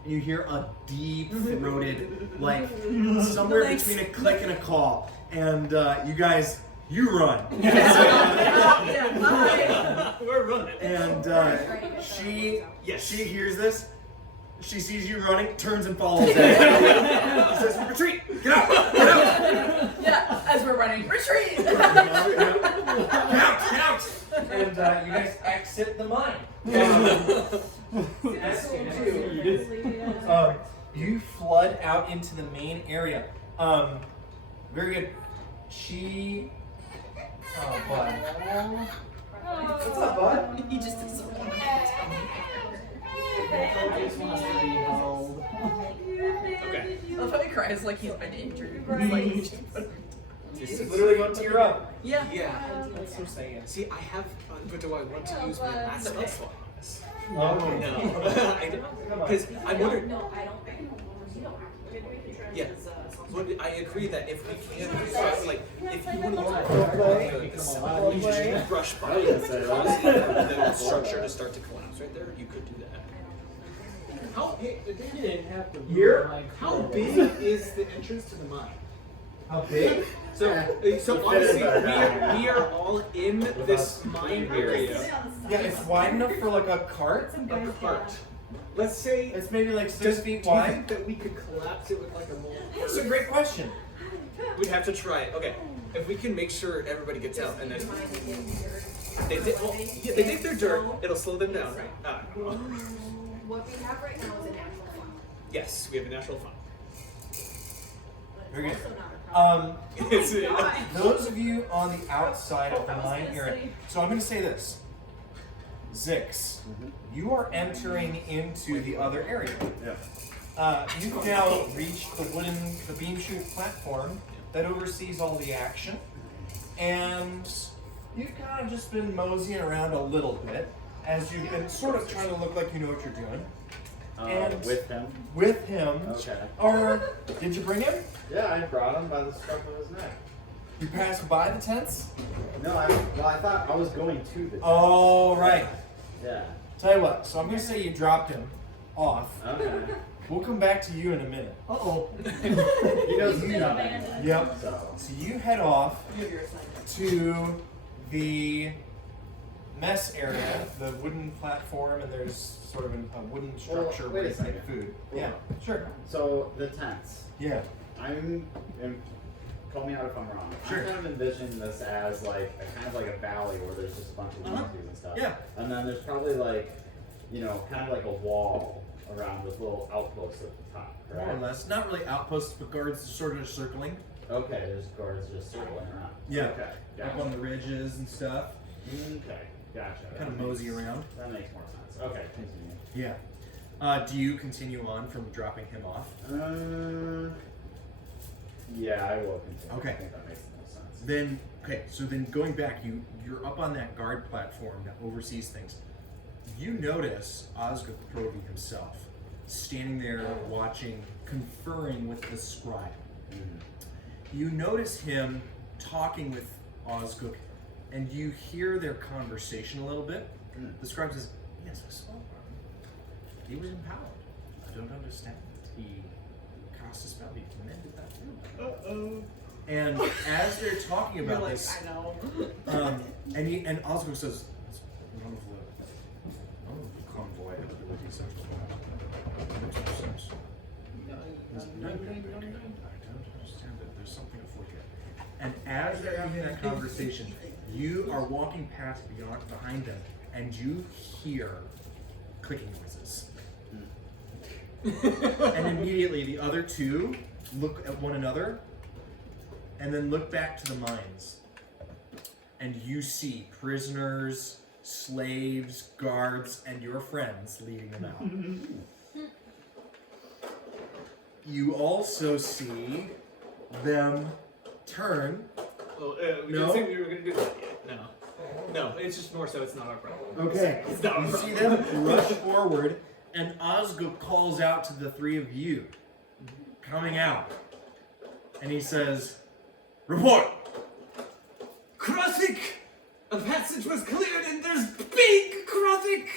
a deep-throated, like somewhere Thanks. between a click and a call, and you run. Yeah, bye. We're running. And she Yes. hears this. She sees you running, turns and follows it. She says, "Retreat! Get out! Get out!" Yeah, As we're running, retreat! Count! And you guys exit the mine. As you do, you flood out into the main area. Very good. She. Oh, bud. What's up, bud? He just doesn't want to He just wants to be held. Okay. I love how he cries like he's been injured. It's like, He's literally going to tear up. yeah. Yeah. That's so sad. See, I have, but do I want to use my last spell slot on this? Oh, No, I don't. Because I'm wondering. No, I don't think. You don't have to. Yeah. But I agree that if we can, like, if you want to brush by the structure to start to collapse right there, you could do that. How big? You didn't have to Here? move like How big is the entrance to the mine? How big? So obviously we are all in this mine area. Yeah, it's wide enough for like a cart. A cart. Let's say It's maybe like 6 feet do you wide. think that we could collapse it with like a mold? That's a great question. We'd have to try it. Okay, if we can make sure everybody gets out, and then they dig, well, yeah, they dig their dirt, it'll slow them down, right? What we have right now is a natural fund. Yes, we have a natural fund. Very good. Also not a problem. It's, Those of you on the outside of the mine area. So I'm going to say this. Zix, you are entering into the other area. Yeah. You've now reached the beam chute platform that oversees all the action, and you've kind of just been moseying around a little bit as you've been sort of trying to look like you know what you're doing. And with him? With him, Okay. or did you bring him? Yeah, I brought him by the scruff of his neck. You passed by the tents? No, I thought I was going to the Oh, right. Yeah. Tell you what, so I'm going to say you dropped him off. Okay. We'll come back to you in a minute. Uh-oh. He knows Been he's coming. abandoned. Yep. So. So you head off to the mess area, the wooden platform, and there's sort of a wooden structure wait a where you make second. food. Hold Yeah, on. sure. So the tents. Yeah. Call me out if I'm wrong. Sure. I kind of envision this as like a kind of like a valley where there's just a bunch of leaves and stuff. Yeah. And then there's probably like, kind of like a wall around with little outposts at the top, More or right? less. Not really outposts, but guards sort of circling. Okay, there's guards just circling around. Yeah. Okay. Up on the ridges and stuff. Okay. Gotcha. Kind of mosey around. That makes more sense. Okay, continue. Yeah. Do you continue on from dropping him off? Yeah, I will continue. Okay. I think that makes the most sense. Then, okay, so then going back, you're up on that guard platform that oversees things. You notice Osgood Proby himself standing there watching, conferring with the scribe. You notice him talking with Osgood, and you hear their conversation a little bit. The scribe says, "Yes, I saw him. He was empowered. I don't understand. He cast a spell. He commanded that room." And as they're talking about You're like, this, I know. and Osgood says, "It's one of the convoy of the central lab. Makes no sense. I don't understand it. There's something afoot here." And as they're having that conversation, you are walking past behind them, and you hear clicking noises. And immediately the other two look at one another and then look back to the mines. And you see prisoners, slaves, guards, and your friends leading them out. You also see them turn. Oh, we No? didn't say we were going to do that yet. No, it's just more so it's not our problem. Okay. It's not our You problem. see them rush forward, and Osgood calls out to the three of you coming out. And he says, "Report! Krothic! A passage was cleared and there's big Krothic!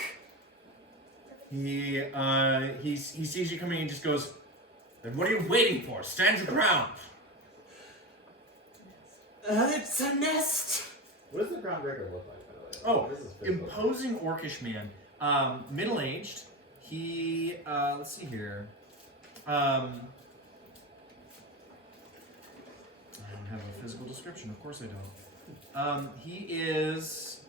He sees you coming and just goes, "Then what are you waiting for? Stand your ground!" It's a nest! What does the groundbreaker look like, by the way? Oh, What is his physical imposing orcish man. Middle-aged. He, let's see here. have a physical description. Of course I don't. He is.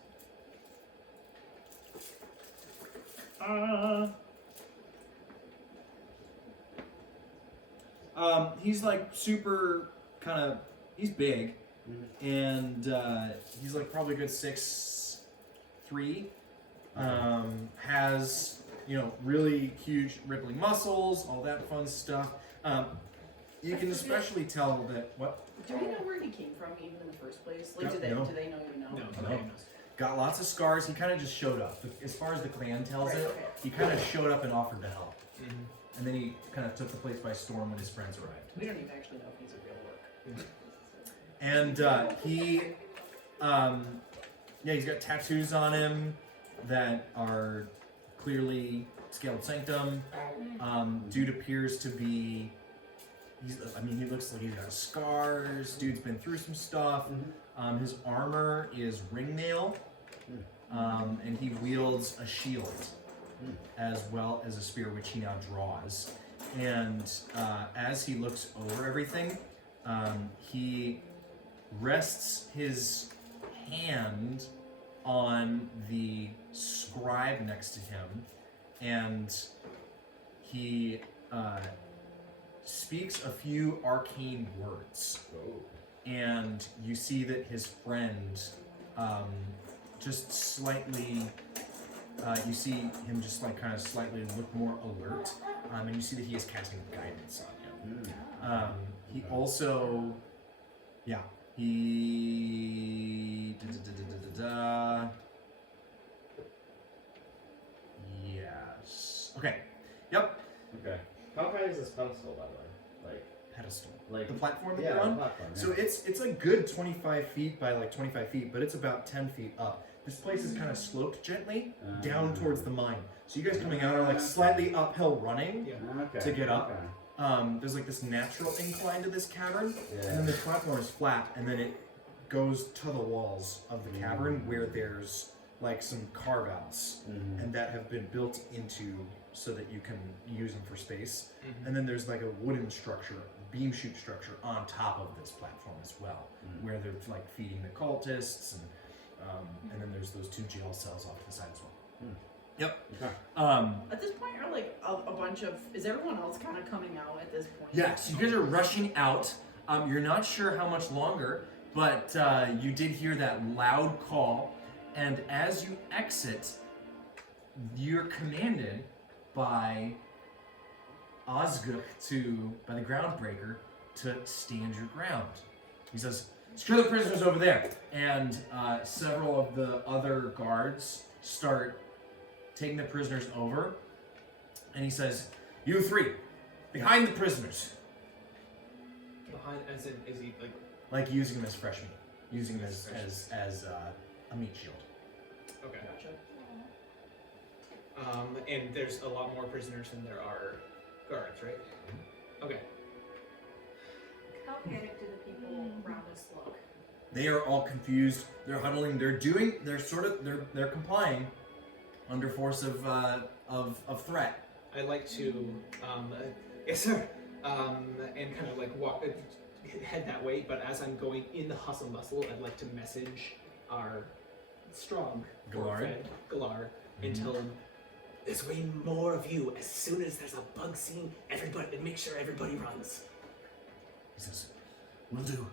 He's like super kind of. He's big, and he's like probably a good 6'3". Has really huge rippling muscles, all that fun stuff. You can especially tell that what. Do we know where he came from, even in the first place? Like, No, do they no. know you know? No, No. Got lots of scars. He kind of just showed up. As far as the clan tells Right, it, okay. he kind of showed up and offered to help. Mm-hmm. And then he kind of took the place by storm when his friends arrived. We don't even actually know if he's a real orc. And he's got tattoos on him that are clearly Scaled Sanctum. Dude appears to be. He looks like he's got scars. Dude's been through some stuff. His armor is ringmail, and he wields a shield as well as a spear, which he now draws. And as he looks over everything, he rests his hand on the scribe next to him, and he speaks a few arcane words. And you see that his friend just slightly, you see him just like kind of slightly look more alert, and you see that he is casting guidance on him. He also, yes. Okay. Yep. Okay. How high is this pedestal, by the way? Like, Pedestal. like The platform that yeah, you're on? the platform. So it's a good 25 feet by like 25 feet, but it's about 10 feet up. This place is kind of sloped gently down towards the mine. So you guys coming out are like slightly uphill running to get up. There's like this natural incline to this cavern, and then the platform is flat, and then it goes to the walls of the cavern where there's like some carve-outs, and that have been built into so that you can use them for space. And then there's like a wooden structure, beam chute structure on top of this platform as well, where they're like feeding the cultists, and then there's those 2 jail cells off to the side as well. Yep. Okay. At this point, are like a bunch of. Is everyone else kind of coming out at this point? Yes, you guys are rushing out. You're not sure how much longer, but you did hear that loud call, and as you exit, you're commanded by Osgook by the Groundbreaker to stand your ground. He says, "Secure the prisoners over there," and several of the other guards start taking the prisoners over, and he says, "You 3, behind the prisoners." Behind, as in, is he like? Like using them as fresh meat, using them as a meat shield. Okay. Gotcha. And there's a lot more prisoners than there are guards, right? Okay. How panicked do the people around us look? They are all confused. They're huddling. They're complying under force of threat. I'd like to, yes sir, and kind of like walk, head that way. But as I'm going in the hustle bustle, I'd like to message our strong Galar. Galar, and tell him there's way more of you. As soon as there's a bug scene, make sure everybody runs. He says, "Will do."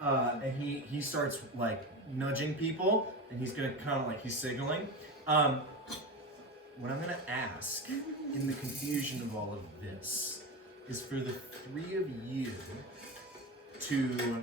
And he starts like nudging people, and he's gonna kind of like he's signaling. What I'm gonna ask in the confusion of all of this is for the 3 of you to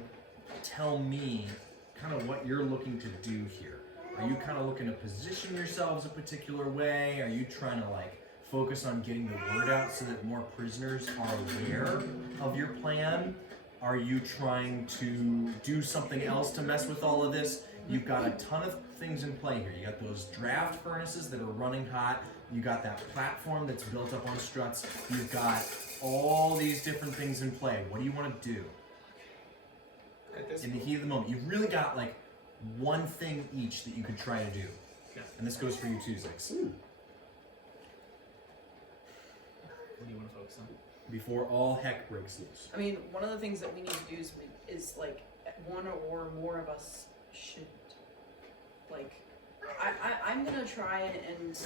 tell me kind of what you're looking to do here. Are you kind of looking to position yourselves a particular way? Are you trying to like focus on getting the word out so that more prisoners are aware of your plan? Are you trying to do something else to mess with all of this? You've got a ton of things in play here. You got those draft furnaces that are running hot. You got that platform that's built up on struts. You've got all these different things in play. What do you want to do? At this In the heat of the moment, you've really got like one thing each that you could try to do. Yeah. And this goes for you too, Zix. What do you want to focus on? Before all heck breaks loose. I mean, one of the things that we need to do is like one or more of us should, like, I'm gonna try and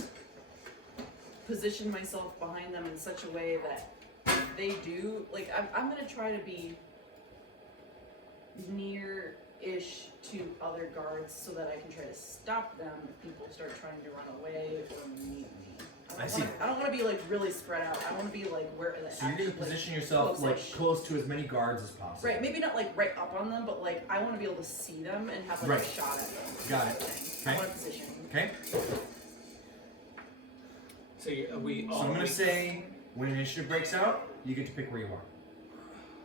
position myself behind them in such a way that if they do, like, I'm gonna try to be near-ish to other guards so that I can try to stop them if people start trying to run away or meet me. I see. I don't want to be like really spread out. I want to be like where the So you're gonna actual, position yourself like close-ish. close to as many guards as possible. Right, maybe not like right up on them, but like I want to be able to see them and have like Right. a shot at them. Got it. I Okay. want to position. Okay. So we. So I'm gonna say when initiative breaks out, you get to pick where you are.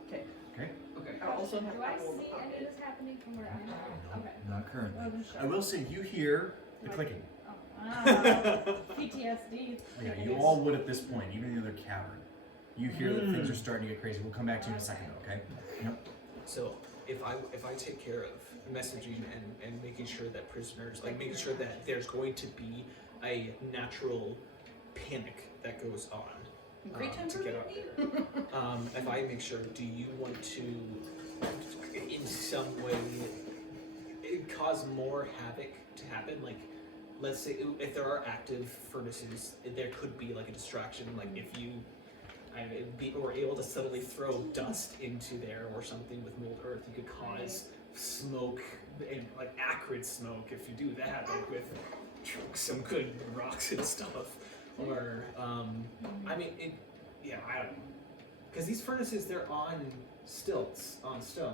Okay. Okay. Okay. I also have Do I apple in the see any of pocket. this happening from where I'm at? Okay. Not currently. I wasn't sure. I will say you hear the clicking. Oh, wow. PTSD. Yeah, you all would at this point, even the other cavern. You hear that things are starting to get crazy. We'll come back to you in a second, okay? Yep. So if I take care of messaging and making sure that prisoners, like making sure that there's going to be a natural panic that goes on Great time to for get out there. If I make sure, do you want to in some way cause more havoc to happen? Like, let's say if there are active furnaces, there could be like a distraction. Like if you were able to suddenly throw dust into there or something with mold earth, you could cause smoke and like acrid smoke if you do that, like with some good rocks and stuff. Or I mean, I don't know, because these furnaces, they're on stilts, on stone.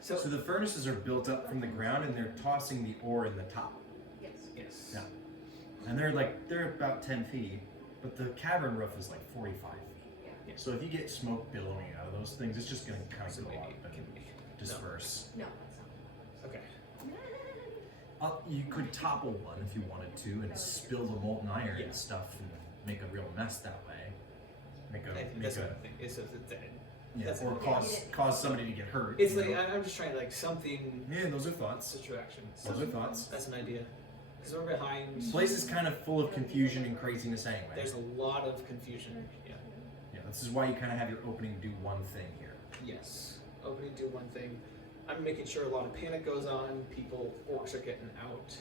So the furnaces are built up from the ground and they're tossing the ore in the top. Yes. Yes. Yeah. And they're about 10 feet, but the cavern roof is like 45 feet. Yeah. So if you get smoke billowing out of those things, it's just gonna kind So of go maybe up it can be. and disperse. No, that's not. Okay. You could topple one if you wanted to and spill the molten iron Yeah. and stuff and make a real mess that way. I think that's what I think. It's that's or cause somebody to get hurt. It's you like know? I'm just trying to like something Yeah, those are thoughts. situations. Those are thoughts. That's an idea. Because we're behind. This place is kind of full of confusion and craziness anyway. There's a lot of confusion. Yeah. Yeah, this is why you kind of have your opening do one thing here. Yes. Opening do one thing. I'm making sure a lot of panic goes on. Orcs are getting out.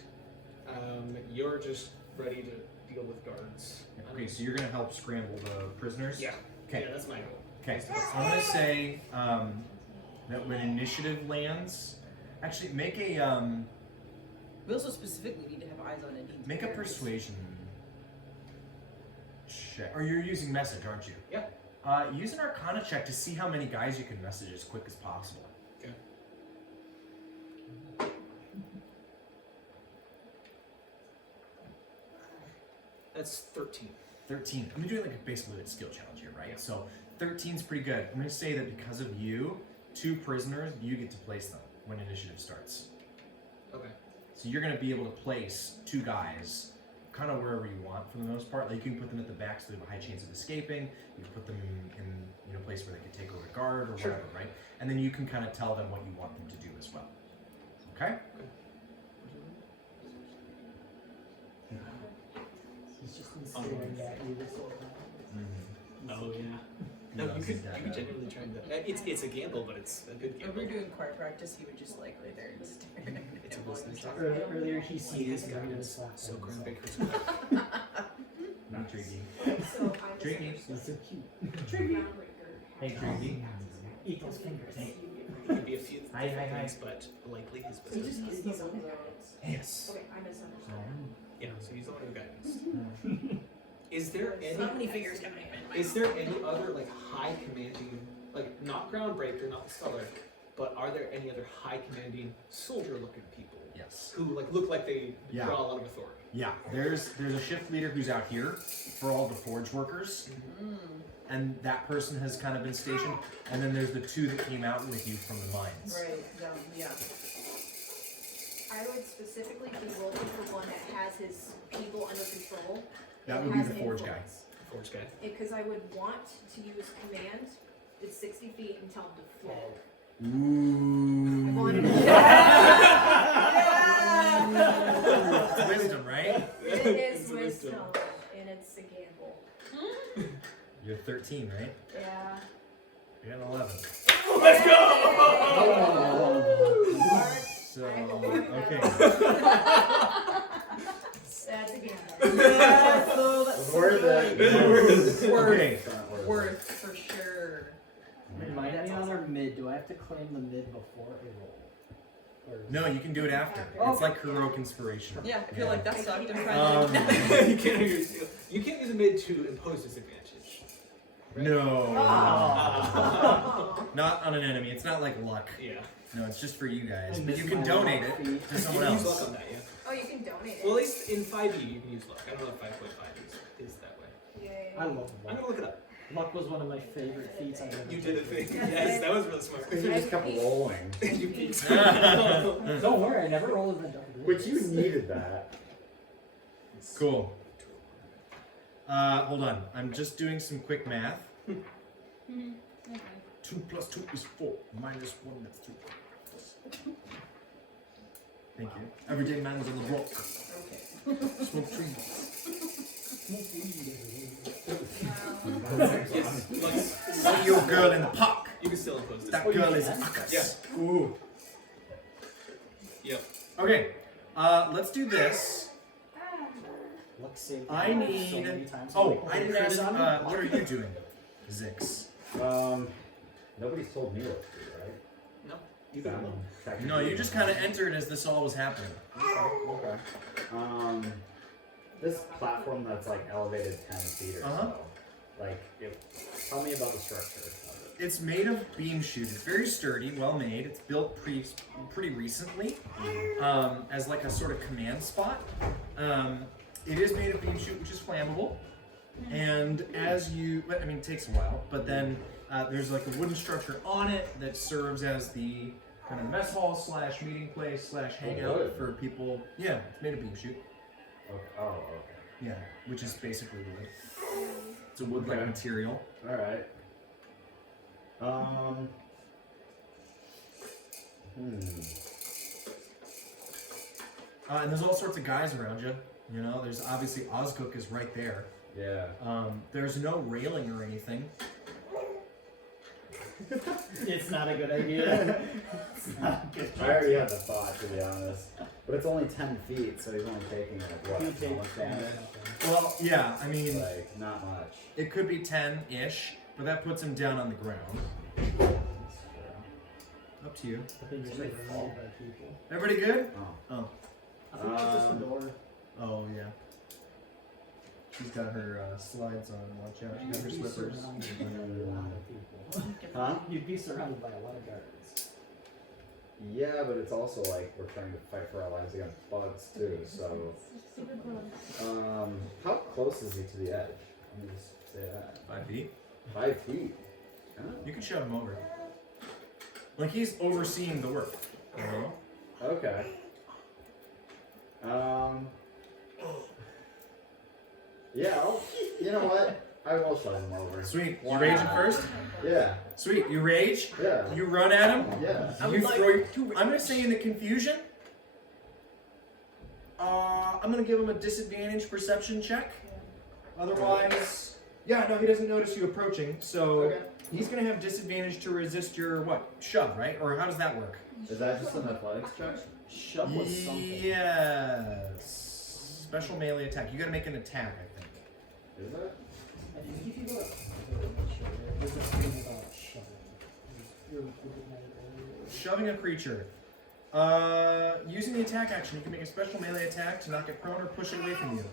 You're just ready to deal with guards. Okay, so you're gonna help scramble the prisoners. Yeah. Okay. Yeah, that's my goal. Okay. So I'm gonna say that when initiative lands, actually make a We also specifically need to have eyes on Nadine's make a parents. persuasion check. Or you're using message, aren't you? Yeah. Use an Arcana check to see how many guys you can message as quick as possible. Okay. That's 13. 13. I'm doing like basically a skill challenge here, right? Yeah. So 13's pretty good. I'm gonna say that because of you, 2 prisoners, you get to place them when initiative starts. Okay. So you're gonna be able to place 2 guys kind of wherever you want for the most part. Like you can put them at the back so they have a high chance of escaping. You can put them in a place where they can take over guard or Sure. whatever, right? And then you can kind of tell them what you want them to do as well. Okay? He's just been staring at you this whole time. Oh yeah. He No, you loves could his dad. genuinely try that. It's a gamble, but it's a good If gamble. we were doing choir practice, he would just like lay there and stare at It's a it while he was business. talking. Earlier he sees He has and he guidance. was laughing. So Grand Baker's Not Triggy. So I'm Triggy. He's so cute. Groundbreaker. Hey, Triggy. Eat those fingers. Hey. It could be a few Hi, different hi, hi. things, but likely his He business. just he's on his own. Yes. Okay, I misunderstood. Yeah, so he's the one who guidance. Is there So how any? many fingers can I fit? Is there any other like high commanding, like not Groundbreaker, not the Stellar, but are there any other high commanding soldier-looking people Yes. who like look like they Yeah. draw a lot of authority? Yeah, there's a shift leader who's out here for all the forge workers, and that person has kind of been stationed. And then there's the 2 that came out with you from the mines. Right, down, yeah. I would specifically be looking for one that has his people under control. That and would be has the an forge guy. influence. Forge guy. Because I would want to use command. It's 60 feet and tell him to flow. Ooh. I wanted to It's wisdom, right? It is wisdom, and it's a gamble. You're 13, right? Yeah. You got an 11. Let's go! So, okay. Sad again. Yeah, so that's Worth it. Okay. worth for sure. Remind me on our mid. Do I have to claim the mid before I roll? Or is No, you can do it after. It's like heroic inspiration. Yeah, I feel like that sucked. I'm Um, trying you can't use a mid to impose disadvantage. No. Ah. Not on an enemy. It's not like luck. Yeah. No, it's just for you guys. I But you miss can my donate luck it feat. to You someone can use else. luck on that, yeah. Oh, you can donate Well, it. at least in 5e you can use luck. I don't know if 5.5 is that way. Yay. I love I'm luck. gonna look it up. Luck was one of my favorite feats I've ever You did a thing. Yeah. Yes, that was really smart. Because you just kept rolling. You peaked. Don't worry, I never roll in the double Which digits. you needed that. Cool. Hold on. I'm just doing some quick math. Okay. 2 plus 2 is 4. Minus 1, that's 2. Thank you. Everyday man was on the rock. Smoke trees. See your girl in the park. You can still impose this. That girl is Uckus. Yeah. Ooh. Yep. Okay. Let's do this. Luck saved I me so need. many times. Oh, I didn't ask. Crit on me? What are you doing, Zix? Nobody's told me what to do, right? No. You got it. No, you just kind of entered as this all was happening. Okay. This platform that's like elevated 10 feet or Uh-huh. so. Like, tell me about the structure of it. It's made of beam shoot. It's very sturdy, well made. It's built pretty recently as like a sort of command spot. It is made of beam shoot, which is flammable. And as you, I mean, it takes a while, but then there's like a wooden structure on it that serves as the kind of mess hall / meeting place / hangout wood. for people. Yeah, it's made of beam shoot. Okay. Oh, okay. Yeah, which is basically wood. It's a wood-like Okay. material. Alright. And there's all sorts of guys around you. You know, there's obviously Osgook is right there. Yeah. There's no railing or anything. It's not a good idea. It's not a good I already had the thought, to be honest. But it's only 10 feet, so he's only taking like what? You take almost damage? Well, yeah, I mean, Like, not much. it could be 10-ish, but that puts him down on the ground. Up to you. I think you're surrounded by people. Everybody good? Oh. Oh. I think it's just the door. Oh, yeah. She's got her slides on. Watch out. She got her You'd be slippers. surrounded by a lot of people. Huh? You'd be surrounded by a lot of guards. Yeah, but it's also like we're trying to fight for our lives against bugs too, so. Super close. How close is he to the edge? Let me just say that. 5 feet. 5 feet. Oh. You can shove him over. Like he's overseeing the work. You know? Okay. Yeah, you know what? I will shove him over. Sweet. You Why raging not? first? Yeah, Sweet. You rage. yeah, You run at him. yeah. You throw your, I'm gonna say in the confusion. I'm gonna give him a disadvantage perception check. Otherwise, yeah, no, he doesn't notice you approaching, so Okay. he's gonna have disadvantage to resist your what? Shove, right? Or how does that work? Is that just an athletics check? Shove was something. Yes. Special melee attack. You gotta make an attack, I think. Is it? I think if you go there's a thing about shoving. You're looking at it earlier. Shoving a creature. Using the attack action, you can make a special melee attack to knock it prone or push it away from you.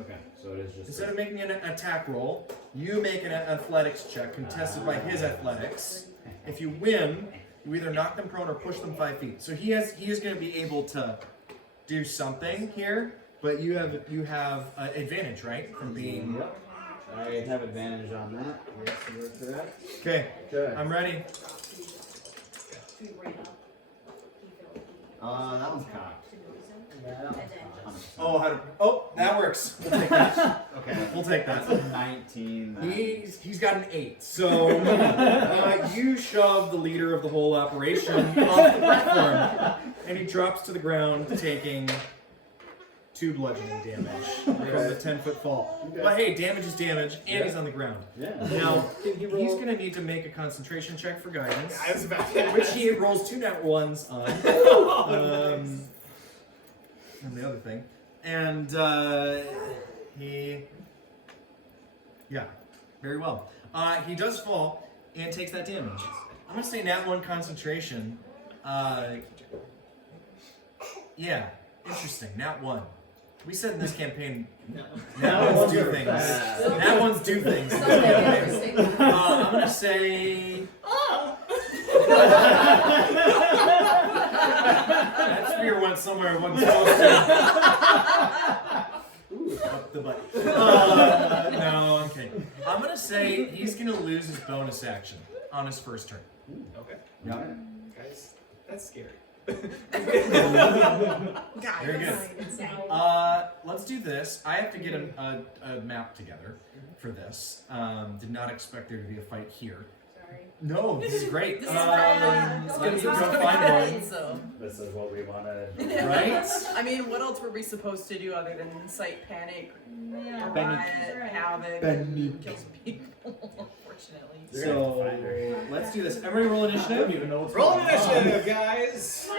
Okay, so it is just. Instead of making an attack roll, you make an athletics check contested by his athletics. If you win, you either knock them prone or push them 5 feet. So he is going to be able to do something here, but you have advantage, right, from being. Yep. I have advantage on that. Yes, you're correct. Okay, Okay. I'm ready. We ran up. He felt That one's cocked. to notice him. Yeah. And then That works. We'll take that. Okay. We'll take that. That's a 19. Then. He's got an 8. So you shove the leader of the whole operation off the platform, and he drops to the ground, taking 2 bludgeoning damage from the 10-foot fall. Okay. But hey, damage is damage, and Yeah. he's on the ground. Yeah. Now, Can he he's roll? going to need to make a concentration check for guidance, I was about to which ask. he rolls 2 nat 1s on. And the other thing. And he... Yeah, very well. He does fall and takes that damage. I'm going to say nat 1 concentration. Yeah, interesting. Nat 1. We said in this campaign, nat ones do things. Nat ones do things. in this campaign. I'm gonna say. That spear went somewhere it wasn't supposed to. Ooh, up the butt. No, I'm kidding. I'm gonna say he's gonna lose his bonus action on his first turn. Okay, Yeah. guys, that's scary. Very good. Let's do this. I have to get a map together for this. Did not expect there to be a fight here. Sorry. No, this is great. This is Let me go find one. So, This is what we wanted. Right? I mean, what else were we supposed to do other than incite panic, Yeah. riot, havoc, Panic. kill some people? Unfortunately. You're gonna have to So find her. let's do this. Everybody roll I don't initiative. even know what's Roll going on. initiative, guys. By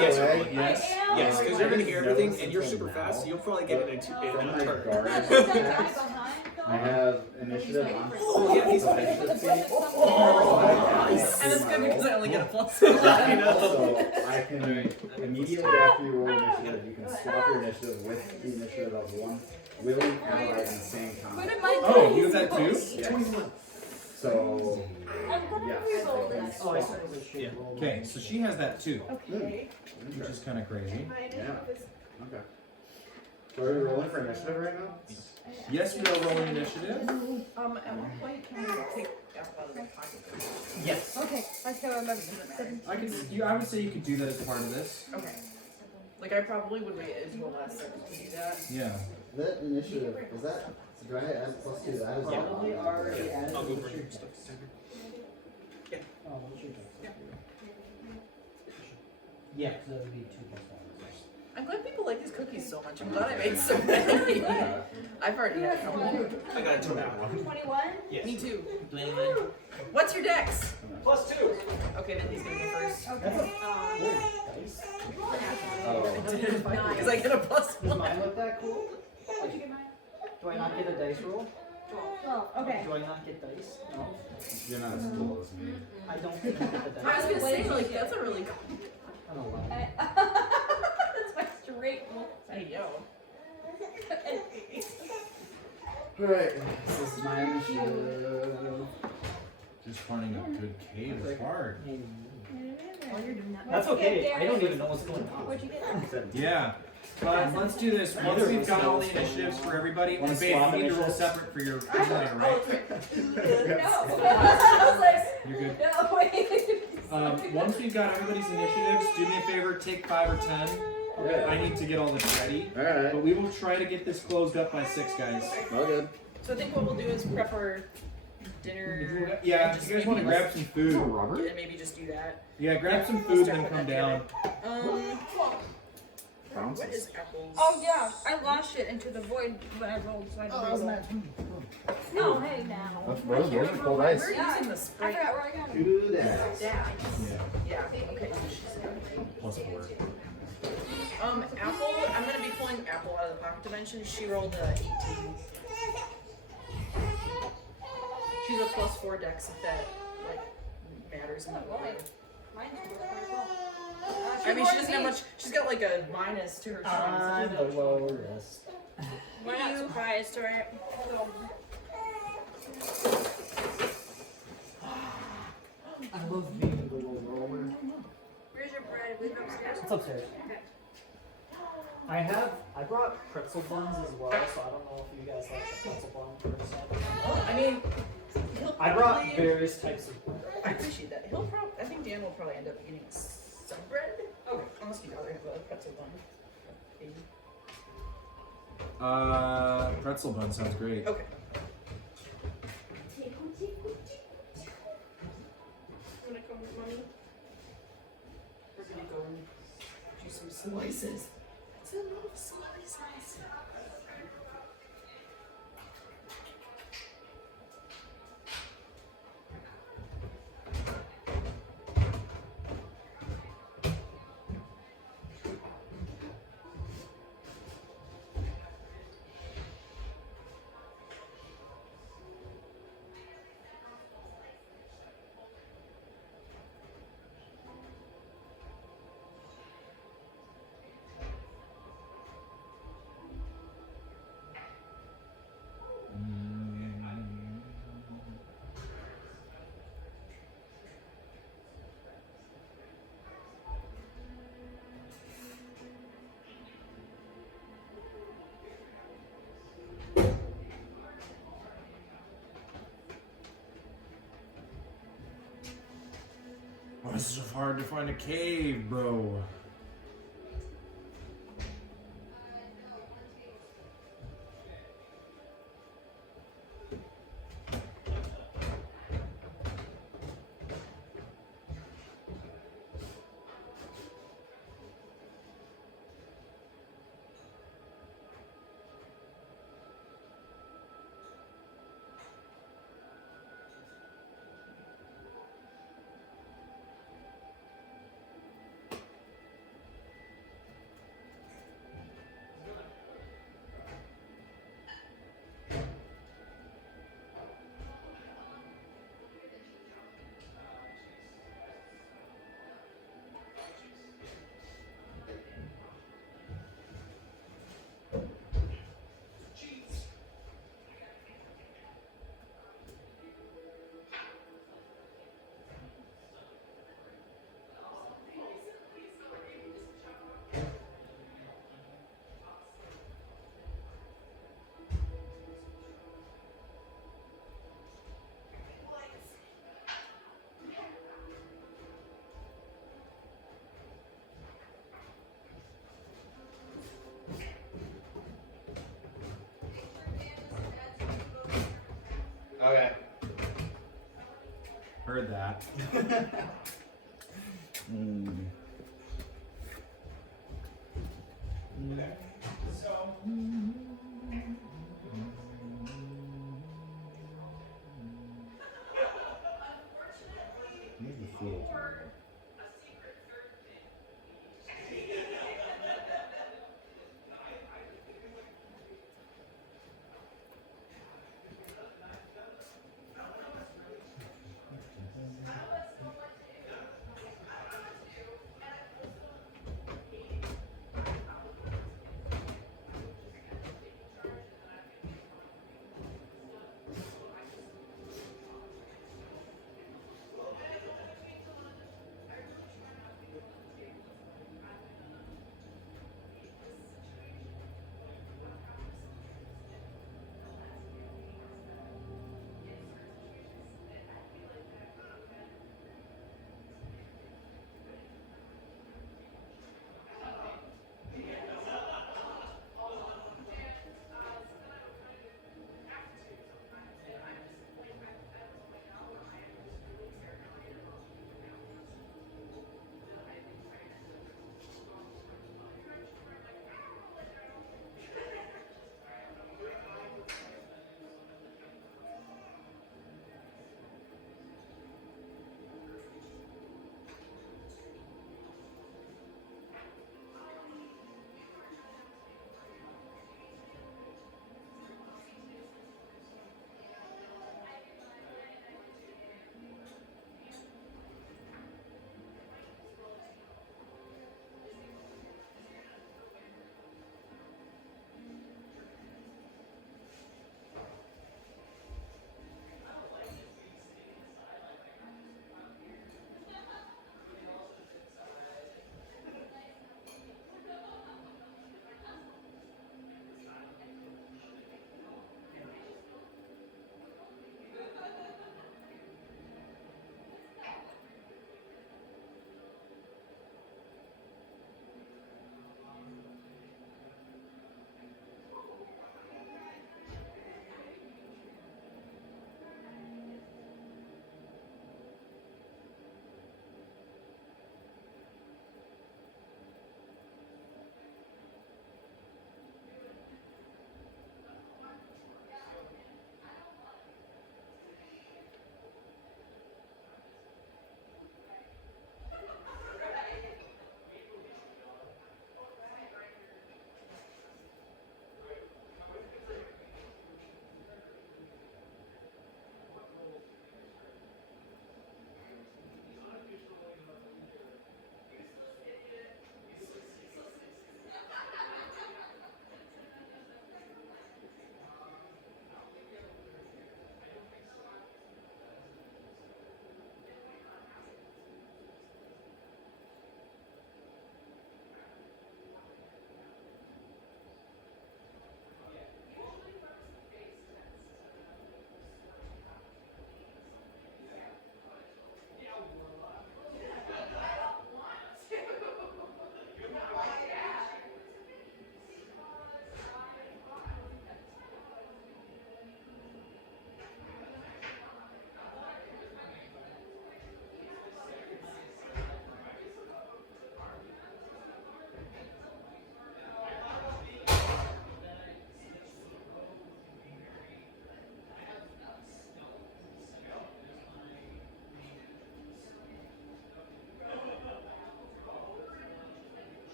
Yes, the way, yes, yes, because you're gonna hear everything, and you're super fast, so you'll probably get it in From a my turn. guard, I have initiative on. Oh, yeah, he's fine. And it's good because I only get a plus. I know. So I can immediately after you roll initiative, you can swap your initiative with the initiative of one willing ally in the same time. Oh, you have that too? Yes. So yes, I can Oh, I swap. suppose I should Yeah. roll. Okay, so she has that too, Okay. which is kind of crazy. Yeah. Okay. So are we rolling for initiative right now? Yes, we are rolling initiative. At what point can we take F out of the pocket? Yes. Okay, I still remember. I would say you could do that as part of this. Okay. Like I probably would wait until last second to do that. Yeah. That initiative, is that, do I add plus 2 to that as well? Probably already added. I'll go what's bring your your dex? stuff. Oh, what's your dex? Yeah, so that would be 2 plus 1. I'm glad people like these cookies so much. I'm glad I made so many. I've already had a couple. I got to that one. 21? Yes. Me too. What's your dex? +2. Okay, then he's gonna go first. Okay. Dice? Oh. Because I get a plus Does one. mine look that cool? What'd you get mine? Do I not get a dice roll? Oh, okay. Do I not get dice? No. You're not as cool as me. I don't think I get the I dice. was gonna say, like, that's a really cool. I don't know. That's my straight roll. Hey, yo. Alright, this is my initiative. Just finding a good cave is hard. While you're doing that. That's What'd you okay. get, I don't Derek? even know what's going on. What'd you get? Yeah. But let's do this. Once we've got all the initiatives for everybody, and Wanna babe, swap you need to roll initiatives? separate for your later, right? No. I was like, You're good. no, wait. Once we've got everybody's initiatives, do me a favor, take 5 or 10. Yeah. I need to get all this ready. Alright. But we will try to get this closed up by 6, guys. All good. So I think what we'll do is prep our dinner. Yeah, Just if you guys want to maybe- grab some food. And maybe just do that. Yeah, grab some food and then come down. What is apples? Oh yeah, I launched it into the void when I rolled, so I had to reroll. No, hey now. Those are cool dice. We're using the I spray. forgot where I got it. Do that. Yeah. Yeah, Yeah. Okay. plus 4. Apple. I'm gonna be pulling Apple out of the pocket dimension. She rolled a 18. She's a +4 dex if that like matters in that way. Mine's pretty cool. I mean, she doesn't have much. She's got like a minus to her I'm strength. the lowest. We're not surprised, right? I love being the low roller. Where's your bread? Leave it upstairs. It's upstairs. I brought pretzel buns as well, so I don't know if you guys like the pretzel bun person. I mean, he'll I brought probably- various types of bread. I appreciate that. He'll probably. I think Dan will probably end up getting some bread. Okay. Unless you'd rather have a pretzel bun. Maybe. Pretzel bun sounds great. Okay. Wanna come with mommy? We're gonna go and do some slices. It's a lot of Why is it so hard to find a cave, bro? Okay. Heard that.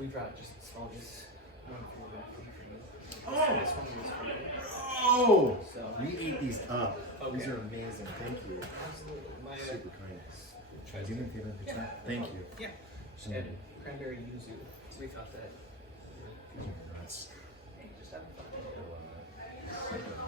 we brought just the smallest one for you. Oh! This one was for you. Oh! So, We ate these up. These Okay. are amazing. Thank you. absolutely. My, Super kind. Should I do me a favor? Yeah. Thank you. Yeah. Mm. And cranberry yuzu. So we thought that. These are nuts. Just having fun. I love it.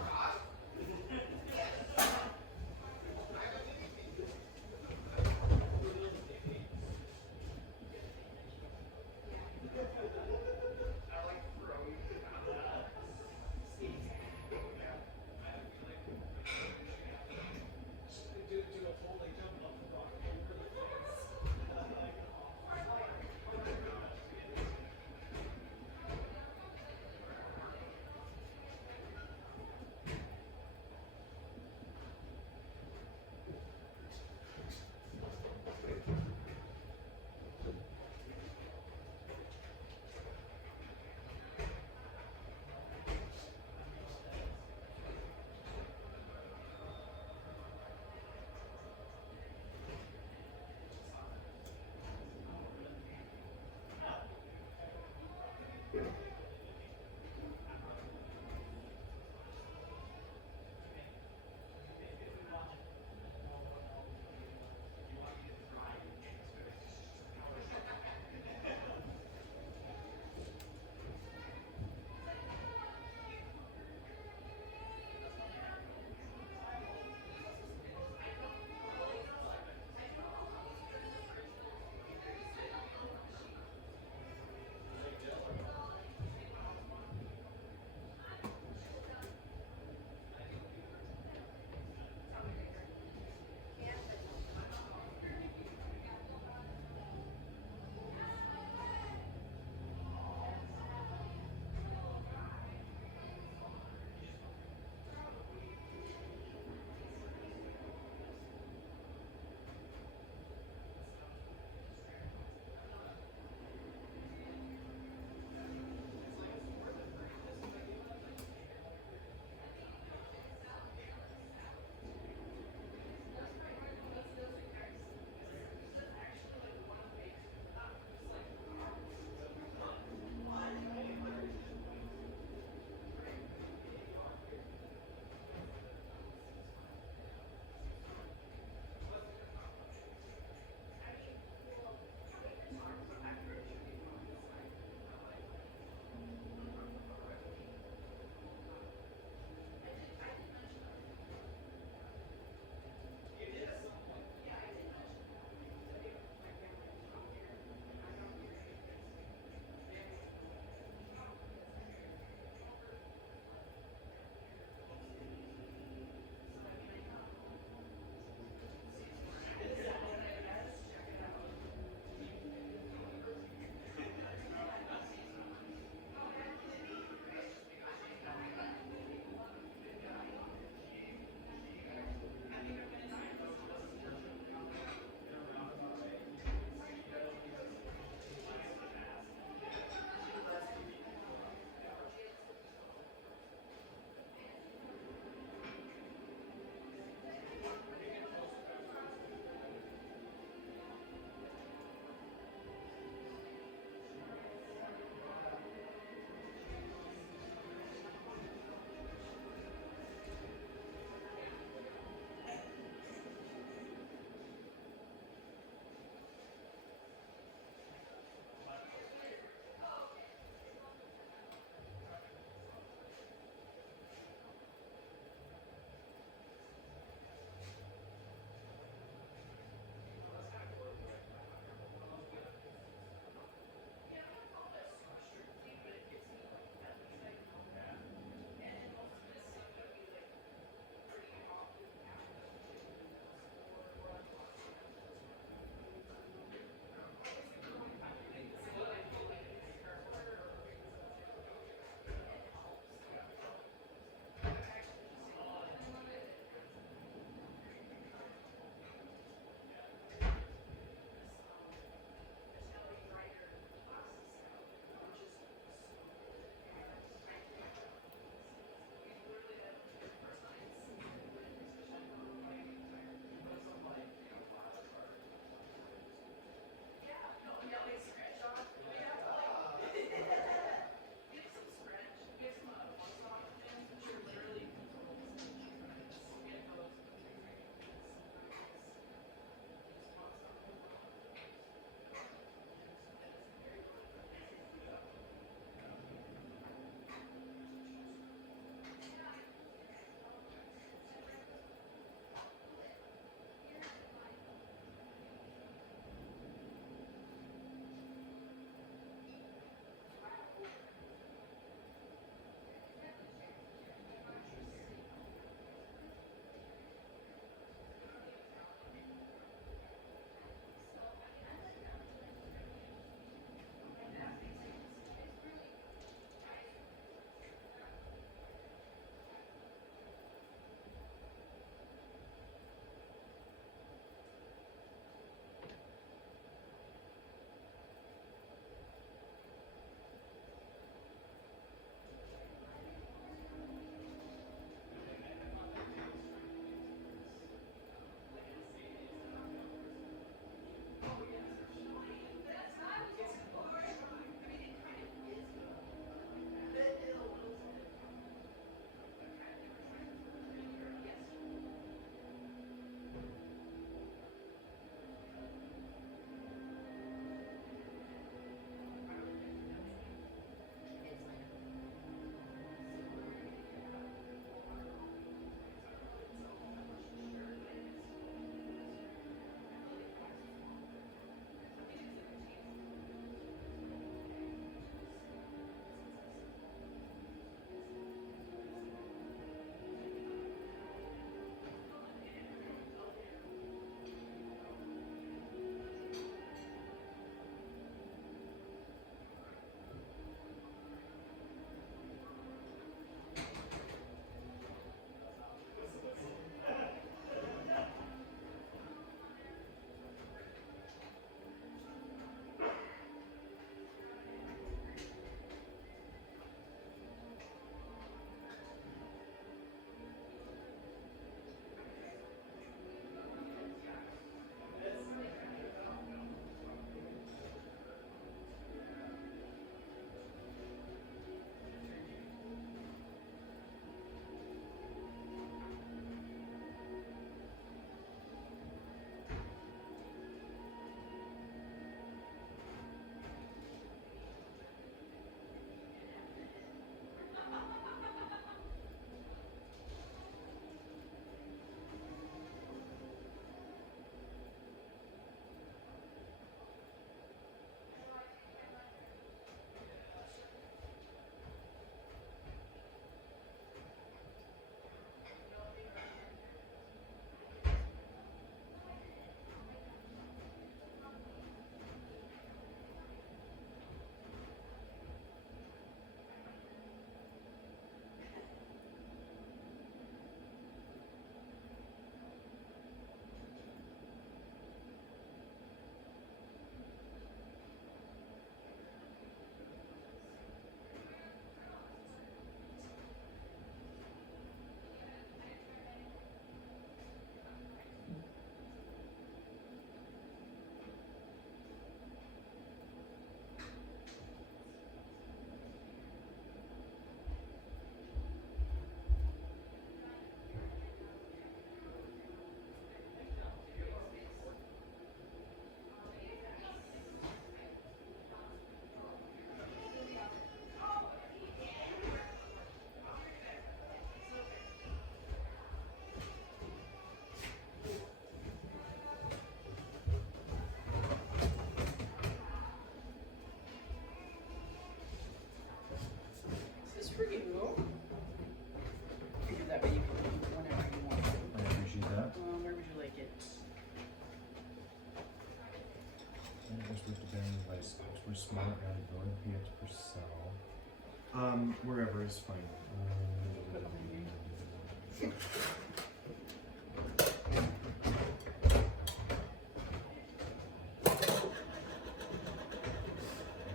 per smart add going PX per cell. Wherever is fine.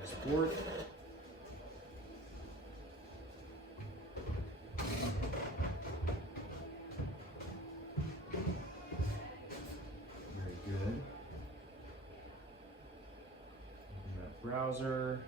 Export. Very good. Open that browser.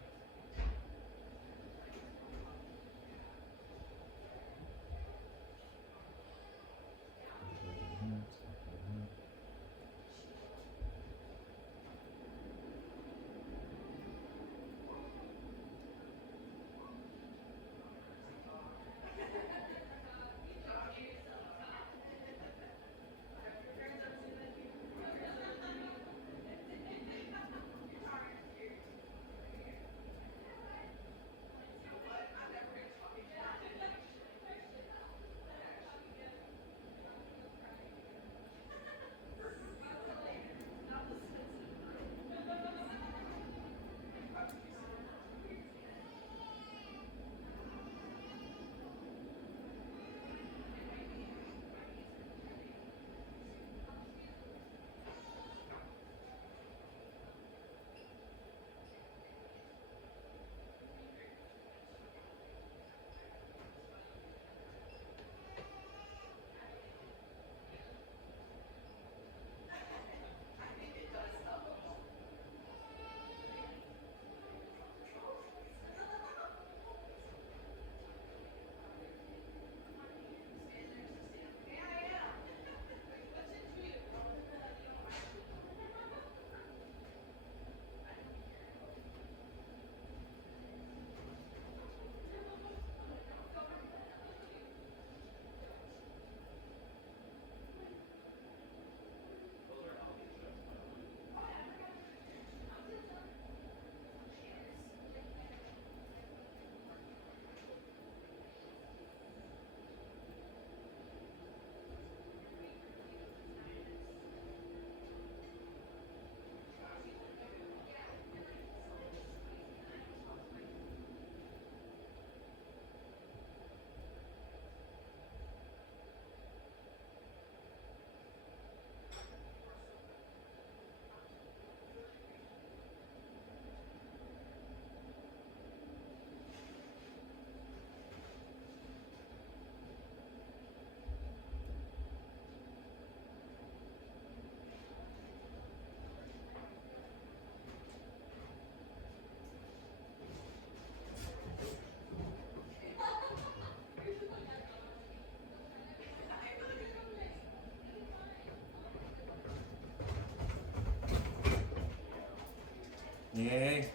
Yay.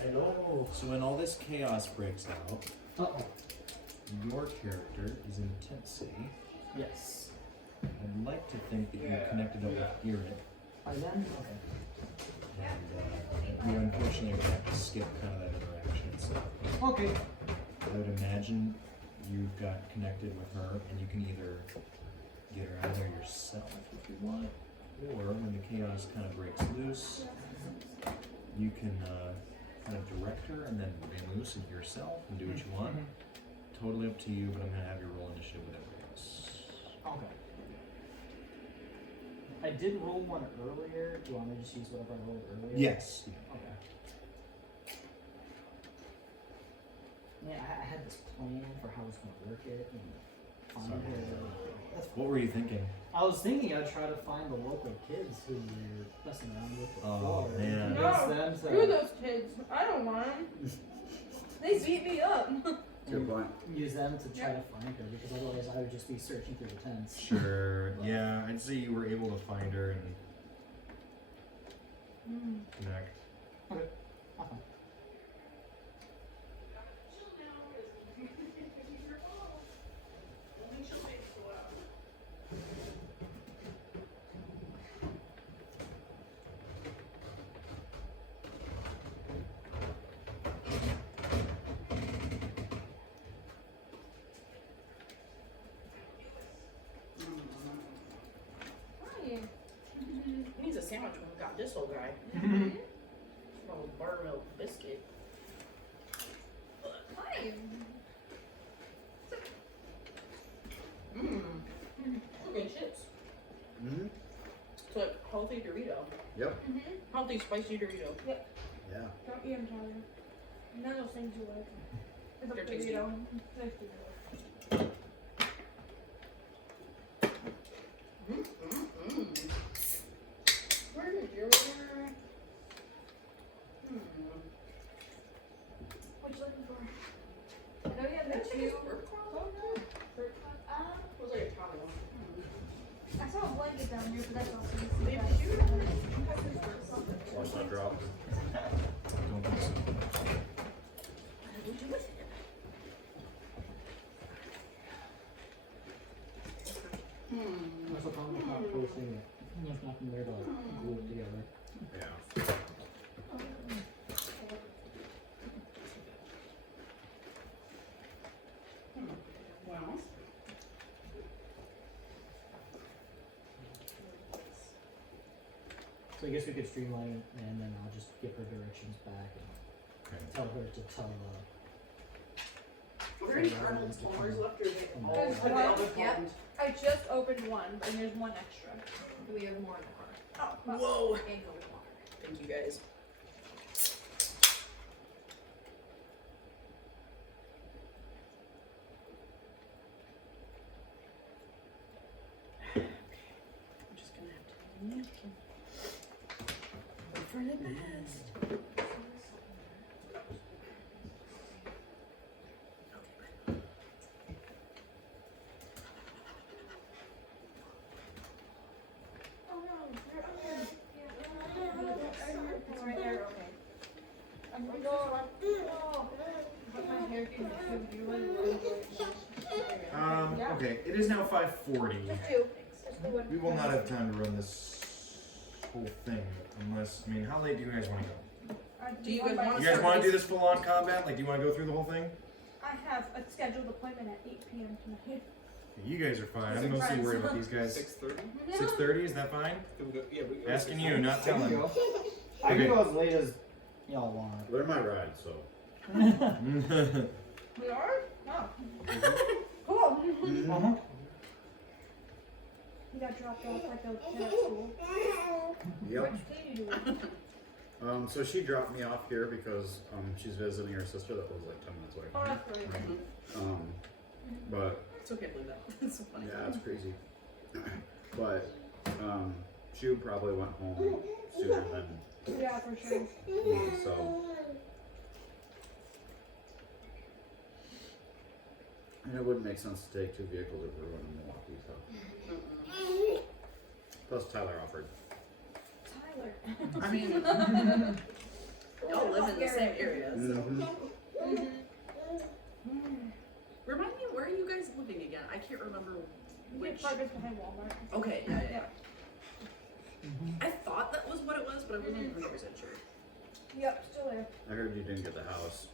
Hello. So when all this chaos breaks out, Uh-oh. your character is in Tent City. Yes. I'd like to think that you connected up with Irit, By then? Okay. and you unfortunately would have to skip kind of that interaction. So Okay. I would imagine you got connected with her, and you can either get her out of there yourself if you want, or when the chaos kind of breaks loose, you can kind of direct her and then loose it yourself and do what you want. Totally up to you, but I'm gonna have you roll initiative with everybody else. Okay. I did roll one earlier. Do you want me to just use whatever I rolled earlier? Yes. Okay. Yeah, I had this plan for how I was going to work it and find Sorry. her. That's What were you thinking? I was thinking I'd try to find the local kids who were messing around with Oh, before. man. And No, convince them screw to those kids. I don't want them. They beat me up. Good point. use them to try to find her because otherwise I would just be searching through the tents. Sure. Yeah, I'd say you were able to find her and connect. Okay. Awesome. Hi. He needs a sandwich when we got this old guy. Mm-hmm. Little buttermilk biscuit. Hi. Mmm. Good chips. Mm-hmm. It's like healthy Dorito. Yep. Mm-hmm. Healthy spicy Dorito. Yeah. Don't eat them, Tyler. None of those things you like. It's They're a tasty. burrito. Tasty. Where did your order? What you looking for? I know you have the two. Oh no. Bird cloud. Was like a chocolate one. I saw a blanket down here, but that's also Maybe you. Watch that drop. Don't think so. That's the problem with not posting it. There's nothing there to like glue it together. Yeah. Well. So I guess we could streamline it and then I'll just give her directions back and Okay. tell her to tell Are there any Arnold Palmer's left or are they all There's are they one. all Yep. palmed? I just opened one, and there's one extra. We have more in the car. Oh, well. Whoa. And go with water. Thank you guys. Okay. I'm just gonna have to take a napkin. Hope for the best. Oh no, you're up here. It's right there, okay. I'm gonna go. Oh, but my hair can do really Okay, it is now 5:40. Just you. Just the one. We will not have time to run this whole thing unless, I mean, how late do you guys want to go? Do you guys want You guys want to do this full-on combat? Like, do you want to go through the whole thing? I have a scheduled appointment at 8 p.m. tonight. You guys are fine. I'm mostly worried about these guys. 6:30. 6:30, is that fine? Yeah, we go. Asking you, not I can telling. go. I can go as late as y'all want. They're my ride, so. We are? Oh. Cool. Uh-huh. You got dropped off like a kid at school. Yep. Which day you do? So she dropped me off here because she's visiting her sister that lives like 10 minutes away Oh, from me. that's great. But It's okay, believe that. It's so funny. yeah, it's crazy. But she probably went home sooner than Yeah, for sure. me, so. And it wouldn't make sense to take two vehicles if we're going to Milwaukee, so. Plus Tyler offered. Tyler. I mean, y'all live in the same area, so. Mm-hmm. Remind me, where are you guys living again? I can't remember We which. get Fargo's behind Walmart. Okay, yeah, yeah. Yeah. I thought that was what it was, but I wasn't 100% sure. Yep, still there. I heard you didn't get the house.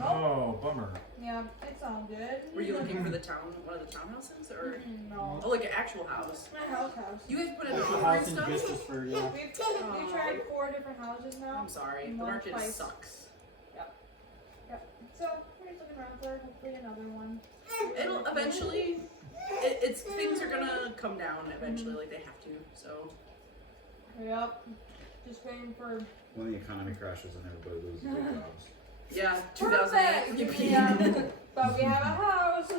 Oh, bummer. Yeah, it's all good. Were you looking for the town, one of the townhouses, or No. oh, like an actual house? My house. You guys put in an The offer house and in stuff. business for you. We've tried 4 different houses now. I'm sorry, the One market place. sucks. So we're just looking around for hopefully another one. It'll eventually. It's things are gonna come down eventually, like they have to. So Yep. Just waiting for When the economy crashes and everybody loses their jobs. yeah, perfect. 2008. Yippee. Yeah. But we have a house.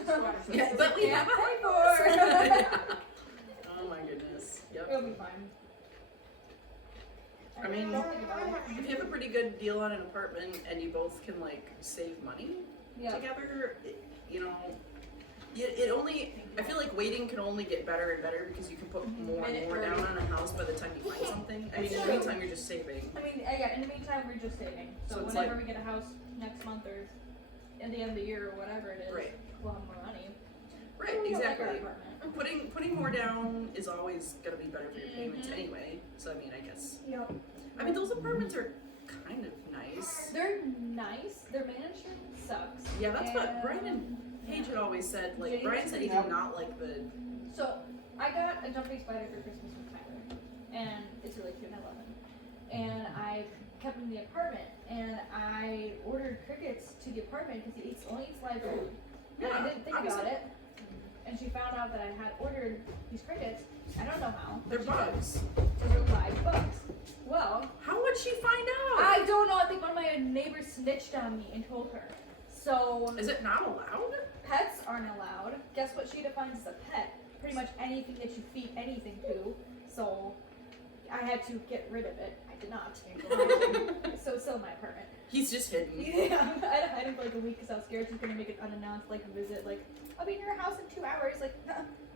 Yeah, but we have a pay for it. Oh my goodness. Yep. It'll be fine. I mean, Don't think about it. if you have a pretty good deal on an apartment and you both can like save money Yeah. together, you know, it only. I feel like waiting can only get better and better because you can put more and Minute more down on a house by the time you find something. I mean, in the meantime, you're just saving. I mean, yeah, in the meantime, we're just saving. So, So it's whenever like- we get a house next month or at the end of the year or whatever it is, Right. we'll have more money. Right, We'll like our exactly. apartment. Putting more down is always gonna be better for your payments anyway. So I mean, I guess. Yep. I mean, those apartments are kind of nice. They're nice. Their management sucks. Yeah, that's what Brian and Paige had always said. Like, James- Brian said he did not like the. So I got a jumping spider for Christmas with Tyler, and it's really cute. And I love him. And I kept him in the apartment, and I ordered crickets to the apartment because he only eats live food. And I didn't think about it. And she found out that I had ordered these crickets. I don't know how. They're bugs. They're live bugs. Well, How would she find out? I don't know. I think one of my neighbors snitched on me and told her. So Is it not allowed? pets aren't allowed. Guess what she defines as a pet? Pretty much anything that you feed anything to. So I had to get rid of it. I did not. So it's still in my apartment. He's just hidden. Yeah, I had him for like a week because I was scared she was gonna make an unannounced like visit. Like, I'll be in your house in 2 hours. Like,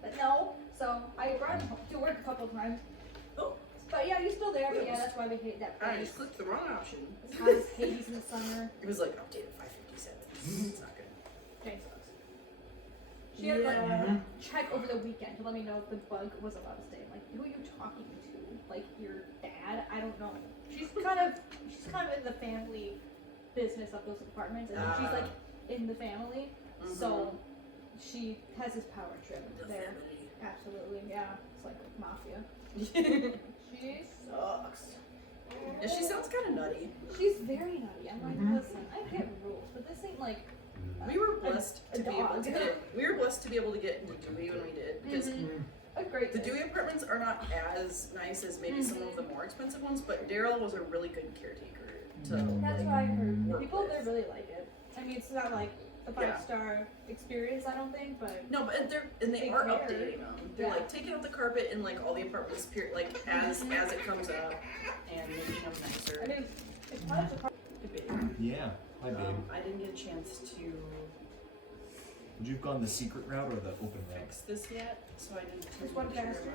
but no. So I brought him home to work a couple of times. Oh. But yeah, he's still there. But yeah, that's why we hate that I place. just clicked the wrong option. It's hot as Hades in the summer. It was like updated 557. It's not good. Jane sucks. She had like check over the weekend to let me know if the bug was allowed to stay. Like, who are you talking to? Like your dad? I don't know. She's kind of in the family business of those apartments, and she's like in the family, so she has this power trip there. Absolutely, yeah. It's like mafia. She sucks. And she sounds kind of nutty. She's very nutty. I'm like, listen, I get rules, but this ain't like. We were blessed a to be able dog. to get. We were blessed to be able to get into Dewey when we did because A great the thing. Dewey apartments are not as nice as maybe some of the more expensive ones, but Daryl was a really good caretaker. To That's like, what I heard. work People with. they really like it. I mean, it's not like a 5-star experience, I don't think, but No, but they They are care. updating them. They're Yeah. like taking out the carpet in like all the apartments, like as it comes up, and making them nicer. I mean, it's part of the part. Debating. Yeah. Hi, babe. I didn't get a chance to Would you have gone the secret route or the open route? fix this yet, so I didn't. Is one make sure faster?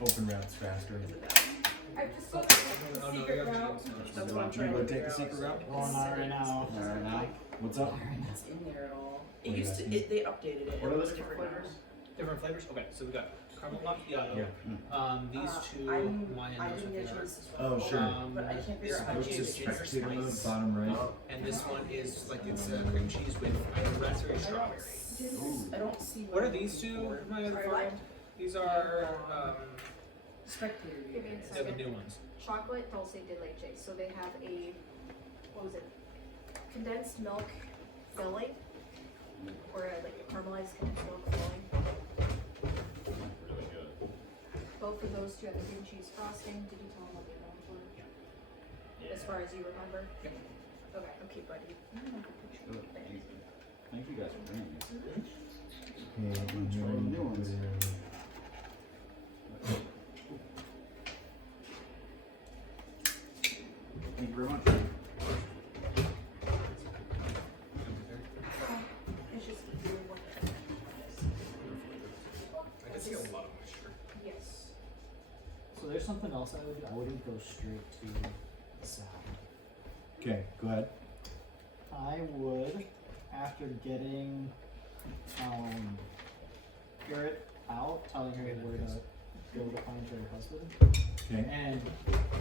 Open route's faster. Is it that? I just go the Oh, no, secret you have to route. use That's what I'm You trying go to take figure the out. secret route? Oh, not right now. All right, now. What's up? It's in there at all. It What do you used to. got? They updated it. What It are was the different different flavors? Different flavors? Okay, so we got caramel macchiato. Yeah. These two, I wine I and didn't get a those chance to Oh, sure. but I can't figure out how to What's change this it. spectator mode, spice. bottom right? And this one is like it's cream cheese with raspberry strawberry. I don't see. What are these two? Am I gonna Are find? These are Spectator. Give me a they're the second. new ones. Chocolate dulce de leche. So they have a, what was it? Condensed milk filling, or like a caramelized condensed milk filling. Really good. Both of those two have the cream cheese frosting. Did you tell them what they're known for? As far as you remember? Yep. Okay. Okay, buddy. Good. Thank you guys for bringing these. Okay, Try the new ones. Thank you very much. It's just easier when I can see a lot of moisture. yes. So there's something else I would do. I wouldn't go straight to Sal. Okay, go ahead. I would, after getting Garrett out, telling her where to go to find her husband, Okay. and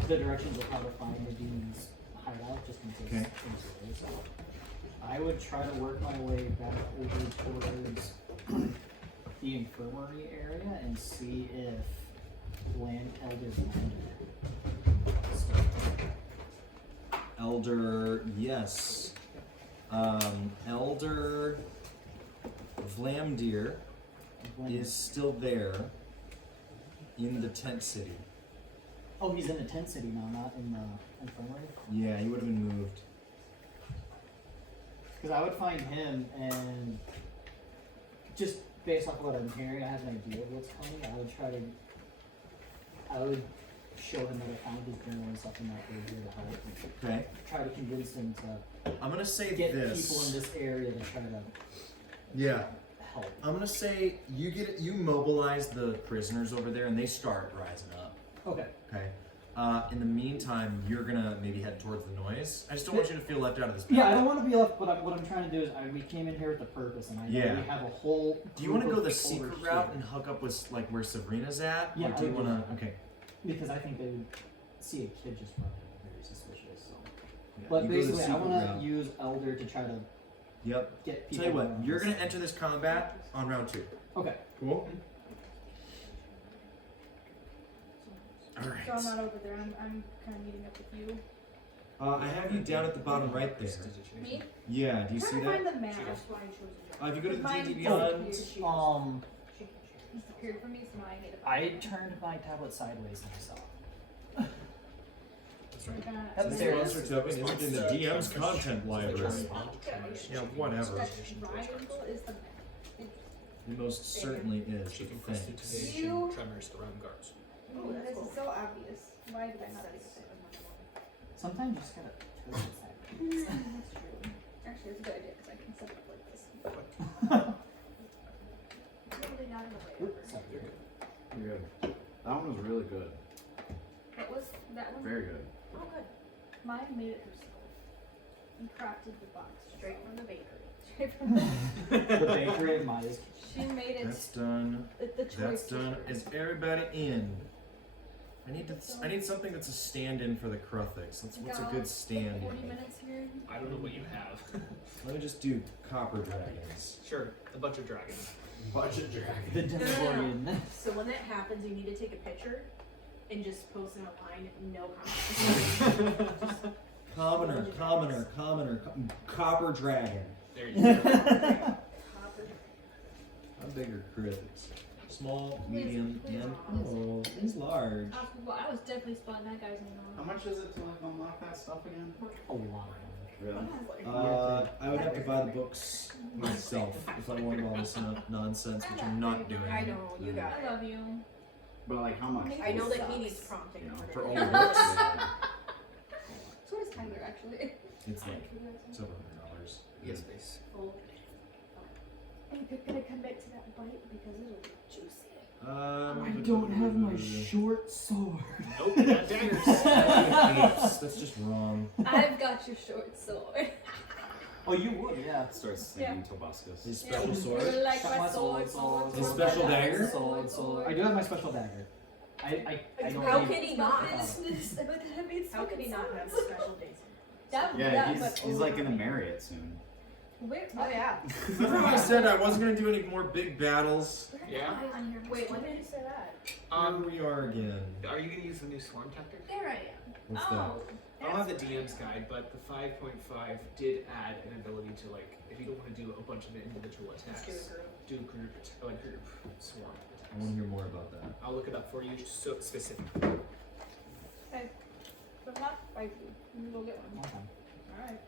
the directions of how to find the demon's hideout, just in case Okay. things are raised out. I would try to work my way back over towards the infirmary area and see if Elder Elder, yes. Elder Vlamdir is still there in the tent city. Oh, he's in the tent city now, not in the infirmary? Yeah, he would have been moved. Because I would find him and just based off of what I'm hearing, I have an idea of what's coming. I would show him that I found his journal and stuff and that we're here to help. Okay. Try to convince him to I'm gonna say get this. people in this area to try to Yeah. help. I'm gonna say you mobilize the prisoners over there and they start rising up. Okay. Okay. In the meantime, you're gonna maybe head towards the noise. I just don't want you to feel left out of this. Yeah, I battle. don't want to be left, but what I'm trying to do is we came in here with a purpose, and I know Yeah. we have a whole. Do you want to group go the of secret over route here. and hook up with like where Sabrina's at? Yeah, Or do you I would do want to? that. Okay. Because I think they would see a kid just running, very suspicious. So. Yeah, But you go the basically, I secret want route. to use Elder to try to Yep. get people. Tell you what, around you're this. gonna enter this combat on round 2. Okay. Cool. All right. So I'm not over there. I'm kind of meeting up with you. I have you down at the bottom right there. Me? Yeah, do you I'm see trying to that? find the map. That's why I chose it. If you go to the Mine D&D disappeared. Beyond, He's disappeared from me, so now I need to I find him. turned my tablet sideways and I saw. That's right. That's this there. monster token isn't in the DM's content library. Yeah, whatever. That triangle is the map. It most certainly is. She can Thanks. prestidigitation, You- tremors, the round guards. Oh, this is so obvious. Why did I not think of it? Sometimes you just gotta turn it sideways. That's true. Actually, it's a good idea because I can set it up like this. Totally not in the way. Sorry. You're good. You're good. That one was really good. What was that one? Very good. Oh, good. Mine made it herself. And crafted the box. Straight from the bakery. Straight from the The bakery at Maya's. She made it. That's done. The choice. That's was done. hers. Is everybody in? I need something that's a stand-in for the Kruthix. What's a good 40 stand-in? minutes here. I don't know what you have. Let me just do copper dragons. Sure, a bunch of dragons. Budget dragon. The Demogorgon. So when that happens, you need to take a picture and just post in a line, no comments. Commoner, copper dragon. There you go. How big are Kruthix? Small, medium, and oh, he's large. I was definitely spotting that guy's name How on. much is it to like unlock that stuff again? A lot. Really? I would have to buy the books myself if I wanted all this nonsense, which I'm not doing. I know, you got I it. love you. But like how much? I know that he Sucks. needs prompting. You know, in for order all to- the books. So does Tyler actually. It's like several $100. Yes, please. Are you gonna commit to that bite because it'll be juicy? I don't have my short sword. Nope, not daggers. That's just wrong. I've got your short sword. Oh, you would, yeah. Starts singing Tobuscus. His special You sword. like my sword, His special dagger? I do have my special dagger. I don't How need- can he not? How How can he not have a special days? Yeah, he's like gonna marry it soon. Where? Oh yeah. Remember when I said I wasn't gonna do any more big battles? Yeah. Wait, when did you say that? Where we are again. Are you gonna use the new swarm tactic? There I am. What's Oh. I don't have the DM's guide, but the 5.5 did add an ability to like, if you don't want to do a bunch of individual attacks, Let's do a group. do group, like group swarm I want to attacks. hear more about that. I'll look it up for you, so specific. Okay. So I'm not spicy. You can go get one. Okay. Alright.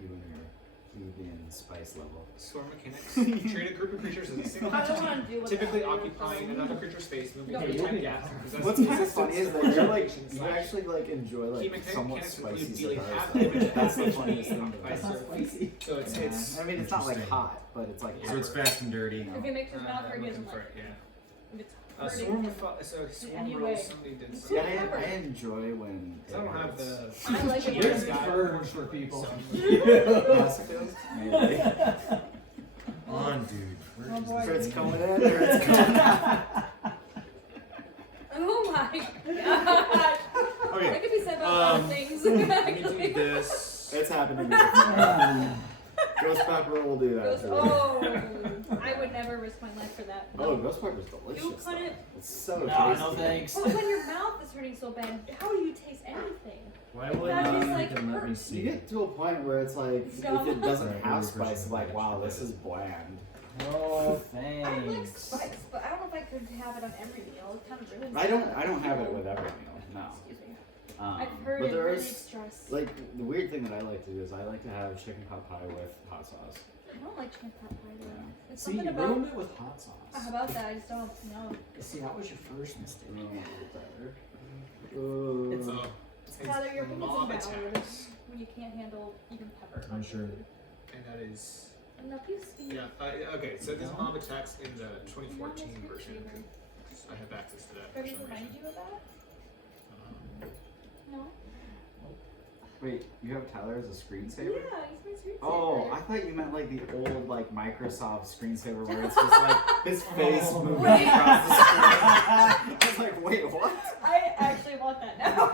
You and your plebeian spice level. Swarm mechanics. Treat a group of creatures as a single I don't entity, want to deal with typically that. occupying another creature's space, moving No, through you'll tiny be gaps. fine. and possessing What's kind of resistance funny is to that you're like fortifications you slash actually like enjoy key like somewhat mechanics include spicy dealing cigars. half though. damage That's the and funniest thing. occupied That's not surface. spicy. So it's I mean, it's not like Interesting. hot, but it's like So it's fast and dirty. If it makes his mouth hurt, he looking doesn't for like it, it. yeah. If it's Swarm hurting. so swarm Anyway. rolls, somebody did Yeah, something. I enjoy when. I don't have the. I like it. GM's Yours guide. Burns for people. Masochist? Maybe. On, dude. Where Oh, is boy. this Or it's thing? coming in, or it's coming out. Oh my god. Okay. That could be said about a lot of things. Let me do actually. this. It's happening. Ghost pepper will do that. Ghost- too. oh, I would never risk my life for that. Oh, ghost pepper's delicious. You though. couldn't. It's so No, tasty. no thanks. But when your mouth is hurting so bad, how do you taste anything? Why will That it is not like even let me hurt. see? You get to a point where it's like, Stop. if it doesn't Right, have really spice, it's pushing like, the wow, edge. this is bland. Oh, I like thanks. spice, but I don't know if I could have it on every meal. It kind of ruins I don't have it with every meal, no. Excuse me. Um, I've heard but it there really is, stress. like, the weird thing that I like to do is I like to have chicken pot pie with hot sauce. I don't like chicken pot pie though. Yeah. It's See, something you about. ruined it with hot sauce. How about that? I just don't know. See, that was your first mistake. It's It's Tyler, you're mob holding down attacks, when you can't handle even pepper. I'm sure. and that is Enough you speak. yeah. Okay, so there's mob attacks in the 2014 Mom is version. crazy. I have access to that. Does For it some remind reason. you of that? No? Wait, you have Tyler as a screensaver? Yeah, he's my screensaver. Oh, I thought you meant like the old like Microsoft screensaver where it's just like his face Oh. moving Wait. across the screen. I was like, wait, what? I actually want that now.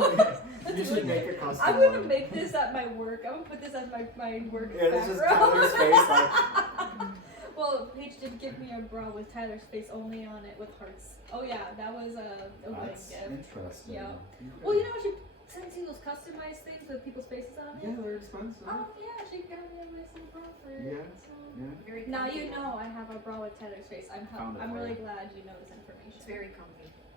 You That's should really make good. a custom I'm gonna one. make this at my work. I'm gonna put this as my work Yeah, it's just background. Tyler's face like Well, page did give me a bra with Tyler's face only on it with hearts. Oh yeah, that was a wedding That's gift. interesting. Yeah. Well, you know what? She sent me those customized things with people's faces on it. Yeah, they're expensive. Oh yeah, she got me a nice little bra for it. Yeah. So. Yeah. Very Now comfy. you know I have a bra with Tyler's face. Found it I'm for really you. glad you know this information. It's very comfy.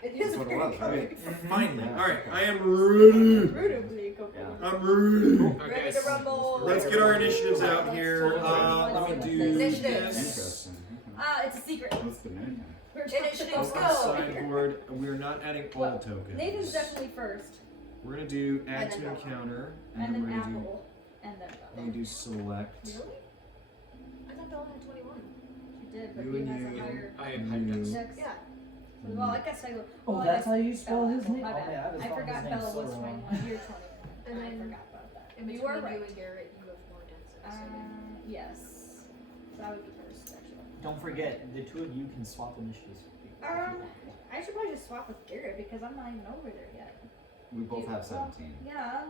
It That's is what it very was, right? comfy. Finally. Yeah. Alright, I am ready. Brutally comfy. Yeah. I'm ready. Ready guys. to rumble. Let's get our initiatives out here. Let me do Initiatives. this. Interesting. It's a secret. What's Dominican? We're Initiatives On the go. sideboard, we're not adding all Well, tokens. Nathan's definitely first, We're gonna do add And to then encounter, and and then then we're gonna do Apple, and then we're Bella. gonna do select. Really? I thought Bella had 21. She did, but You he and has you. a higher I am hyped up. sex. Yeah. Well, I guess I go. Oh, well, I that's guess how you spell Bella. his name? My Oh, bad. man, I've been I spelling forgot his name Bella so was wrong. 21. You're 21. And I then forgot about that. In But you between were you right. and Garrett, you have more density. Yes. So I would be first, actually. Don't forget, the two of you can swap initiatives. I should probably just swap with Garrett because I'm not even over there yet. We both have Well, 17. Yeah.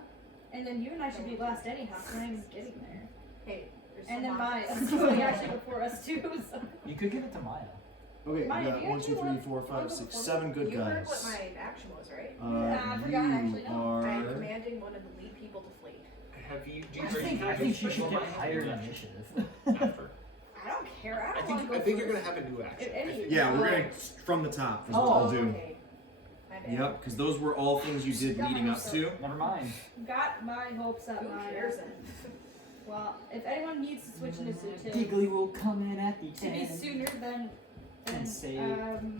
And then you and I should be last anyhow, so I'm not even getting there. Hey, there's And some then Maya. options. So they actually before us too. So. You could give it to Maya. Okay, Maya, we do you got 1, 2, actually 3, want- 4, 5, want 6, to- 7 good You guys. heard what my action was, right? Yeah, I forgot you actually, no. I am are. commanding one of the lead people to flee. Have you? Do I you are you think having she should special get action higher or initiative. after? I don't care. I I don't want to think go I think you're first. gonna have a new action. If any- Yeah, we're gonna from the top. Is what Oh, we'll do. Okay. My bad. Yep, because those were all things you did leading up to. Never mind. Got my hopes up, Who Maya. cares then? Well, if anyone needs to switch initiative Giggly will come in at the to be 10. sooner than And save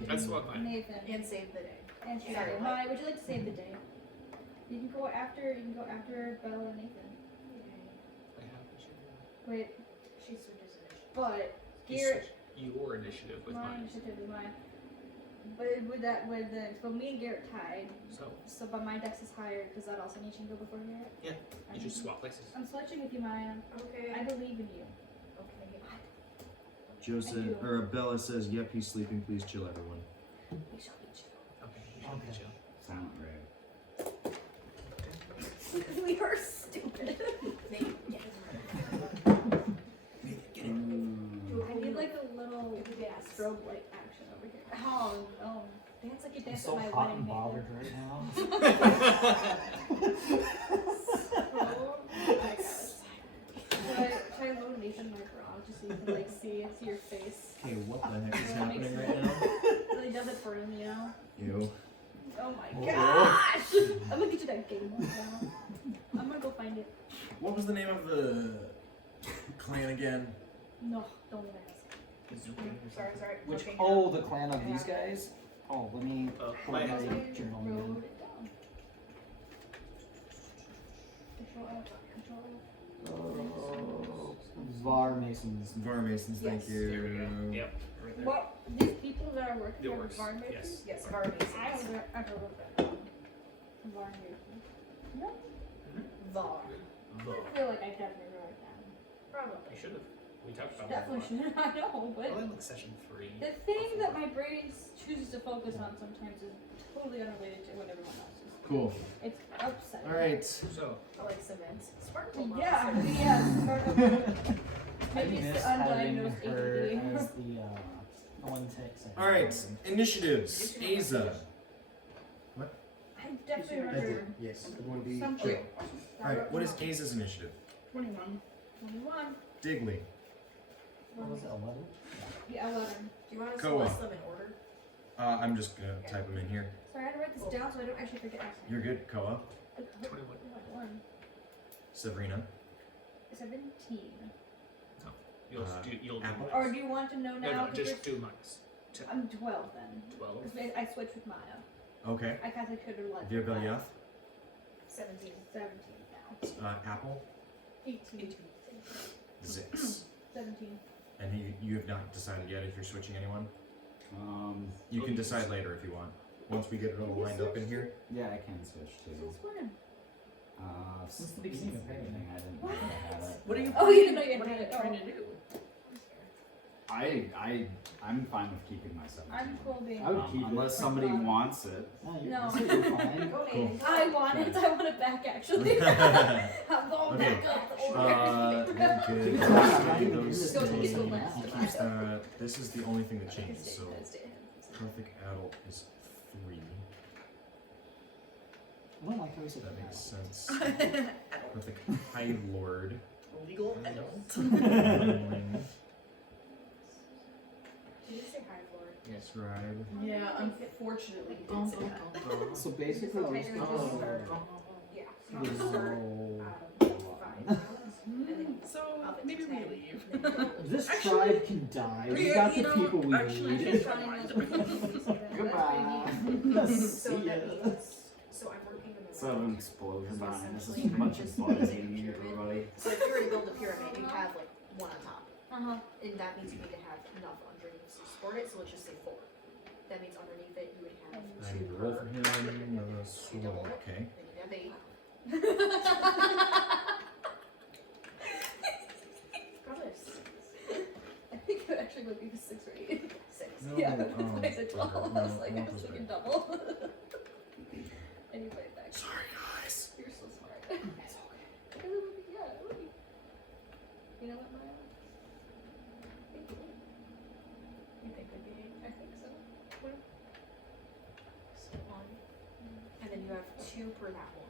That's what mine. Nathan. And save the day. And save Sorry, it. what? Maya, would you like to save the day? You can go after Bella and Nathan. I have initiative. Wait, She switches initiative. but You Garrett, switch your initiative with my mine. initiative is mine. But so me and Garrett tied. So But my dex is higher. Does that also mean you can go before Garrett? Yeah, you just swap places. I'm switching with you, Maya. Okay. I believe in you. Okay. Joseph or Bella says, "Yep, he's sleeping. Please chill, everyone." We shall be chill. Okay. Chill. Silent rave. We are stupid. I need like a little strobe light action over here. Oh, dance like you I'm dance so at my hot wedding. and Nathan. bothered right now. Oh my gosh. Should I load Nathan my bra just so you can like see your face? Okay, what the heck is That happening makes right now? Really does it for him, you know? Ew. Oh my gosh! I'm gonna get you that game one now. I'm gonna go find it. What was the name of the clan again? No, don't even ask. Sorry. Which, Okay, oh, the clan of these guys? Oh, let me pull my my husband. journal Wrote again. it down. Control F, Oh, Var Masons. Var Masons, thank Yes. you. There we go. Yep. Right there. What, these people that are working It for works. Varn Yes. Yes, Barbie. I don't ever wrote that down. Varn No, Var. I feel like I definitely wrote it down. Probably. You should have. We talked about Definitely that. should. I know, but Well, in like session 3. the thing that my brain chooses to focus on sometimes is totally unrelated to what everyone else is. Cool. It's upsetting. All right. So, I like cement. Sparkle. Yeah, monster. yeah. Sort of. I Maybe it's miss the having undiagnosed her ADD. as the one text. All right. Initiatives. Aza. I definitely remember Yes. I'm going to be. something. All right. What is Aza's initiative? 21. 21. Digley. What was it, 11? Yeah, 11. Do you want us to Koa. list them in order? I'm just gonna type them in here. Sorry, I had to write this down so I don't actually forget. You're good, Koa. 21. Sabrina. 17. you'll do Apple. Or do you want to know now? No, 'Cause just we're- do minus. I'm 12 then. 12. Because I switched with Maya. Okay. I guess I could have let Virbeliath. 17. 17 now. Apple. 18. Zix. 17. And you have not decided yet if you're switching anyone? Um, You can decide later if you want. Once we get it all lined up in here. yeah, I can switch too. Since when? Since the beginning of Everything. I didn't know I had it. What are you? Oh, you didn't know you had What are you it. trying Oh. to do? I'm fine with keeping my 17. I'm cool being. I would keep it. Unless somebody wants it. No, you're, No. you're fine. Go Cool. Nathan. I want it. I want it back actually. I'm going Okay. back up. Good. Keep it going. I'm not Save even those in this Go to thing the now. list. Keeps that. but this is the only thing that changes. Stay- So stay- Prophic Adult is 3. I don't like how he said That makes sense. Adult. Prophic High Lord. Legal adult. Youngling, Did you say hi, Lord? Scribe. Yeah, unfortunately, he did say that. So basically, we're Just supposed to Yeah. roll. And then So up it maybe to we 10. leave. This Actually- tribe can die. We Yeah, got you the know, people we actually, need. she's Goodbye. So See ya. that means, so I'm working in the It's an explosion behind us. It's a bunch of bodies eating everybody. So if you were to build a pyramid, you have like one on top. Uh-huh. And that means you need to have enough underneath to support it, so let's just say 4. That means underneath it you would have I 2 need to roll for per. him. You double it, Okay. then you have 8. Probably a 6. I think it actually would be the 6 or 8. 6. No, Yeah, that's why I said 12. no, I was like, no, I was that's thinking right. double. And you play it back. Sorry, guys. You're so smart. It's okay. It would be, yeah, it would be. You know what, Maya? Thank you. You think would be 8? I think so. So 1. And then you have 2 per that one.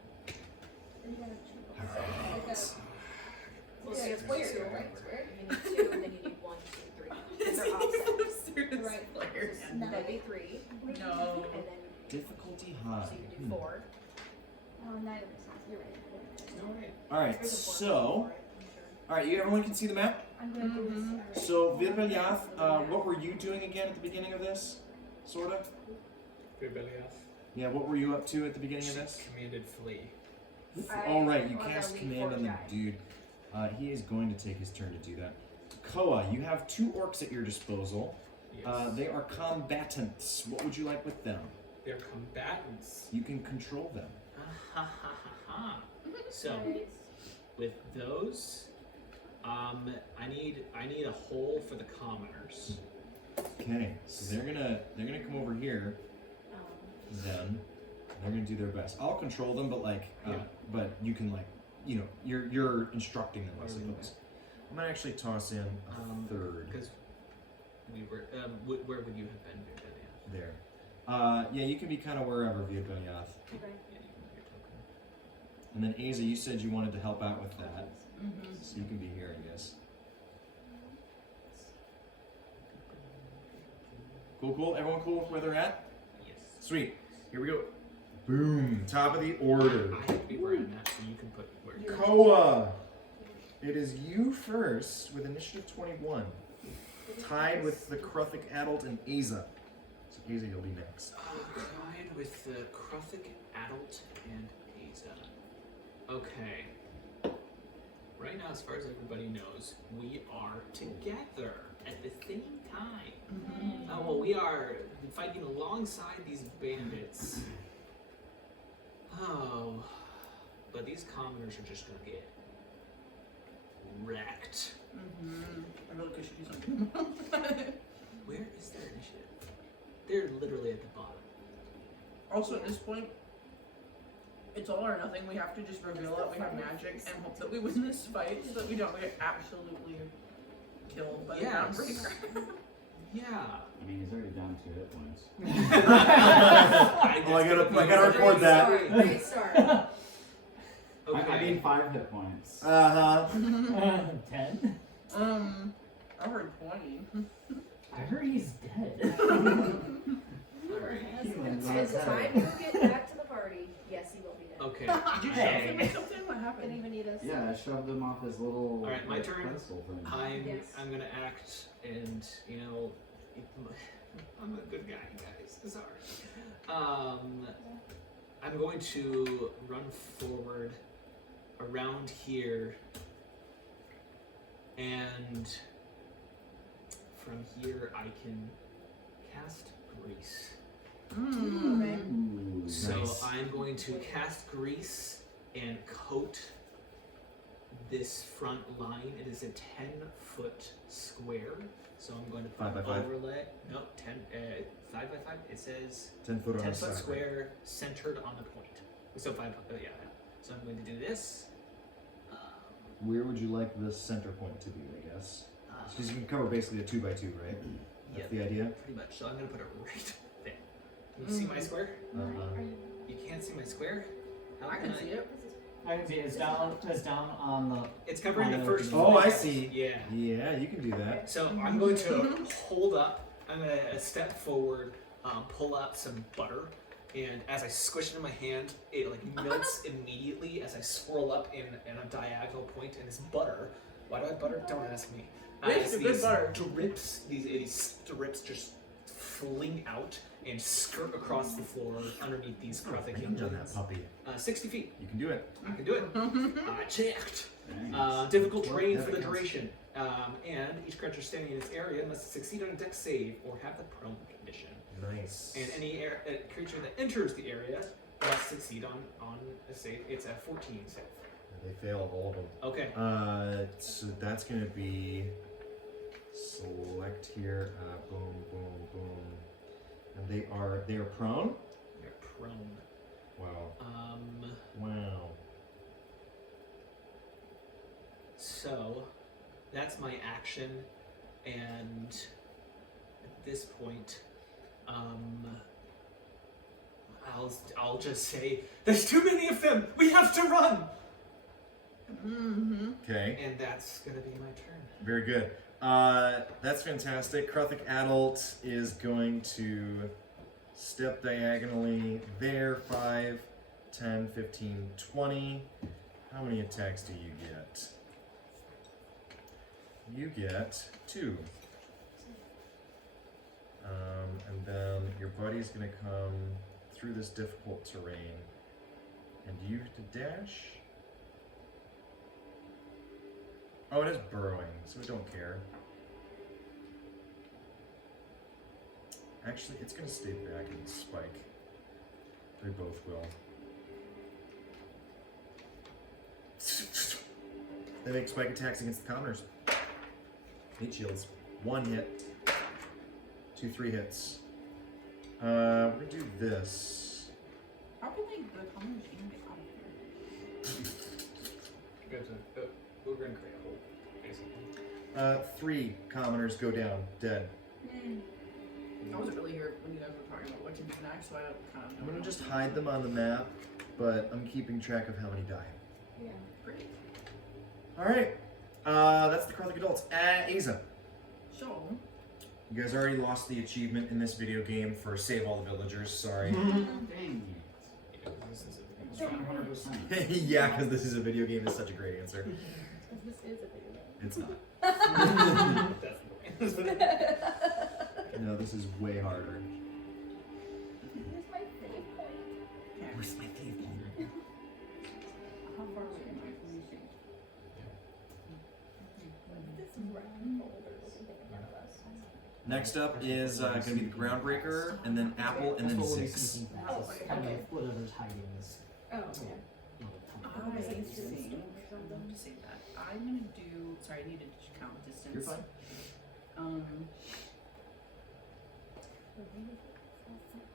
And you gotta choose one. So it's like a, Well, yeah, so you have square, 2, right? Square? You need 2, and then you need 1, 2, 3. And they're offset. Right. Players. That'd be 3. No. And then Difficulty so high. you can do 4. Oh, neither makes sense. You're right. Alright, There's a 4 so. for it, I'm sure. Alright, you everyone can see the map? I'm gonna do this. So, Vidbelyath, what were you doing again at the beginning of this? Sorta? Rebellious. Yeah, what were you up to at the beginning of this? Commanded flee. All right, you on the cast lead command on the guy. dude. He is going to take his turn to do that. Koa, you have 2 orcs at your disposal. Yes. They are combatants. What would you like with them? They're combatants. You can control them. Ha ha ha ha. So with those, I need a hole for the commoners. Okay, so they're gonna come over here. Then they're gonna do their best. I'll control them, but but you can you're instructing them, I suppose. I'm gonna actually toss in a third Because we were, where would you have been, Virginia? there. Yeah, you can be kind of wherever via Benioth. Okay. Yeah, you can move your token. And then Aza, you said you wanted to help out with that, Mm-hmm. so you can be here, I guess. Cool. Everyone cool with where they're at? Yes. Sweet. Here we go. Boom. Top of the order. I have to be where I'm at, so you can put where you're at. Koa. It is you first with initiative 21. Tied with the Kruthic Adult and Aza. So Aza, you'll be next. Tied with the Kruthic Adult and Aza. Okay. Right now, as far as everybody knows, we are together at the same time. Mm-hmm. Oh, well, we are fighting alongside these bandits. Oh, but these commoners are just gonna get wrecked. Mm-hmm. I really could should do something. Where is their initiative? They're literally at the bottom. Also, at this point, it's all or nothing. We have to just reveal that we have magic and hope that we win this fight so that we don't get absolutely killed by the Yes. Groundbreaker. Yeah. I mean, he's already down 2 hit points. I gotta record that. Great start. Okay. I mean 5 hit points. Uh-huh. 10? I heard 20. I heard he's dead. Alright. It's time to get back to the party. Yes, he will be dead. Okay. Did you shove him or something? What Didn't happened? even need us. Yeah, I shoved him off his little Alright, my turn. pencil thing. Yes. I'm gonna act, and I'm a good guy, guys. Sorry. I'm going to run forward around here, and from here I can cast Grease. Mm. Ooh, So Nice. I'm going to cast Grease and coat this front line. It is a 10-foot square. So I'm going to put 5 by an 5? overlay. No, 5 by 5. It says 10 foot on 10 the foot side. square centered on the point. So 5. Yeah. So I'm going to do this. Where would you like the center point to be, I guess? So you can cover basically a 2x2, right? That's the idea? Pretty much. So I'm gonna put it right there. Can you see my square? You can't see my square? How I can see it. I can see it's down on the. It's covering on the first. Oh, I four. see. Yeah. Yeah, you can do that. So I'm going to hold up. I'm gonna step forward, pull out some butter, and as I squish it in my hand, it like melts immediately as I swirl up in a diagonal point. And this butter. Why do I have butter? Don't ask me. It's As good these butter. drips, these strips just fling out and skirt across the floor underneath these Kruthic Range on that younglings. puppy. 60 feet. You can do it. I can do it. I checked. Nice. Difficult Well, terrain yeah, for the that counts. duration. And each creature standing in its area must succeed on a dex save or have the prone condition. Nice. And any creature that enters the area must succeed on a save. It's a 14 save. They fail all of them. Okay. So that's gonna be select here. Boom, boom, boom. And they are prone. They're prone. Wow. Wow. So that's my action, and at this point, I'll just say, there's too many of them. We have to run. Okay. And that's gonna be my turn. Very good. That's fantastic. Kruthic Adult is going to step diagonally there. 5, 10, 15, 20. How many attacks do you get? You get 2. And then your buddy's gonna come through this difficult terrain. And you have to dash? Oh, it is burrowing, so we don't care. Actually, it's gonna stay back and spike. They both will. They make spike attacks against the commoners. 8 shields. 1 hit. 2, 3 hits. We're gonna do this. How can the commoners even get out of here? We're gonna create a hole, basically. 3 commoners go down, dead. I wasn't really here when you guys were talking about what to do next, so I kind of. I'm gonna just hide them on the map, but I'm keeping track of how many die. Yeah, great. Alright, that's the Kruthic Adults. Aza, So. you guys already lost the achievement in this video game for Save All the Villagers, sorry. Dang This is a 100%. Yeah, because this is a video game is such a great answer. This is a video game. It's not. That's the point. No, this is way harder. Here's my save point. Where's my save point? How far away am I from these things? This round folder looking thing in front of us. Next up is going to be the Groundbreaker, and then Apple, and then That's what we're 6. thinking. Oh, That's okay. kind of whatever's hiding this. Oh, okay. I was think into the storm or something. to say that. I'm gonna do. Sorry, I needed to count distance. You're fine.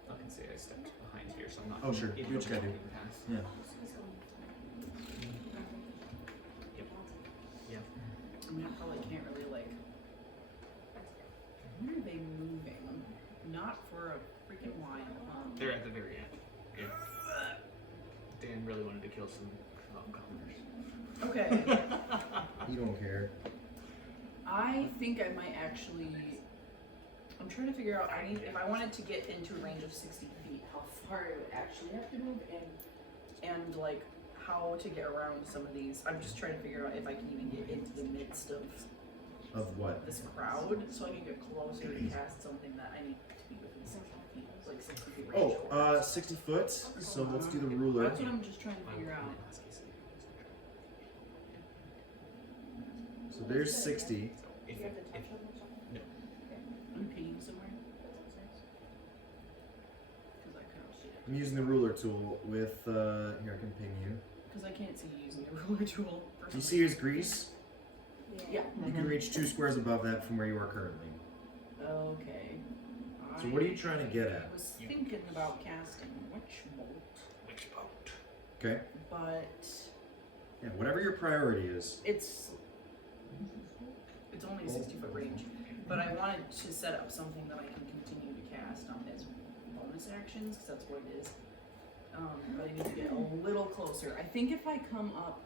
I can say I stepped behind here, so I'm not. Oh, sure. Do what you gotta do. Past. Yeah. Yep. I mean, I probably can't really like. When are they moving? Not for a freaking while. They're at the very end. Yeah. Dan really wanted to kill some commoners. Okay. You don't care. I think I might actually. I'm trying to figure out. If I wanted to get into a range of 60 feet, how far I would actually have to move, and like how to get around some of these. I'm just trying to figure out if I can even get into the midst of Of what? this crowd, so I can get closer to cast something that I need to be within 60 feet, like 60 feet range. Oh, 60 foot. So let's do the ruler. That's what I'm just trying to figure out. So there's 60. If, no. I'm peeing somewhere. Because I couldn't see it. I'm using the ruler tool with, here, I can ping you. Because I can't see you using the ruler tool. For Do you some see his grease? Yeah. You can reach 2 squares above that from where you are currently. Okay. So what are you trying to get at? I was thinking about casting Witch Bolt, Which boat? Okay? but Yeah, whatever your priority is. it's It's only a 60-foot range. But I wanted to set up something that I can continue to cast as bonus actions, because that's what it is. But I need to get a little closer. I think if I come up...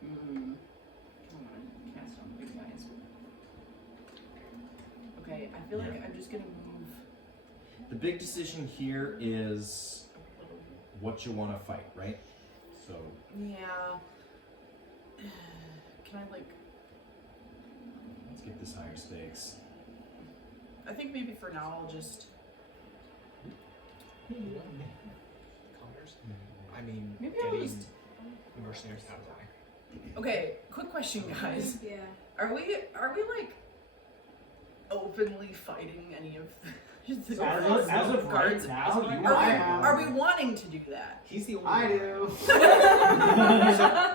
Come on, cast on the big guys. Okay, I feel like I'm just gonna move... The big decision here is what you want to fight, right? So. Yeah. Can I, like... Let's get this higher stakes. I think maybe for now I'll just... Commoners? I mean, Maybe I'll getting just... mercenaries out of the way. Okay, quick question, guys. Yeah. Are we like openly fighting any of the As of right guards? now, you Are we wanting to do that? He's the only I one. do.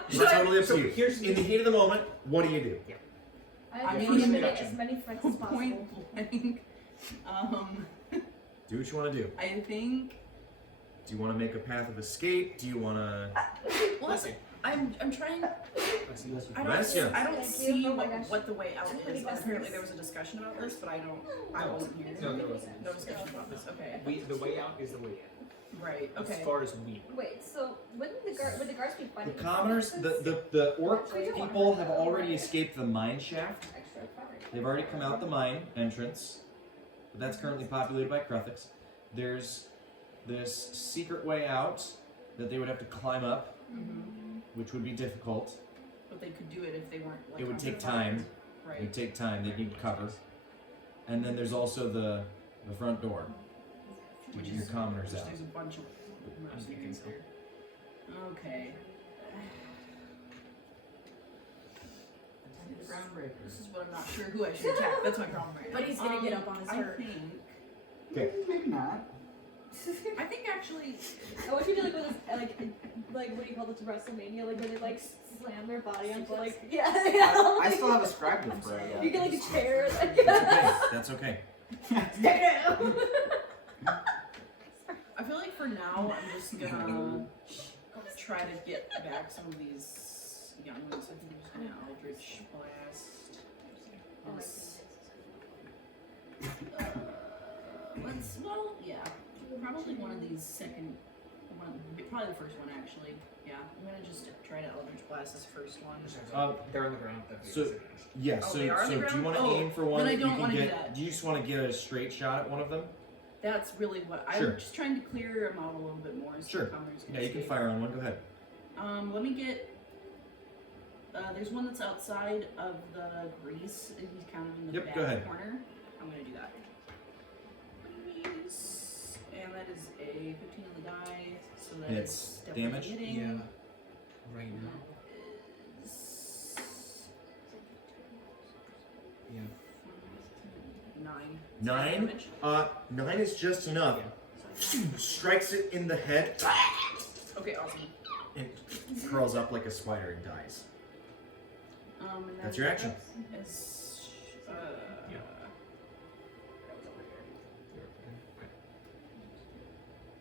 It's totally up So to you. here's In the heat of the moment, what do you do? I mean, eliminate first as many friends as possible. Point blank. Do what you want to do. I think. Do you want to make a path of escape? Do you want to? Well, listen, I'm trying. I don't Thank see you. Oh my gosh. what the way out is. Yes. Apparently there was a discussion about this, but I wasn't here. No, there wasn't. No discussion about this. Okay. The way out is the way in. Right. Okay. As far as we. Wait, so would the guards be The fighting? commoners, the orc people have already escaped the mine shaft. Extra fire. They've already come out the mine entrance, but that's currently populated by Kruthiks. There's this secret way out that they would have to climb up, which would be difficult. But they could do it if they weren't. Like, It would on take the time. ground. It Right. would take time. They'd need cover. And then there's also the front door, which is your commoners out. There's a bunch of mercenaries here. Okay. Groundbreaker. This is what I'm not sure who I should attack. That's my problem right now. But he's gonna get up on his I hurt. think. Okay. Maybe not. I think actually. I want you to do like with this, like what do you call this, WrestleMania? Like when they like slam their body onto like yeah. I still have a scribe to throw. You get like a chair. Like, That's okay. I feel like for now I'm just gonna try to get back some of these young ones. I think I'm just gonna Eldritch Blast. Probably one of these probably the first one actually. Yeah, I'm gonna just try to Eldritch Blast this first one. They're on the ground. Yeah, Oh, so they are on the do you ground? want to Oh, aim for one then I that don't you can wanna do get? that. Do you just want to get a straight shot at one of them? That's really what Sure. I'm just trying to clear them out a little bit more. So Sure. the commoners Yeah, you can escape. fire on one. Go ahead. Let me get. There's one that's outside of the grease, and he's kind of in the Yep, back go ahead. corner. I'm gonna do that. Grease, and that is a 15 on the die, so that It's is definitely damage? hitting. Yeah. Right now. Is Yeah. 9. 9? Damage. 9 is just enough. Strikes it in the head Okay, awesome. and curls up like a spider and dies. And That's your action. Is, Yeah.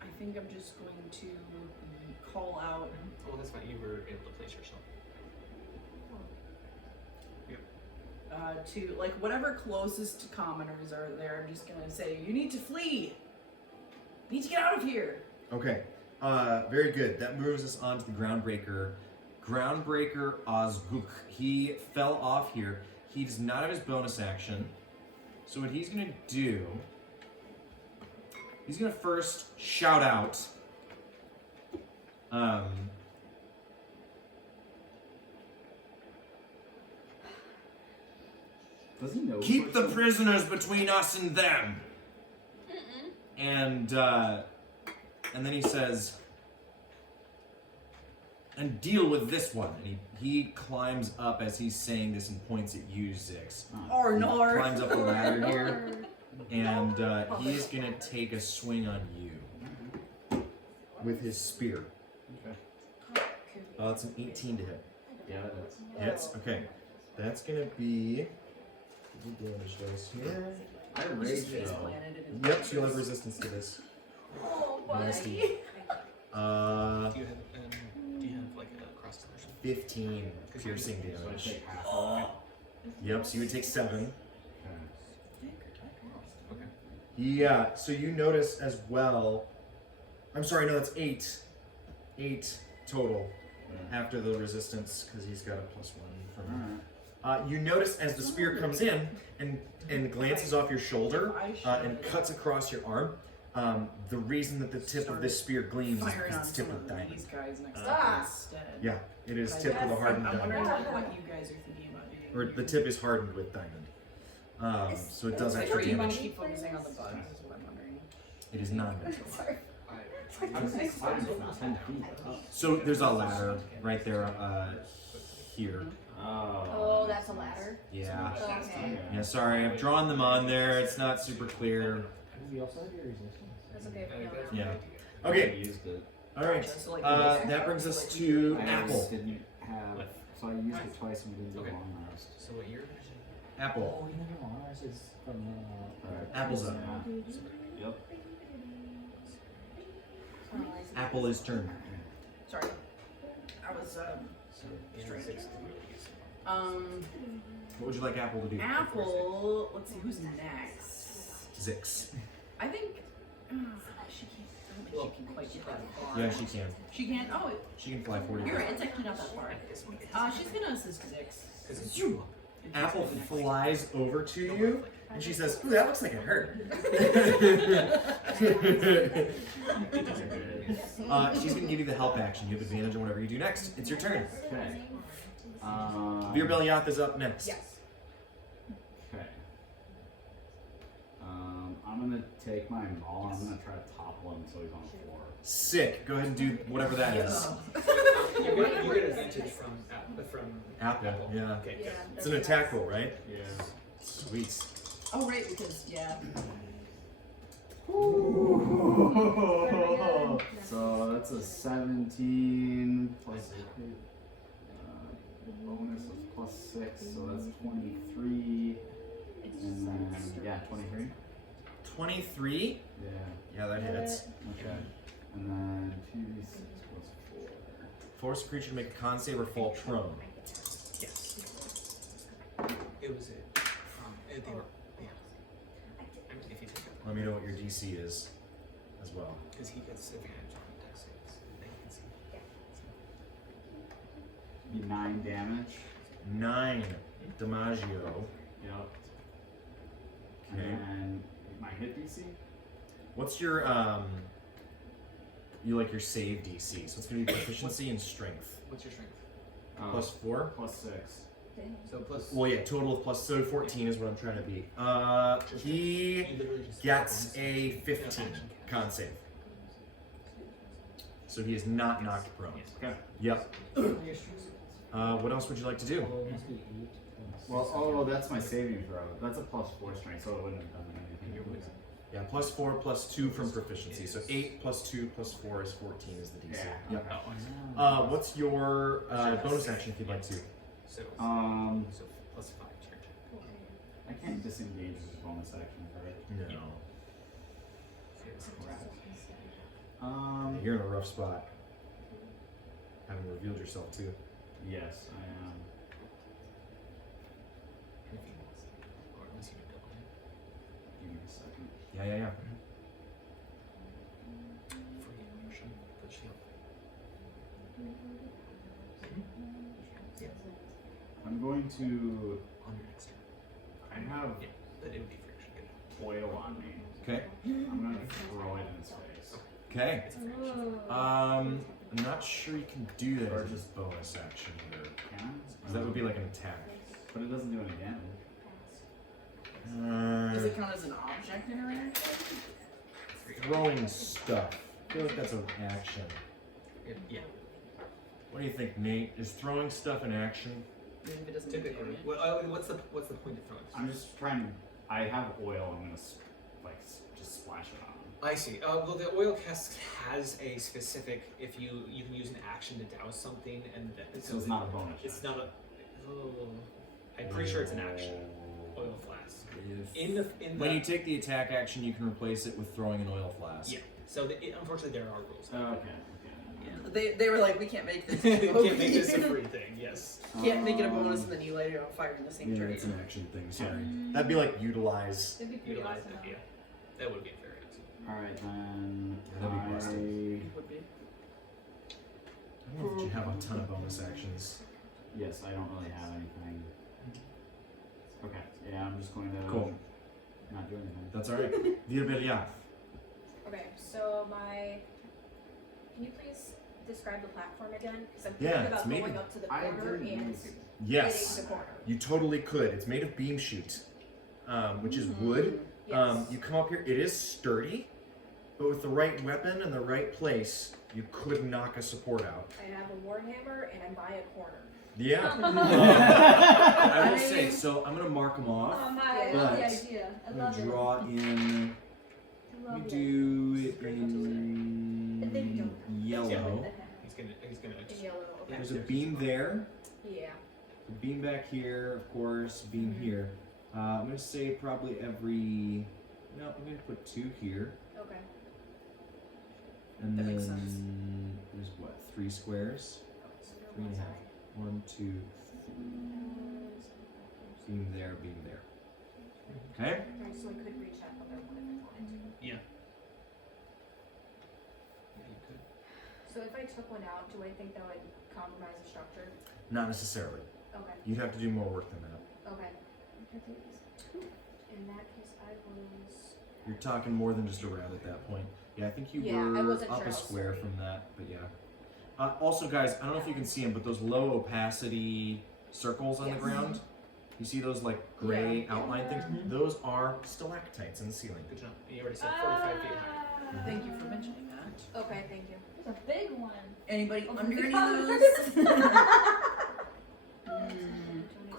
I think I'm just going to call out. Oh, that's fine. You were able to place yourself. To like whatever closest to commoners are there, I'm just gonna say, you need to flee. You need to get out of here. Okay. Very good. That moves us on to the Groundbreaker. Groundbreaker Osguk. He fell off here. He does not have his bonus action. So what he's gonna do, he's gonna first shout out. Does he know? Keep the prisoners between us and them. And then he says, and deal with this one. And he climbs up as he's saying this and points at you, Zix. Or He nor. climbs up the ladder here, and he's gonna take a swing on you with his spear. Okay. It's an 18 to hit. Yeah, that's. Hits. Okay, that's gonna be. What damage dice here? I Just rage face though. planted it in Yep, so you'll have resistance to this. Oh, Nasty. Do you have like a cross expression? 15 piercing So I damage. take half of it. Yep, so you would take 7. Okay. Yeah, so you notice as well. I'm sorry, no, that's 8. 8 total after the resistance, because he's got a +1 from. You notice as the spear comes in and glances off your shoulder and cuts across your arm. The reason that the tip of this spear gleams is Firing because on it's tipped some with of diamond. these guys next to Ah. me instead. Yeah, it is Like, tipped with a hardened I'm wondering diamond. like, what you guys are thinking about doing. Or the tip is hardened with diamond. So it does Are extra you want damage. to keep focusing on the bugs? Is what I'm wondering. It is non-natural. Sorry. I'm 10 feet up. So there's a ladder right there here. Oh, that's a ladder. Yeah. Okay. Yeah, sorry, I've drawn them on there. It's not super clear. We also have your resistance. That's okay if we know that. Yeah. I Okay, used it. alright. So, like, That brings us to I Apple. didn't have, so I used it twice and we didn't do Okay. a long rest. So what you're Apple. Oh, you know, long rest is from Apple's up. Yep. Apple is turn. Sorry. I was strange. What would you like Apple to do? Apple. Let's see who's next. Zix. I think. She can't. I don't think she can quite get that far. Yeah, she can. She can. Oh, She can fly 40 you're feet. right. It's actually not that far. She's gonna assist Zix. Apple flies over to you and she says, "Ooh, that looks like it hurt." She's gonna give you the help action. You have advantage on whatever you do next. It's your turn. Okay. Veer Belyath is up next. Yes. Okay. I'm gonna take my maul. I'm gonna try to topple him so he's on the floor. Sick. Go ahead and do whatever that is. you get advantage from Apple. Yeah. Okay, good. It's an attack roll, right? Yeah. Sweet. Oh right, because yeah. So that's a 17 plus bonus is plus 6, so that's 23. And then, yeah, 23. 23. Yeah, Yeah, that hits. okay. And then 2d6 plus 4. Force a creature to make a con save or fall prone. Yes. It was it. They were, yeah. If you take it, Let me know what your DC is as well. because he gets advantage on dex saves. They can see. Be 9 damage. 9 Dimaggio. Yep. Okay. And my hit DC? What's your you like your save DC? So it's gonna be proficiency and strength. What's your strength? Plus 4. Plus 6. So plus. Well, yeah, total of plus, so 14 is what I'm trying to beat. He You literally just gets a 15 con save. So he is not knocked prone. Okay. Yep. What else would you like to do? Well, it must be 8 plus Well, oh, that's my saving throw. That's a plus 4 strength, so it wouldn't have done anything. Yeah, plus 4, plus 2 from proficiency. So 8 plus 2 plus 4 is 14 is the DC. Yeah. Yep. Oh, What's your bonus action if you'd like to? So, Um, so plus 5 to your turn. I can't disengage with bonus action, right? No. Um, You're in a rough spot. Having revealed yourself too. yes, I am. Anything else? Or unless you double hit. Give me a second. Yeah. Free immersion. Put shield. Yeah. I'm going to. On your next turn. I have Yeah, but it would be friction. Good. oil on me. Okay. I'm gonna throw it in his face. Okay. It's a friction. I'm not sure you can do that as just bonus action here. Can I? 'Cause that would be like an attack. But it doesn't do any damage. Does it count as an object interaction? Throwing stuff. I feel like that's an action. Yeah. What do you think, Nate? Is throwing stuff an action? Even if it doesn't do Typically. damage. What's the point of throwing? I'm just trying. I have oil. I'm gonna just splash it on him. I see. Well, the oil cask has a specific. If you can use an action to douse something, and So it's not a bonus. It's not a. Oh, I'm pretty sure it's an action. Oil flask. When you take the attack action, you can replace it with throwing an oil flask. Yeah. So unfortunately, there are rules. Okay. They were like, we can't make this. Can't make this a free thing. Yes. Can't make it a bonus and then you light it on fire in the same Yeah, turn. it's an action thing. Sorry, that'd be like utilize. It'd be pretty Utilize awesome. it. Yeah. That would be very easy. Alright then. That'd be busted. It would be. I don't know if you have a ton of bonus actions. Yes, I don't really have anything. Okay, yeah, I'm just going to Cool. not do anything. That's alright. Virbelia. Okay, so can you please describe the platform again? Because I'm Yeah, thinking it's about made going of- up to the I corner didn't and make it. Yes, hitting the corner. you totally could. It's made of beam shoot, which is wood. Yes. You come up here. It is sturdy, but with the right weapon and the right place, you could knock a support out. I have a warhammer and I'm by a corner. Yeah. I will say. So I'm gonna mark them off. Oh my, I love the But idea. I I'm love gonna it. draw in. I Let love me it. do it And then you in don't. yellow. He's gonna In yellow, okay. There's a beam there. Yeah. A beam back here, of course. Beam here. I'm gonna say probably every. No, I'm gonna put 2 here, Okay. and That then makes sense. there's what 3 squares. So 3 and a half. 1, 2, 3. Beam there, beam there. Okay. Right, so I could reach that other one if I wanted to. Yeah, you could. So if I took one out, do I think that would compromise the structure? Not necessarily. Okay. You'd have to do more work than that. Okay. In that case, I was. You're talking more than just around at that point. Yeah, I think you Yeah, I were wasn't up sure a how square sturdy. from that, but yeah. Also, guys, I don't know if you can see them, but those low opacity circles on the Yes. ground, you see those like gray Yeah. outline things? Those are stalactites in the ceiling. Good job. And you already said 45 feet high. Ah, Thank you for mentioning that. Okay, thank you. It's a big one. Anybody Oh, under the any of commoners. those? So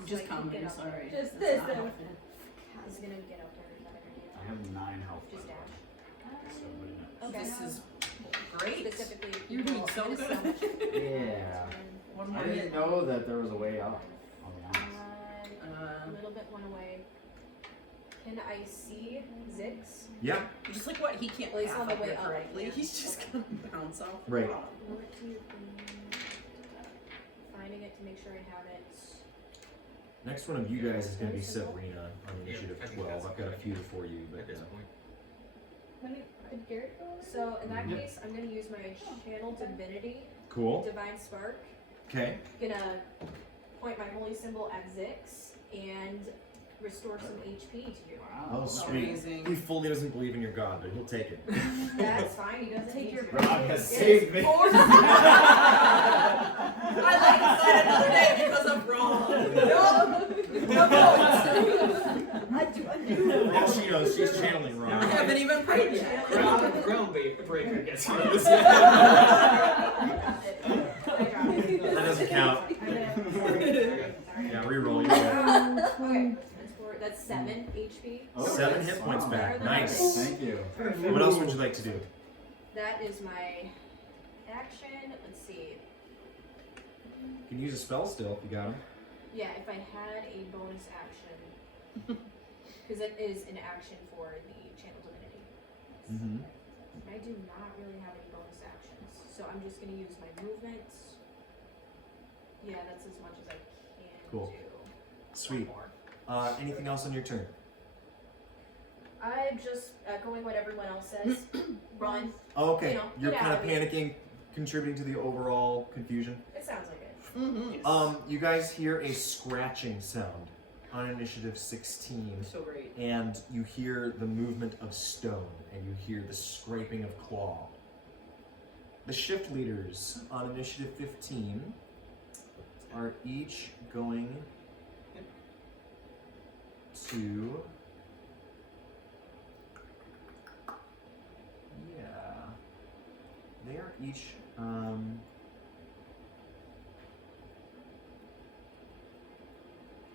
Just I can commoners, get up there. sorry. Just That's this, not then. helpful. I was gonna get up there. Is that a good idea? I have 9 health. Just by the way, dash. so, but no. Okay. This is great. Specifically, You're doing well, so I'm gonna good. sell- Yeah. One I more didn't hit. know that there was a way up, I'll be honest. A little bit one away. Can I see Zix? Yeah, Just like what? He can't Well, he's path on the up way here up, correctly. yeah. He's just Okay. gonna bounce off. the Right. rock. Finding it to make sure I have it. next one of you guys is going to be Sabrina on Yeah, initiative I think 12. that's I've got a good. few for you, but At this point. Let me, did Garrett go? So in that Yep. case, I'm gonna use my channel divinity, cool. divine spark. Okay. Gonna point my holy symbol at Zix and restore some HP to you. Oh, sweet. Amazing. He fully doesn't believe in your god, but he'll take it. That's fine. He doesn't Take need your to. God has It's saved me. force. I like to fight another day because I'm wrong. Now she knows she's channeling I wrong. haven't even prayed yet. Groundbreaker gets you. That doesn't count. Yeah, reroll. You Okay, that's 7 HP. Oh, 7 hit points wow. back. Nice. Thank you. What else would you like to do? That is my action. Let's see. You can use a spell still if you got him. Yeah, if I had a bonus action, because it is an action for the channel divinity. Mm-hmm. I do not really have any bonus actions, so I'm just gonna use my movement. Yeah, that's as much as I can Cool. do. Sweet. One more. Anything else on your turn? I'm just echoing what everyone else says. Run. Oh, okay. You know, You're get kind out of of here. panicking, contributing to the overall confusion. It sounds like it. You guys hear a scratching sound on initiative 16. So great. And you hear the movement of stone, and you hear the scraping of claw. The shift leaders on initiative 15 are each going to... Yeah. They are each...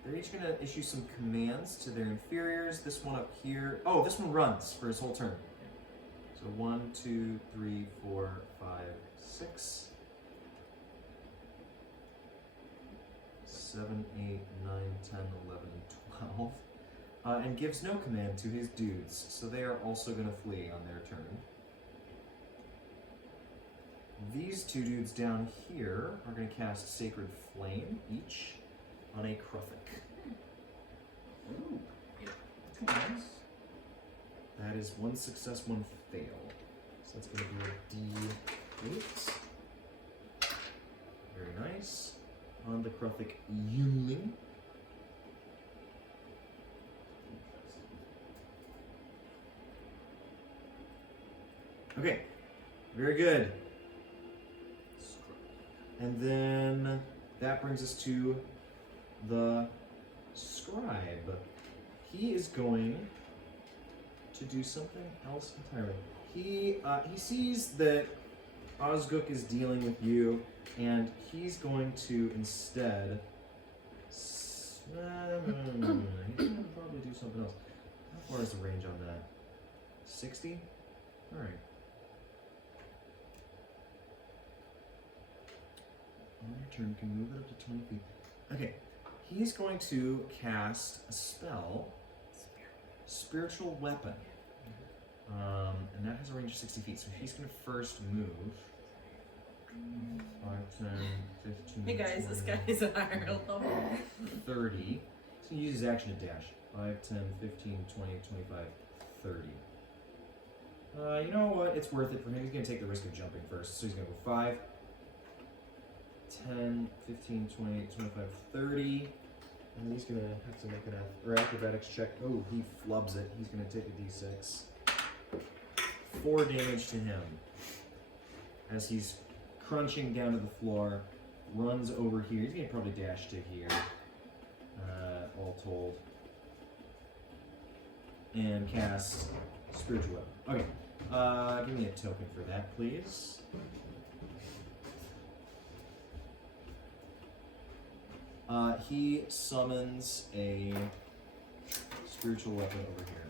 They're each going to issue some commands to their inferiors. This one up here... Oh, this one runs for his whole turn. So 1, 2, 3, 4, 5, 6, 7, 8, 9, 10, 11, 12. And gives no command to his dudes. So they are also going to flee on their turn. these two dudes down here are going to cast Sacred Flame each on a Kruffic. Ooh. That is 1 success, 1 fail. So that's going to be a D8. Very nice. On the Kruffic Youngling. Okay, very good. And then that brings us to the scribe. He is going to do something else entirely. He sees that Osgook is dealing with you, and he's going to instead. He's going to probably do something else. How far is the range on that? 60? All right. On your turn, you can move it up to 20 feet. Okay, he's going to cast a spell, Spiritual Weapon. And that has a range of 60 feet, so he's going to first move. 5, 10, 15, Hey guys, 20, this guy is a higher level. 30. He's going to use his action to dash. 5, 10, 15, 20, 25, 30. You know what? It's worth it for him. He's going to take the risk of jumping first. So he's going to go 5, 10, 15, 20, 25, 30. And he's going to have to make an acrobatics check. Oh, he flubs it. He's going to take a d6. 4 damage to him. As he's crunching down to the floor, runs over here. He's going to probably dash to here, all told. And casts Spiritual Weapon. Okay. Give me a token for that, please. He summons a spiritual weapon over here.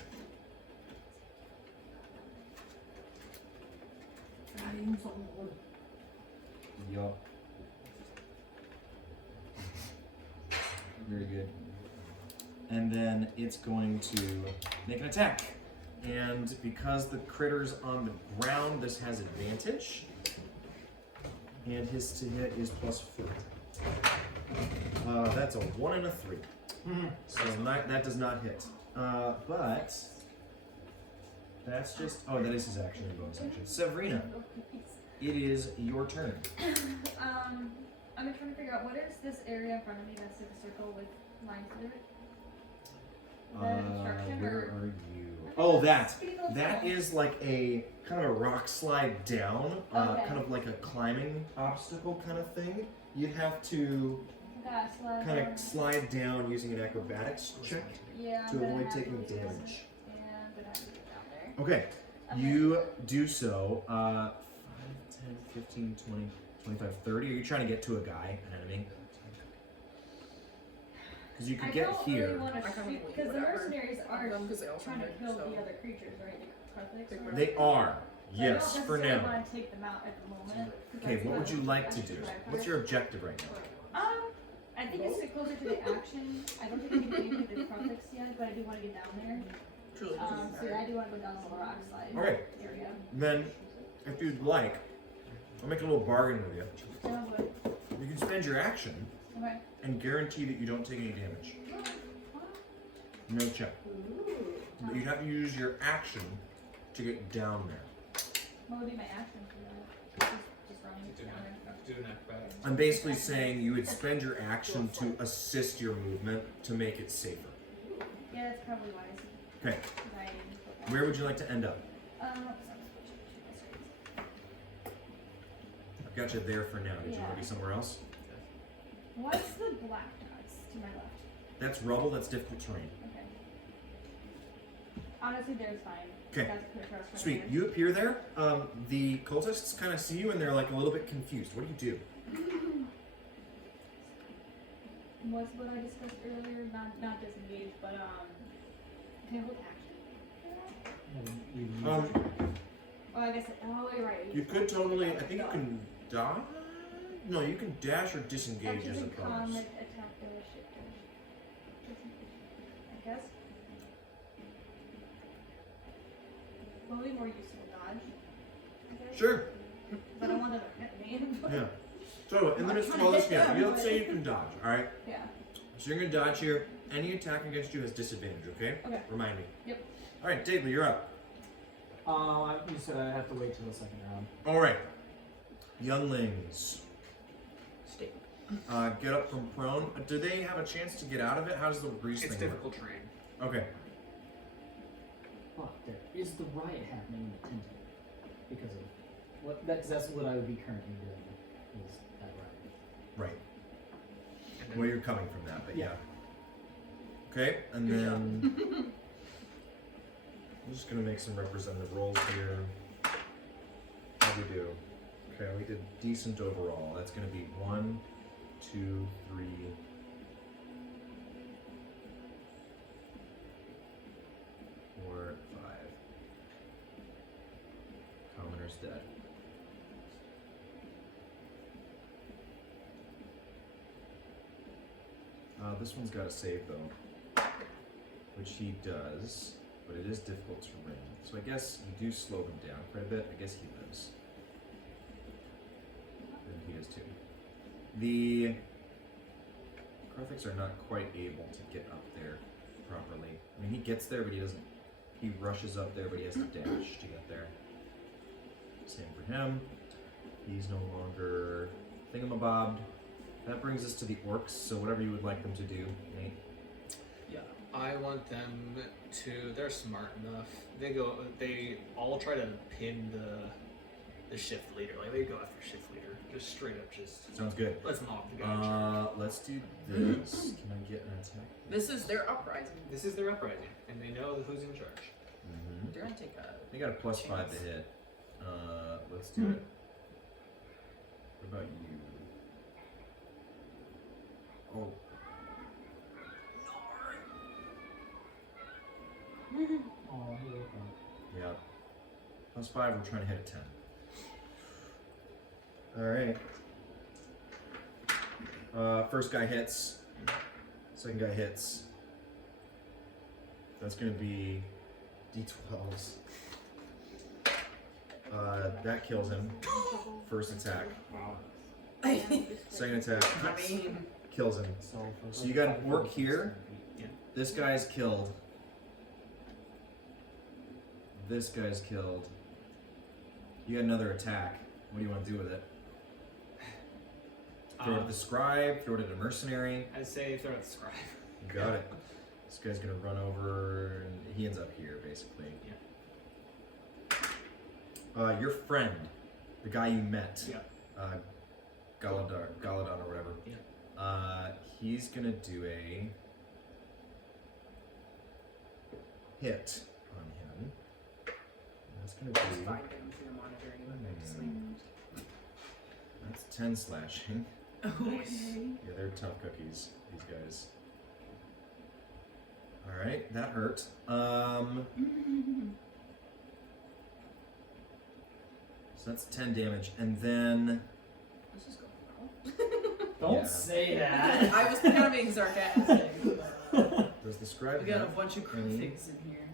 Yup. Very good. And then it's going to make an attack. And because the critter's on the ground, this has advantage. And his to hit is +4. That's a 1 and a 3. So that does not hit. But that's just. Oh, that is his action and bonus action. Severina, it is your turn. I'm trying to figure out what is this area in front of me that's like a circle with lines through it. The obstruction Where or are you? Oh, that is like a kind of a rock slide down, Okay. kind of like a climbing obstacle kind of thing. You'd have to kind of slide down using an acrobatics check Yeah, to I'm gonna avoid have taking to do damage. this. Yeah, I'm gonna have to get down there. Okay, Okay. you do so. 5, 10, 15, 20, 25, 30. Are you trying to get to a guy, an enemy? Because you could get here. I don't really want I to kinda shoot believe because the whatever. mercenaries are Because they also trying to hit, kill so- the other creatures, right? The Kruffics, right? They are. So Yes, I for don't now. necessarily want to take them out at the moment. Okay, what would you like to do? What's your objective right now? I think it's closer to the action. I don't think I can do anything with the Kruffics yet, but I do want to get down there. Truly doesn't So matter. I do want to go down the little rock slide Okay. area. Then, if you'd like, I'll make a little bargain with you. Sounds good. You can spend your action Okay. and guarantee that you don't take any damage. No check. But you'd have to use your action to get down there. What would be my action for that? Just running Do down there. an, do an acrobatics. I'm basically saying you would spend your action to assist your movement to make it safer. Yeah, that's probably wise. Okay, 'Cause I didn't put that. where would you like to end up? I've got you there for now. Did you want to be somewhere else? What's the black dots to my left? That's rubble, that's difficult terrain. Okay. Honestly, there's fine. Okay. That's clear for us right Sweet, there. you appear there. The cultists kind of see you and they're like a little bit confused. What do you do? Was what I discussed earlier, not disengage, but can I hold action? Oh, I guess. Oh, you're right. You could totally, I think you can dodge? No, you can dash or disengage as a bonus. Comet attack dash, shit dash. I guess. What would be more useful, dodge? I guess? Sure. But I wanted to Yeah. So, and then it's well, let's let's say you can dodge. All right. Yeah. So you're gonna dodge here. Any attack against you has disadvantage. Okay. Okay. Remind me. Yep. All right, David, you're up. You said I have to wait till the second round. All right. Younglings. Stay. Get up from prone. Do they have a chance to get out of it? How does the grease It's thing difficult terrain. work? Okay. Fuck, there is the riot happening in the tent because of what? Because that's what I would be currently doing. Is that riot? Right. And then Well, you're coming from that, but yeah. Yeah. Okay, and Good then I'm just gonna make some representative rolls here. How'd we do? Okay, we did decent overall. That's gonna be 1, 2, 3. 4, 5. Commoner's dead. This one's got a save though, which he does, but it is difficult to ring. So I guess you do slow them down quite a bit. I guess he lives. And he is too. The Karthics are not quite able to get up there properly. I mean, he gets there, but he doesn't. He rushes up there, but he has to dash to get there. Same for him. He's no longer thingamabobbed. That brings us to the orcs, so whatever you would like them to do, Nate. Yeah, I want them to. They're smart enough. They all try to pin the shift leader. Like they go after shift leader, just straight up. Just Sounds good. let's knock the guy in charge. Let's do this. Can I get an attack? This is their uprising. This is their uprising, and they know who's in charge. Mm-hmm. They're gonna take a. They got a +5 to hit. Let's do it. What about you? Oh. Oh, here we go. Yeah. +5, we're trying to hit a 10. Alright. First guy hits. Second guy hits. That's gonna be D12s. That kills him. First attack. Second attack. Kills him. So you got an orc here. Yeah. This guy's killed. This guy's killed. You got another attack. What do you want to do with it? Throw it at the scribe, throw it at a mercenary. I say throw it at the scribe. You got it. This guy's gonna run over and he ends up here basically. Yeah. Your friend, the guy you met, Yeah. Galadon or whatever. Yeah. He's gonna do a hit on him. That's gonna Just be. find them through the monitor anyway. That's 10 slashing. Okay. Yeah, they're tough cookies, these guys. Alright, that hurt. So that's 10 damage, and then This is going well. Don't Yeah. say that. I was kind of being sarcastic. But does the scribe we got a have bunch of any things in here.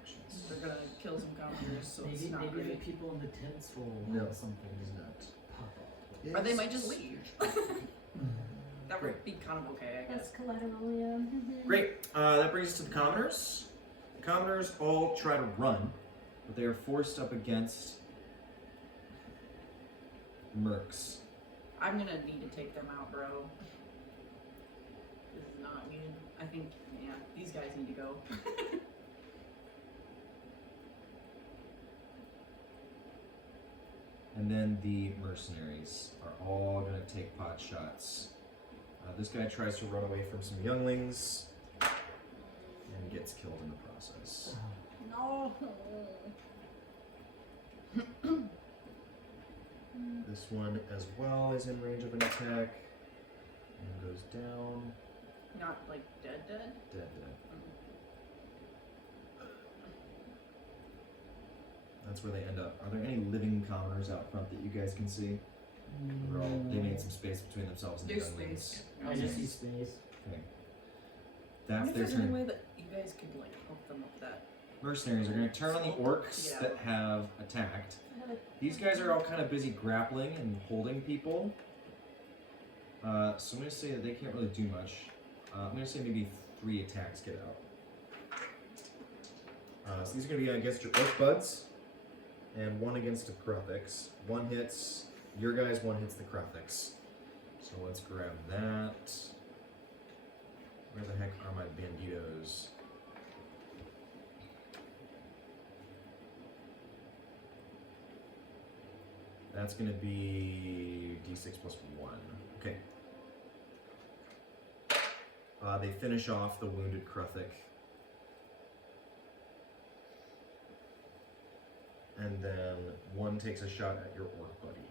actions? They're gonna kill some commoners, so it's Maybe not the great. people in the tents will No. have something He's to not. pop up. Or they might just leave. That would be kind of okay, I That's guess. collateral, yeah. Great. That brings us to the commoners. The commoners all try to run, but they are forced up against mercs. I'm gonna need to take them out, bro. This is not good. I think, yeah, these guys need to go. And then the mercenaries are all going to take pot shots. This guy tries to run away from some younglings and gets killed in the process. No. This one as well is in range of an attack and goes down. Not like dead. Dead. That's where they end up. Are there any living commoners out front that you guys can see? They're all, they made some space between themselves and the There's younglings. space. I just see space. Okay. I wonder That's if their there's any turn. way that you guys could like help them with that. Mercenaries are going to turn on the orcs Yeah. that have attacked. I These guys are all kind of busy grappling and holding people. So I'm going to say that they can't really do much. I'm going to say maybe 3 attacks get out. So these are going to be against your orc buds, and 1 against the Kruthix. 1 hits your guys, 1 hits the Kruthix. So let's grab that. Where the heck are my banditos? That's going to be d6 plus 1. Okay. They finish off the wounded Kruthic. And then 1 takes a shot at your orc buddy.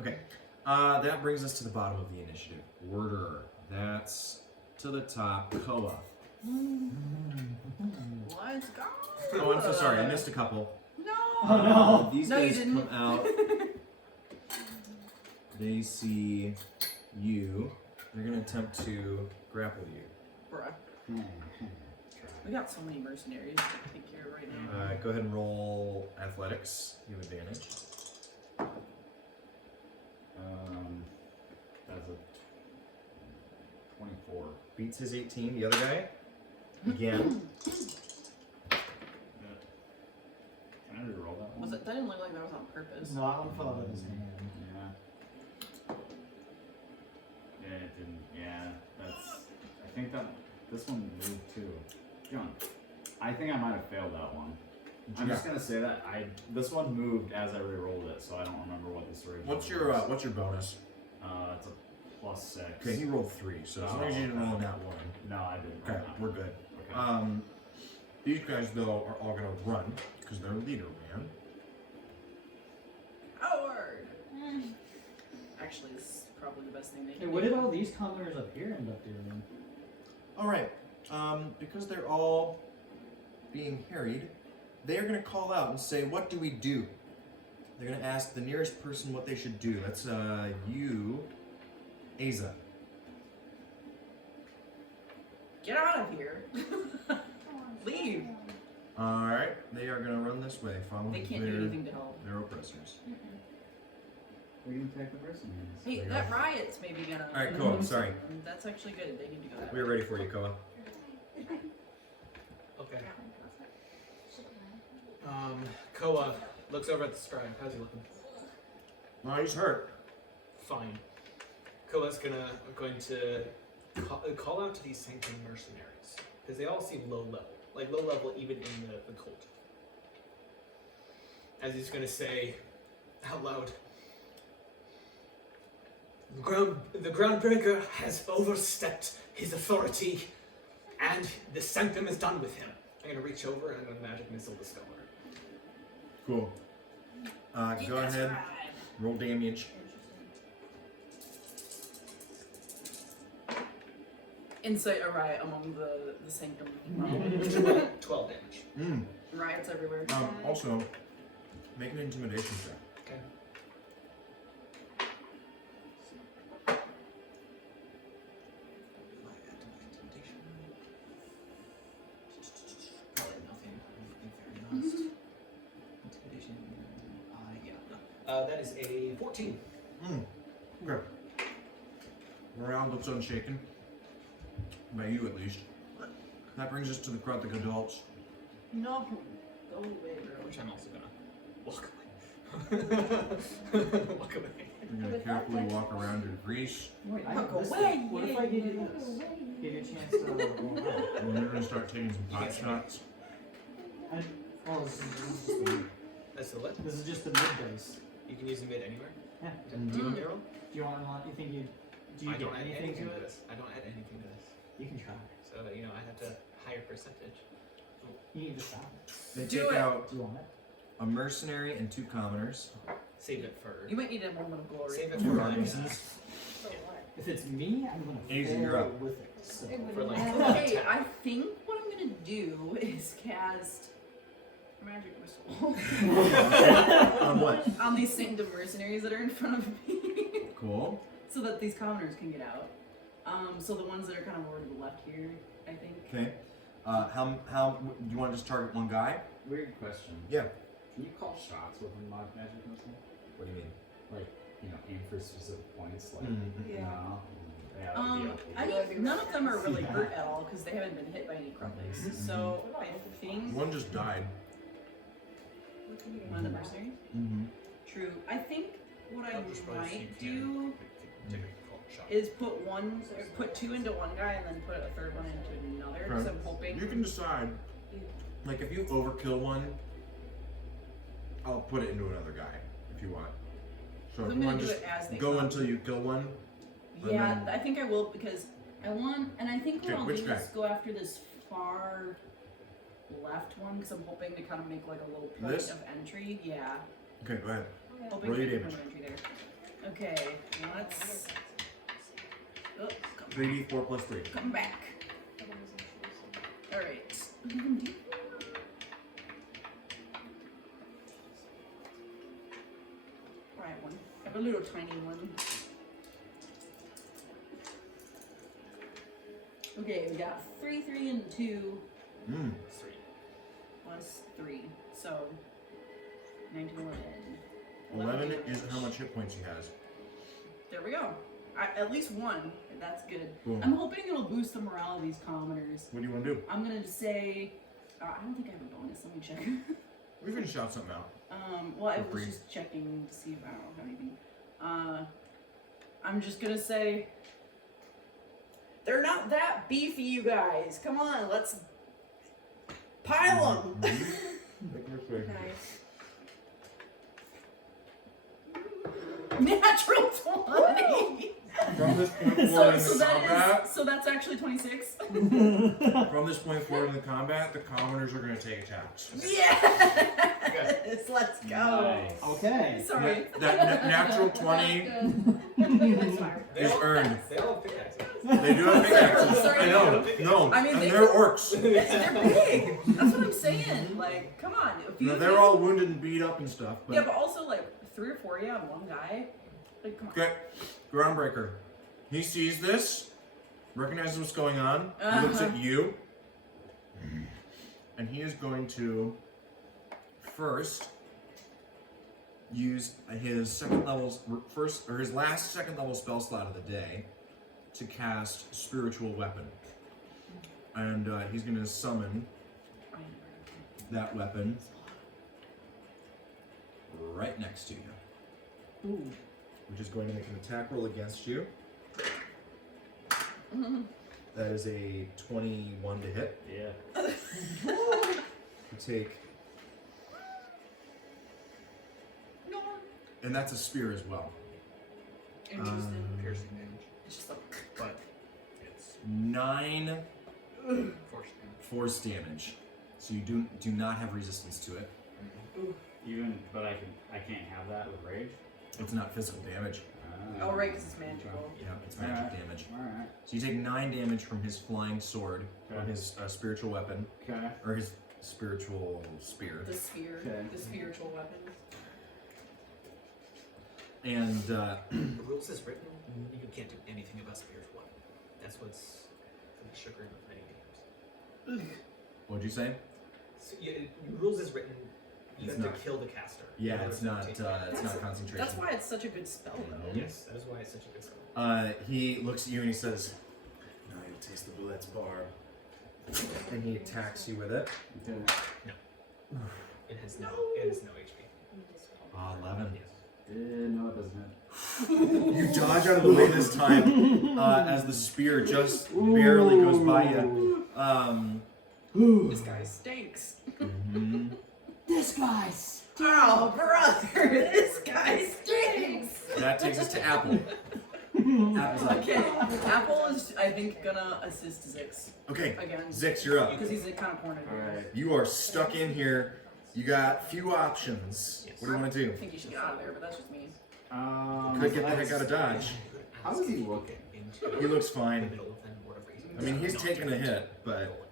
Okay. That brings us to the bottom of the initiative. Worderer. That's to the top. Koa. Let's go. Oh, I'm so sorry. I missed a couple. No. Oh no. These No, you guys didn't. come out. They see you. They're going to attempt to grapple you. Bruh. We got so many mercenaries to take care of right now. Go ahead and roll athletics. You have advantage. That's a 24. Beats his 18. The other guy. Again. Can I reroll that one? That didn't look like that was on purpose. No, that one fell out of his hand. Yeah. Yeah, it didn't. Yeah, that's. I think that this one moved too. John, I think I might have failed that one. I'm just gonna say that this one moved as I re-rolled it, so I don't remember what this original. What's your bonus? It's a +6. Okay, he rolled 3, so as long as you didn't roll that one. No, I didn't. Okay, roll that we're one. good. Okay. These guys though are all gonna run because they're leader man. Coward. Actually, this is probably the best thing they Hey, can what do. did all these commoners up here end up doing? All right. Because they're all being harried, they're gonna call out and say, "What do we do?" They're gonna ask the nearest person what they should do. That's you, Aza. Get out of here. Leave. All right. They are gonna run this way. Follow They can't do anything to help. their oppressors. We can take the person. Hey, There you that go. riot's maybe gonna. All right, cool. Sorry. That's actually good. They need to go that We're way. ready for you, Koa. Okay. Koa looks over at the scribe. How's he looking? No, he's hurt. Fine. Koa's going to call out to these sanctum mercenaries because they all seem low level even in the cult. As he's going to say out loud, the groundbreaker has overstepped his authority, and the sanctum is done with him. I'm going to reach over and I'm going to magic missile the Stellar. Cool. Go ahead. Roll damage. Incite a riot among the sanctum. 12 damage. Riots everywhere. Also, make an intimidation check. Okay. Probably nothing, to be very honest. Intimidation. That is a 14. Okay. Morale looks unshaken. By you, at least. That brings us to the Kruthic adults. No. Go away, bro. Which I'm also gonna walk away. Walk away. You're gonna carefully walk around your grease. Wait, I Look got this away, thing. What if I give you this? Give you a chance to roll out. And you're gonna start taking some pot shots. Oh, this is just the mid. That's the what? This is just the mid dice. You can use the mid anywhere. Yeah. Do you want me to roll? Do you want? You think you? Do you I don't get add anything anything to it? this. I don't add anything to this. You can try. So I have to higher percentage. You need to try. They Do take it. out Do you want it? a mercenary and 2 commoners. Save it for. You might need a moment of glory. Save it for For like. reasons. If it's me, I'm gonna Aza, you're fall up. with it. So. For like. Okay, I think what I'm gonna do is cast magic missile On what? on these sanctum mercenaries that are in front of me, Cool. so that these commoners can get out. So the ones that are kind of over to the left here, I think. Okay. How do you want to just target one guy? Weird question. Yeah. Can you call shots with a mod magic missile? What do you mean? Like, aim for specific points? Like, Mm-hmm. Yeah. no. Yeah, that would be okay. I think none of them are really hurt at all because they haven't been hit by any crumblies. So I think One just died. one of the mercenaries. Mm-hmm. True. I think what I I'm just surprised you might can do take a call shot. is put two into one guy and then put a third one into another. Because I'm hoping. You can decide. Like if you overkill one, I'll put it into another guy if you want. So I'm if you gonna want do just it as they go come. until you kill one. Yeah, and then- I think I will because I want, and I think what Okay, I'll which do guy? is go after this far left one because I'm hoping to kind of make like a little point This? of entry. Yeah. Okay, go ahead. Hoping Roll to your make a damage. point of entry there. Okay, let's. Oh, come, 3d4 plus 3. come back. All right. Right one. I have a little tiny one. Okay, we got 3, 3, and 2 Mm. 3. plus 3. So 19, 11 is how much hit points he has. There we go. At least one. That's good. Boom. I'm hoping it'll boost the morale of these commoners. What do you want to do? I'm gonna say. I don't think I have a bonus. Let me check. We can shout something out. Well, I For was free. just checking to see if I don't have anything. I'm just gonna say. They're not that beefy, you guys. Come on, let's pile them. Natural 20. From this point forward in so the that combat, is. So that's actually 26. from this point forward in the combat, the commoners are going to take attacks. Yes! Let's go. Nice. Okay. Sorry. That natural 20 They is all- earned. They all have pickaxes. They do have pickaxes. Sorry. I know. No, I mean, and they they're could- orcs. They're big. That's what I'm saying. Like, come on. If you No, they're all wounded and beat up and stuff. But Yeah, but also like 3 or 4 on one guy. Like, come on. okay, Groundbreaker. He sees this, recognizes what's going on. He looks at you, and he is going to first use his his last second level spell slot of the day to cast Spiritual Weapon, and he's going to summon that weapon right next to you. Ooh. Which is going to make an attack roll against you. That is a 21 to hit. Yeah. You take, and that's a spear as well. Interesting. Piercing damage. It's just a But it's 9 force damage. force damage. So you do not have resistance to it. But I can't have that with rage. It's not physical damage. Oh, right, because it's magical. Yeah, it's magic Alright. damage. Alright. So you take 9 damage from his flying sword, from Okay. his spiritual weapon, Okay. or his spiritual spear. The sphere. Okay. The spiritual weapons. And The rules is written, you can't do anything about spiritual weapon. That's what's the sugar of many games. what'd you say? So, yeah, rules is written, you It's have not- to kill the caster. Yeah, In it's order not to take damage. it's not concentration. That's why it's such a good spell, though. Yes, that is why it's such a good spell. He looks at you and he says, "Now you'll taste the bullet's barb." And he attacks you with it. Okay. It has no HP. 11. No, it doesn't. You dodge out of the way this time as the spear just barely goes by you. This guy stinks. Mhm. This guy's. Oh, brother, this guy stinks. That takes us to Apple. Apple's up. Okay, Apple is, I think, gonna assist Zix Okay, again. Zix, you're up. Because he's kind of cornered here. Alright. You are stuck in here. You got few options. What do you want to I do? think you should get out of there, but that's just me. Could get the heck out of Dodge. How is he looking? He looks fine. I mean, he's taking a hit, but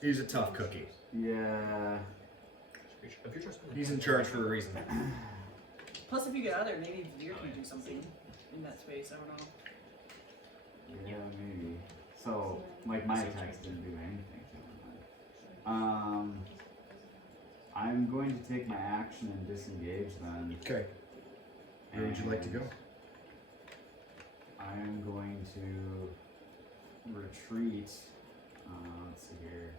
he's a tough cookie. Yeah. He's in charge for a reason. Plus, if you get out of there, maybe Veer can do something in that space. I don't know. Yeah, maybe. So, like, my attacks didn't do anything to him. I'm going to take my action and disengage then. Okay. Where would you like to go? I am going to retreat. Let's see here.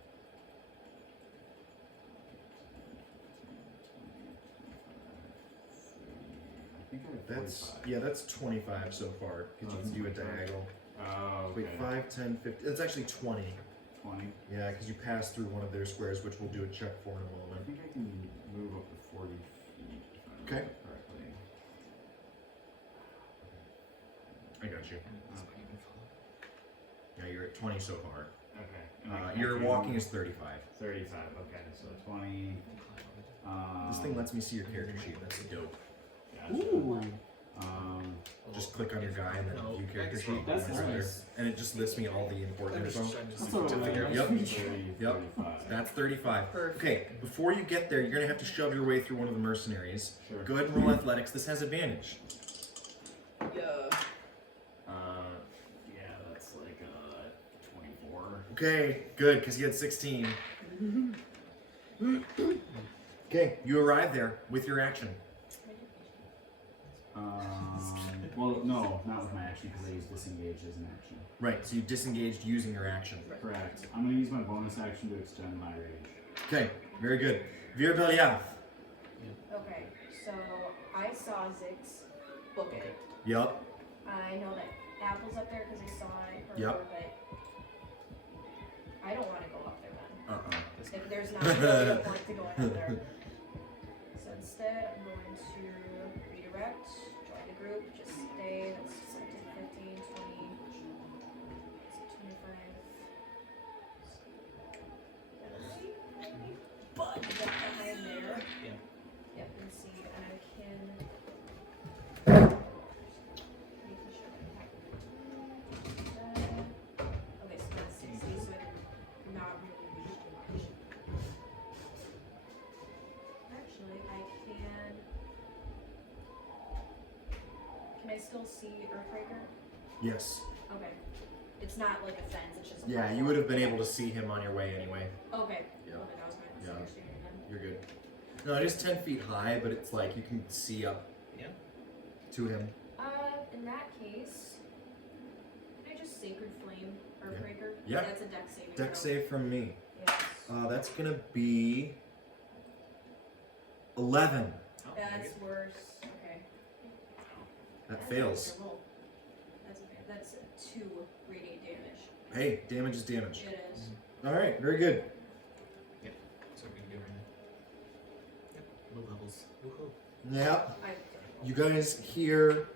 I think I have That's 45. that's 25 so far because Oh, you can do a that's 25. diagonal. Oh, okay. Wait, 5, 10, 50. It's actually 20. 20. Yeah, because you pass through one of their squares, which we'll do a check for in a I moment. think I can move up to 40 feet. If I Okay. remember correctly. I got you. That's not even follow. Yeah, you're at 20 so far. Okay. And I Your can- walking is 35. 35. Okay, so 20. This thing lets me see your character sheet. That's dope. Gotcha. Just click on your guy and then No, view character that's sheet. That's and it's there. nice. And it just lists me all the important info. That's all to right. figure- That's Yep. 30, Yep. 35. That's 35. Perfect. Okay, before you get there, you're gonna have to shove your way through one of the mercenaries. Sure. Go ahead and roll athletics. This has advantage. Yeah. Yeah, that's like 24. Okay, good, because he had 16. Okay, you arrive there with your action. Well, no, not with my action because I used disengage as an action. Right, so you disengaged using your action. Correct. I'm going to use my bonus action to extend my range. Okay, very good. Vir Beliath. Okay, so I saw Zig's book it. Yup. I know that Apple's up there because I saw it her, Yep. but I don't want to go up there then. Uh-uh. If there's not really a point to going up there. So instead, I'm going to redirect, join the group, just stay. That's 17, 15, 20, 25. But get behind there. Yeah. Yep, and see, and I can. Making sure I have. Okay, so that's 60, so I'm not really use too much. Actually, I can. Can I still see Earthbreaker? Yes. Okay. It's not like a fence, it's just a Yeah, you platform. would have been able to see him on your way anyway. Okay. Yeah. Well, then that was my Yeah. misunderstanding then. You're good. No, it is 10 feet high, but it's like you can see up Yeah. to him. In that case, can I just Sacred Flame Earthbreaker? Yeah. That's a deck saving Deck throw. save from me. Yes. That's gonna be 11. Oh, That's worse. Okay. That That's fails. a roll. That's 2 radiant damage. Hey, damage is damage. It is. All right, very good. So we can do right now. Yep. Low levels. Woohoo. Yeah. I You guys hear,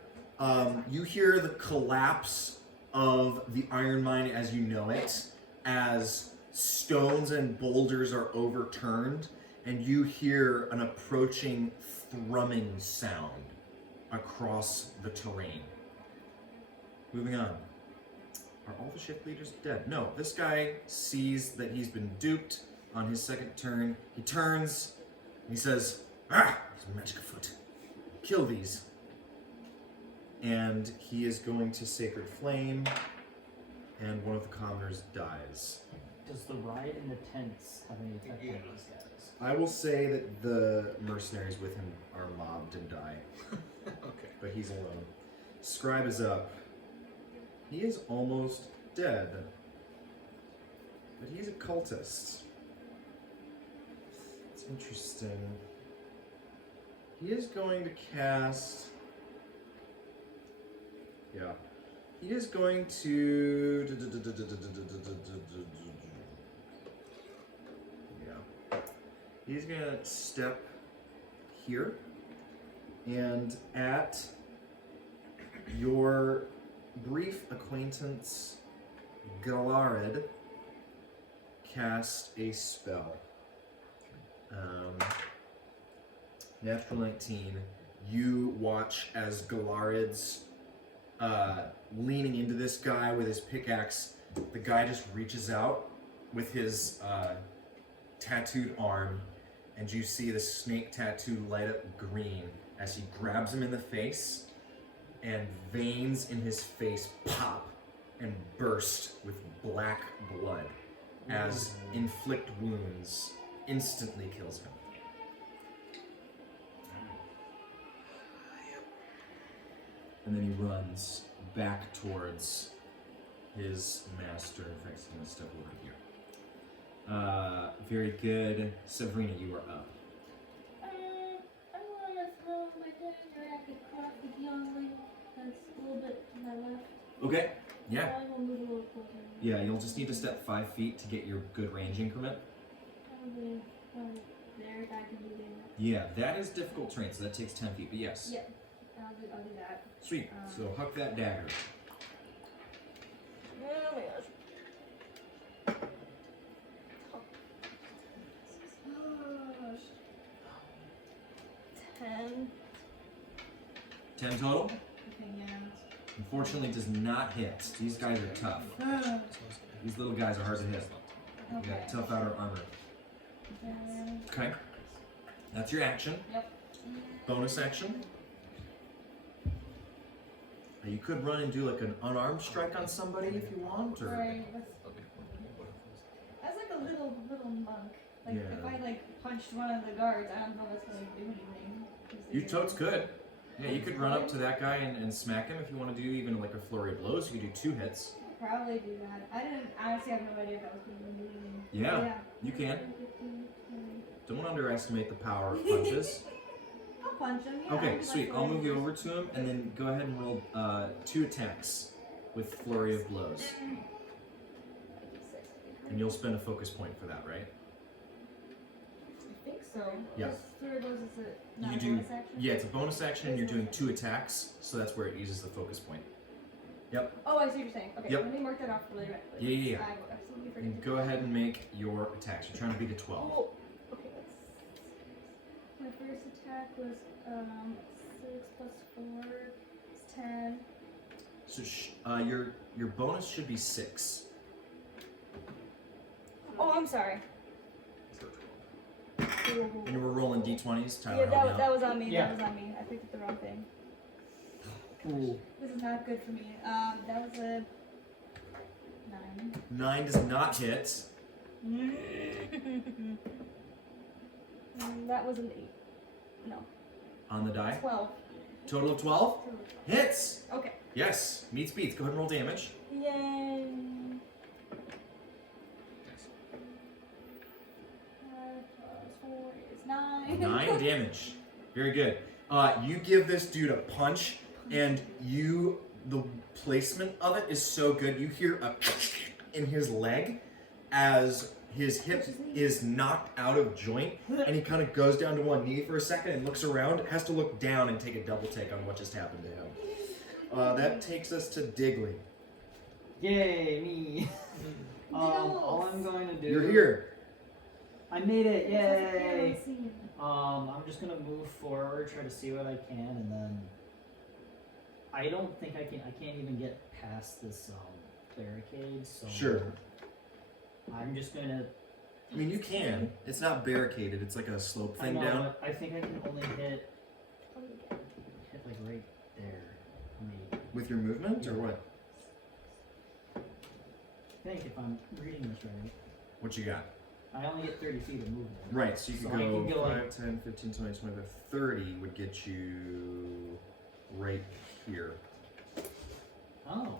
you hear the collapse of the iron mine as you know it, as stones and boulders are overturned, and you hear an approaching thrumming sound across the terrain. Moving on. Are all the shift leaders dead? No, this guy sees that he's been duped on his second turn. He turns and he says, "Ah, there's magic afoot. Kill these." And he is going to Sacred Flame, and one of the commoners dies. Does the riot in the tents have any effect on these guys? I will say that the mercenaries with him are mobbed and die, Okay. but he's alone. Scribe is up. He is almost dead, but he's a cultist. It's interesting. He is going to cast. Yeah. He is going to. Yeah. He's going to step here and at your brief acquaintance, Galarid, cast a spell. Natural 19. You watch as Galarid's leaning into this guy with his pickaxe. The guy just reaches out with his tattooed arm, and you see the snake tattoo light up green as he grabs him in the face, and veins in his face pop and burst with black blood. as inflict wounds instantly kills him. And then he runs back towards his master. In fact, he's going to step over here. Very good. Sabrina, you are up. I want to throw my dagger across the youngling that's a little bit to my left. Okay. Yeah. I will move a little closer. Yeah, you'll just need to step 5 feet to get your good range increment. Probably there, that can do that. Yeah, that is difficult terrain, so that takes 10 feet, but yes. Yeah, I'll do that. Sweet. So huck that dagger. Oh my gosh. Oh gosh. 10. 10 total? Okay, yeah. Unfortunately, does not hit. These guys are tough. These little guys are hard to hit. You Okay. got tough outer armor. Okay. That's your action. Yep. Bonus action. You could run and do like an unarmed strike on somebody if you want, or Right. That's like a little monk. Like Yeah. if I like punched one of the guards, I don't know if that's gonna do anything. 'Cause you they're- totes could. Yeah, you could run up to that guy and smack him if you want to do even like a flurry of blows. You could do 2 hits. Probably do that. I didn't honestly have no idea if that was gonna do anything. Yeah, you can. 15, 20. Don't underestimate the power of punches. I'll punch him. Yeah, Okay, I'll do sweet. my I'll move you flurry. over to him and then go ahead and roll 2 attacks with flurry of blows. And you'll spend a focus point for that, right? I think so. Yeah. This flurry of blows is a not You a do. bonus action? Yeah, it's a bonus action and you're doing 2 attacks, so that's where it uses the focus point. Oh, I see what you're saying. Okay, Yep. let me mark that off really right. Yeah. I will absolutely forget And to go ahead and make your attacks. You're trying to beat a 12. Oh, okay, my first attack was 6 plus 4 is 10. So your bonus should be 6. Oh, I'm sorry. And we're rolling d20s. Tyler, Yeah, help me out. that was on me. Yeah. That was on me. I picked up the wrong thing. Ooh. This is not good for me. That was a 9. 9 does not hit. That was an 8. No, On the die. 12. Total of 12? Hits! Okay. Yes, meets beats. Go ahead and roll damage. Yay. 5 plus 4 is 9. 9 damage. Very good. You give this dude a punch, and the placement of it is so good. You hear a in his leg as his hip is knocked out of joint, and he kind of goes down to one knee for a second and looks around, has to look down and take a double take on what just happened to him. That takes us to Digley. Yay, me. All I'm going to do. You're here. I made it, yay! Yay. I'm just gonna move forward, try to see what I can, and then I don't think I can't even get past this barricade, so Sure. I'm just gonna I mean, you can. It's not barricaded. It's like a slope I thing know, down. but I think I can only hit like right there. Maybe. With your movement, or what? I think if I'm reading this right, What you got? I only get 30 feet of movement. Right, so you So can I go, can go 5, like- 10, 15, 20, 25, 30 would get you right here. Oh.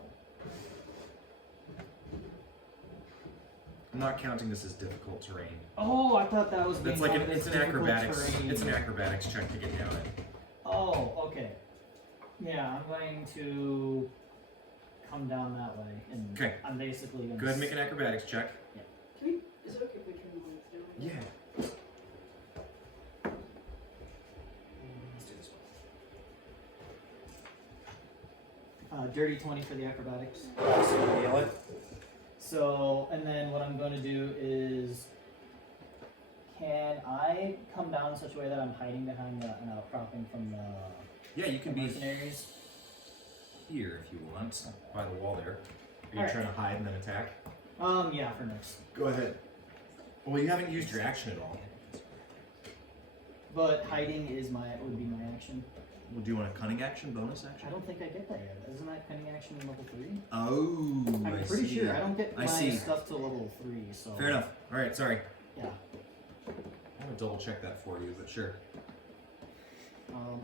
I'm not counting this as difficult terrain. Oh, I thought that was being That's like counted it's as an difficult acrobatics. terrain. It's an acrobatics check to get down it. Oh, okay. Yeah, I'm going to come down that way, and Okay. I'm basically gonna. Go ahead and make an acrobatics check. Can we, is it okay if we turn the lights down? Yeah. Let's do this one. Dirty 20 for the acrobatics. So nail it. So, and then what I'm going to do is, can I come down in such a way that I'm hiding behind an outcropping from the Yeah, you can be mercenaries? here if you want, by the wall there. Are you Alright. trying to hide and then attack? Yeah, for next. Go ahead. Well, you haven't used your action at all. But hiding is would be my action. Well, do you want a cunning action, bonus action? I don't think I get that yet. Isn't that cunning action in level 3? Oh, I'm I pretty see. sure I don't get I my see. stuff to level 3, so. Fair enough. All right, sorry. Yeah. I'm gonna double check that for you, but sure.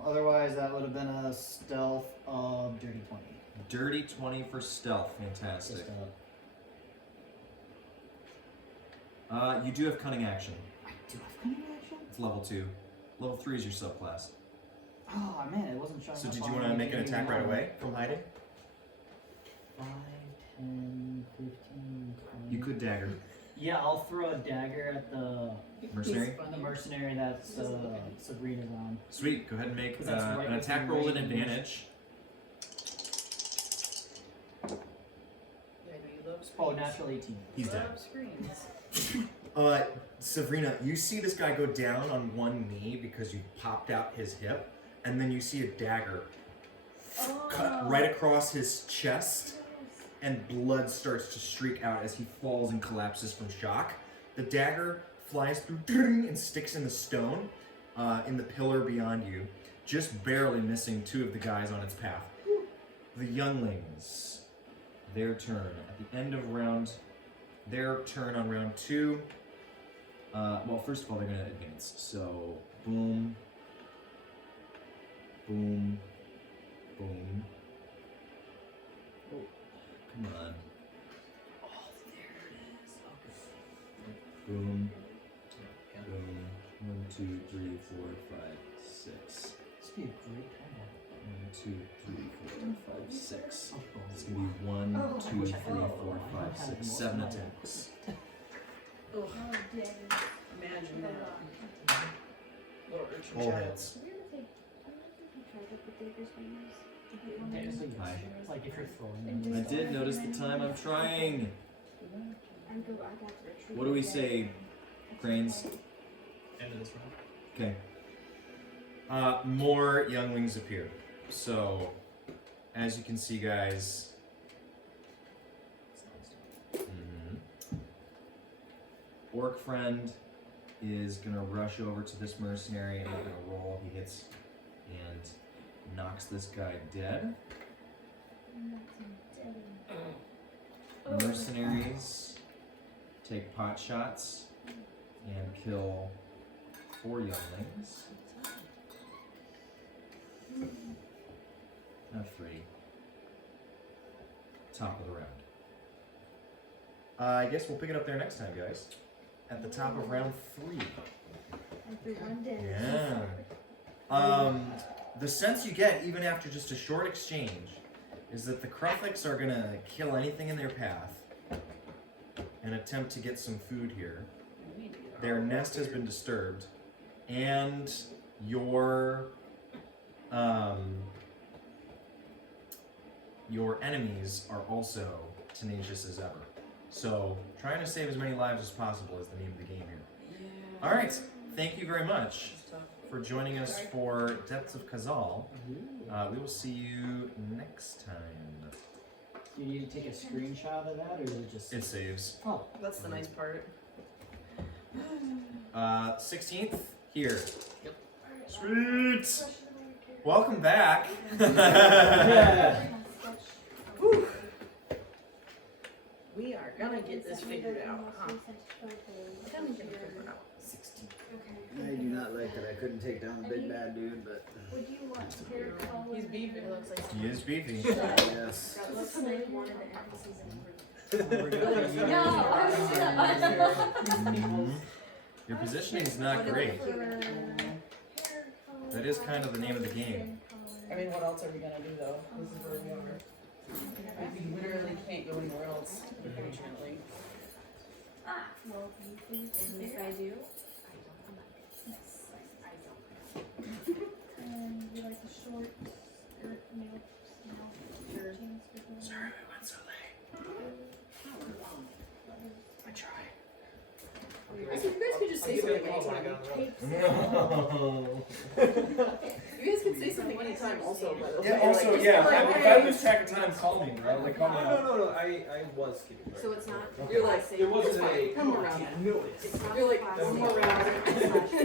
Otherwise, that would have been a stealth of dirty 20. Dirty 20 for stealth. Fantastic. Just, You do have cunning action. I do have cunning action? It's level 2. Level 3 is your subclass. Oh man, it wasn't showing So up did on you want to my make an attack right D1. away from hiding? 5, 10, 15, 20. You could dagger. Yeah, I'll throw a dagger at the Mercenary? mercenary that's Sabrina's on. Sweet. Go ahead and make 'Cause that's right an attack within roll at range. advantage. Yeah, I know you love screens. Oh, natural 18. He's dead. Love screens. Sabrina, you see this guy go down on one knee because you popped out his hip, and then you see a dagger cut right across his chest, and blood starts to streak out as he falls and collapses from shock. The dagger flies through and sticks in the stone, in the pillar beyond you, just barely missing 2 of the guys on its path. The younglings, their turn. At the end of their turn on round 2, well, first of all, they're going to advance. So, boom, boom, boom. Oh, come on. Oh, there it is. Okay. Boom, boom. 1, 2, 3, 4, 5, 6. This would be a great combo. 1, 2, 3, 4, 5, 6. Oh, It's going to be 1, Oh, 2, 3, I wish I had 4, that. 5, I had 6, most 7 of my attacks. Ugh, Oh, dang. imagine that. Little urchin All child. hits. Have you ever take, tried with the daggers we use? Yeah, so Hi. like if you're throwing And them. I did notice the time. I'm trying. And go, I got to retrieve What do we the say, dagger. Cranes? End of this round. Okay. More younglings appear. So, as you can see, guys. Orc friend is gonna rush over to this mercenary and he's gonna roll. He hits and knocks this guy dead. Mercenaries take pot shots and kill 4 younglings. Not 3. Top of the round. I guess we'll pick it up there next time, guys. At the top of round 3. Everyone did. Yeah. The sense you get, even after just a short exchange, is that the Kruthiks are gonna kill anything in their path and attempt to get some food here. Their nest has been disturbed, and your enemies are also tenacious as ever. So, trying to save as many lives as possible is the name of the game here. Yeah. All right, thank you very much It's tough. for joining us for Depths of Kazal. We will see you next time. Do you need to take a screenshot of that, or is it just? It saves. Oh, That's the nice part. 16th here. Yep. Sweet. Welcome back. Whew. We are gonna get this figured out, huh? Gonna get it figured out. 16. I do not like that I couldn't take down the big bad dude, but Would you want hair color? He's beefy. It looks like He is beefy. yes. that looks like one of the NPCs in Mhm. Your positioning is not great. That is kind of the name of the game. I mean, what else are we gonna do though? This is where we are. We literally can't go anywhere else, unfortunately. Well, you please. And if I do, And you like the short skirt, nail, Sure. jeans with the- Sorry we went so late. I tried. I think you guys could just say something anytime. No. You guys can say something anytime also, by the way. Yeah, also, Like, yeah, just if I lose track of time, call me, bro. Like, call me out. No, I was keeping track. So it's not. You're like, It wasn't it's fine, a. come around. It's not You're like, classic one more round.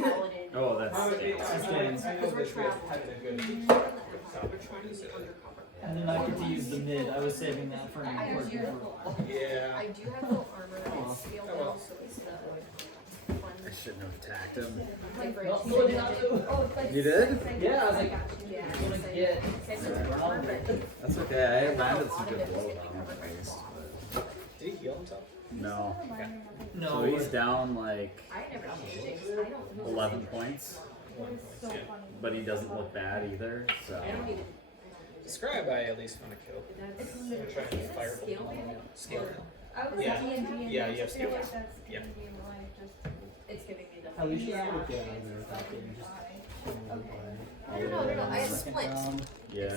holiday. Oh, that's I know Because we're that traveling. having a good. We can't in the Empire. We're trying to be undercover. And then I get to use the mid. I was saving that for an I have important zero part. full armor. Yeah. I do have full armor. Oh. It's scaled Oh, well. down, so it's the fun. I shouldn't have attacked him. Like, Well, you so did now- it. Oh, it's like You did? Yeah, I was like, Yeah, I'm gonna it's like- get it's like perfect. That's okay. I A landed lot some of good it was blows getting on him covered by at least. cloth. Did he heal himself? No. no. So he's down like I never changed it 'cause I don't. 11 points, So funny. but he doesn't look bad either. So I don't even. Describe I at least found a kill. That's I'm trying to fire scale man? scale down. I was Yeah. D&D and Yeah, I you have feel skill. like that's Yeah. D&D in life, just It's giving me the. At least you Yeah. would get out of there without getting just okay. No. I have second split. round. Yeah.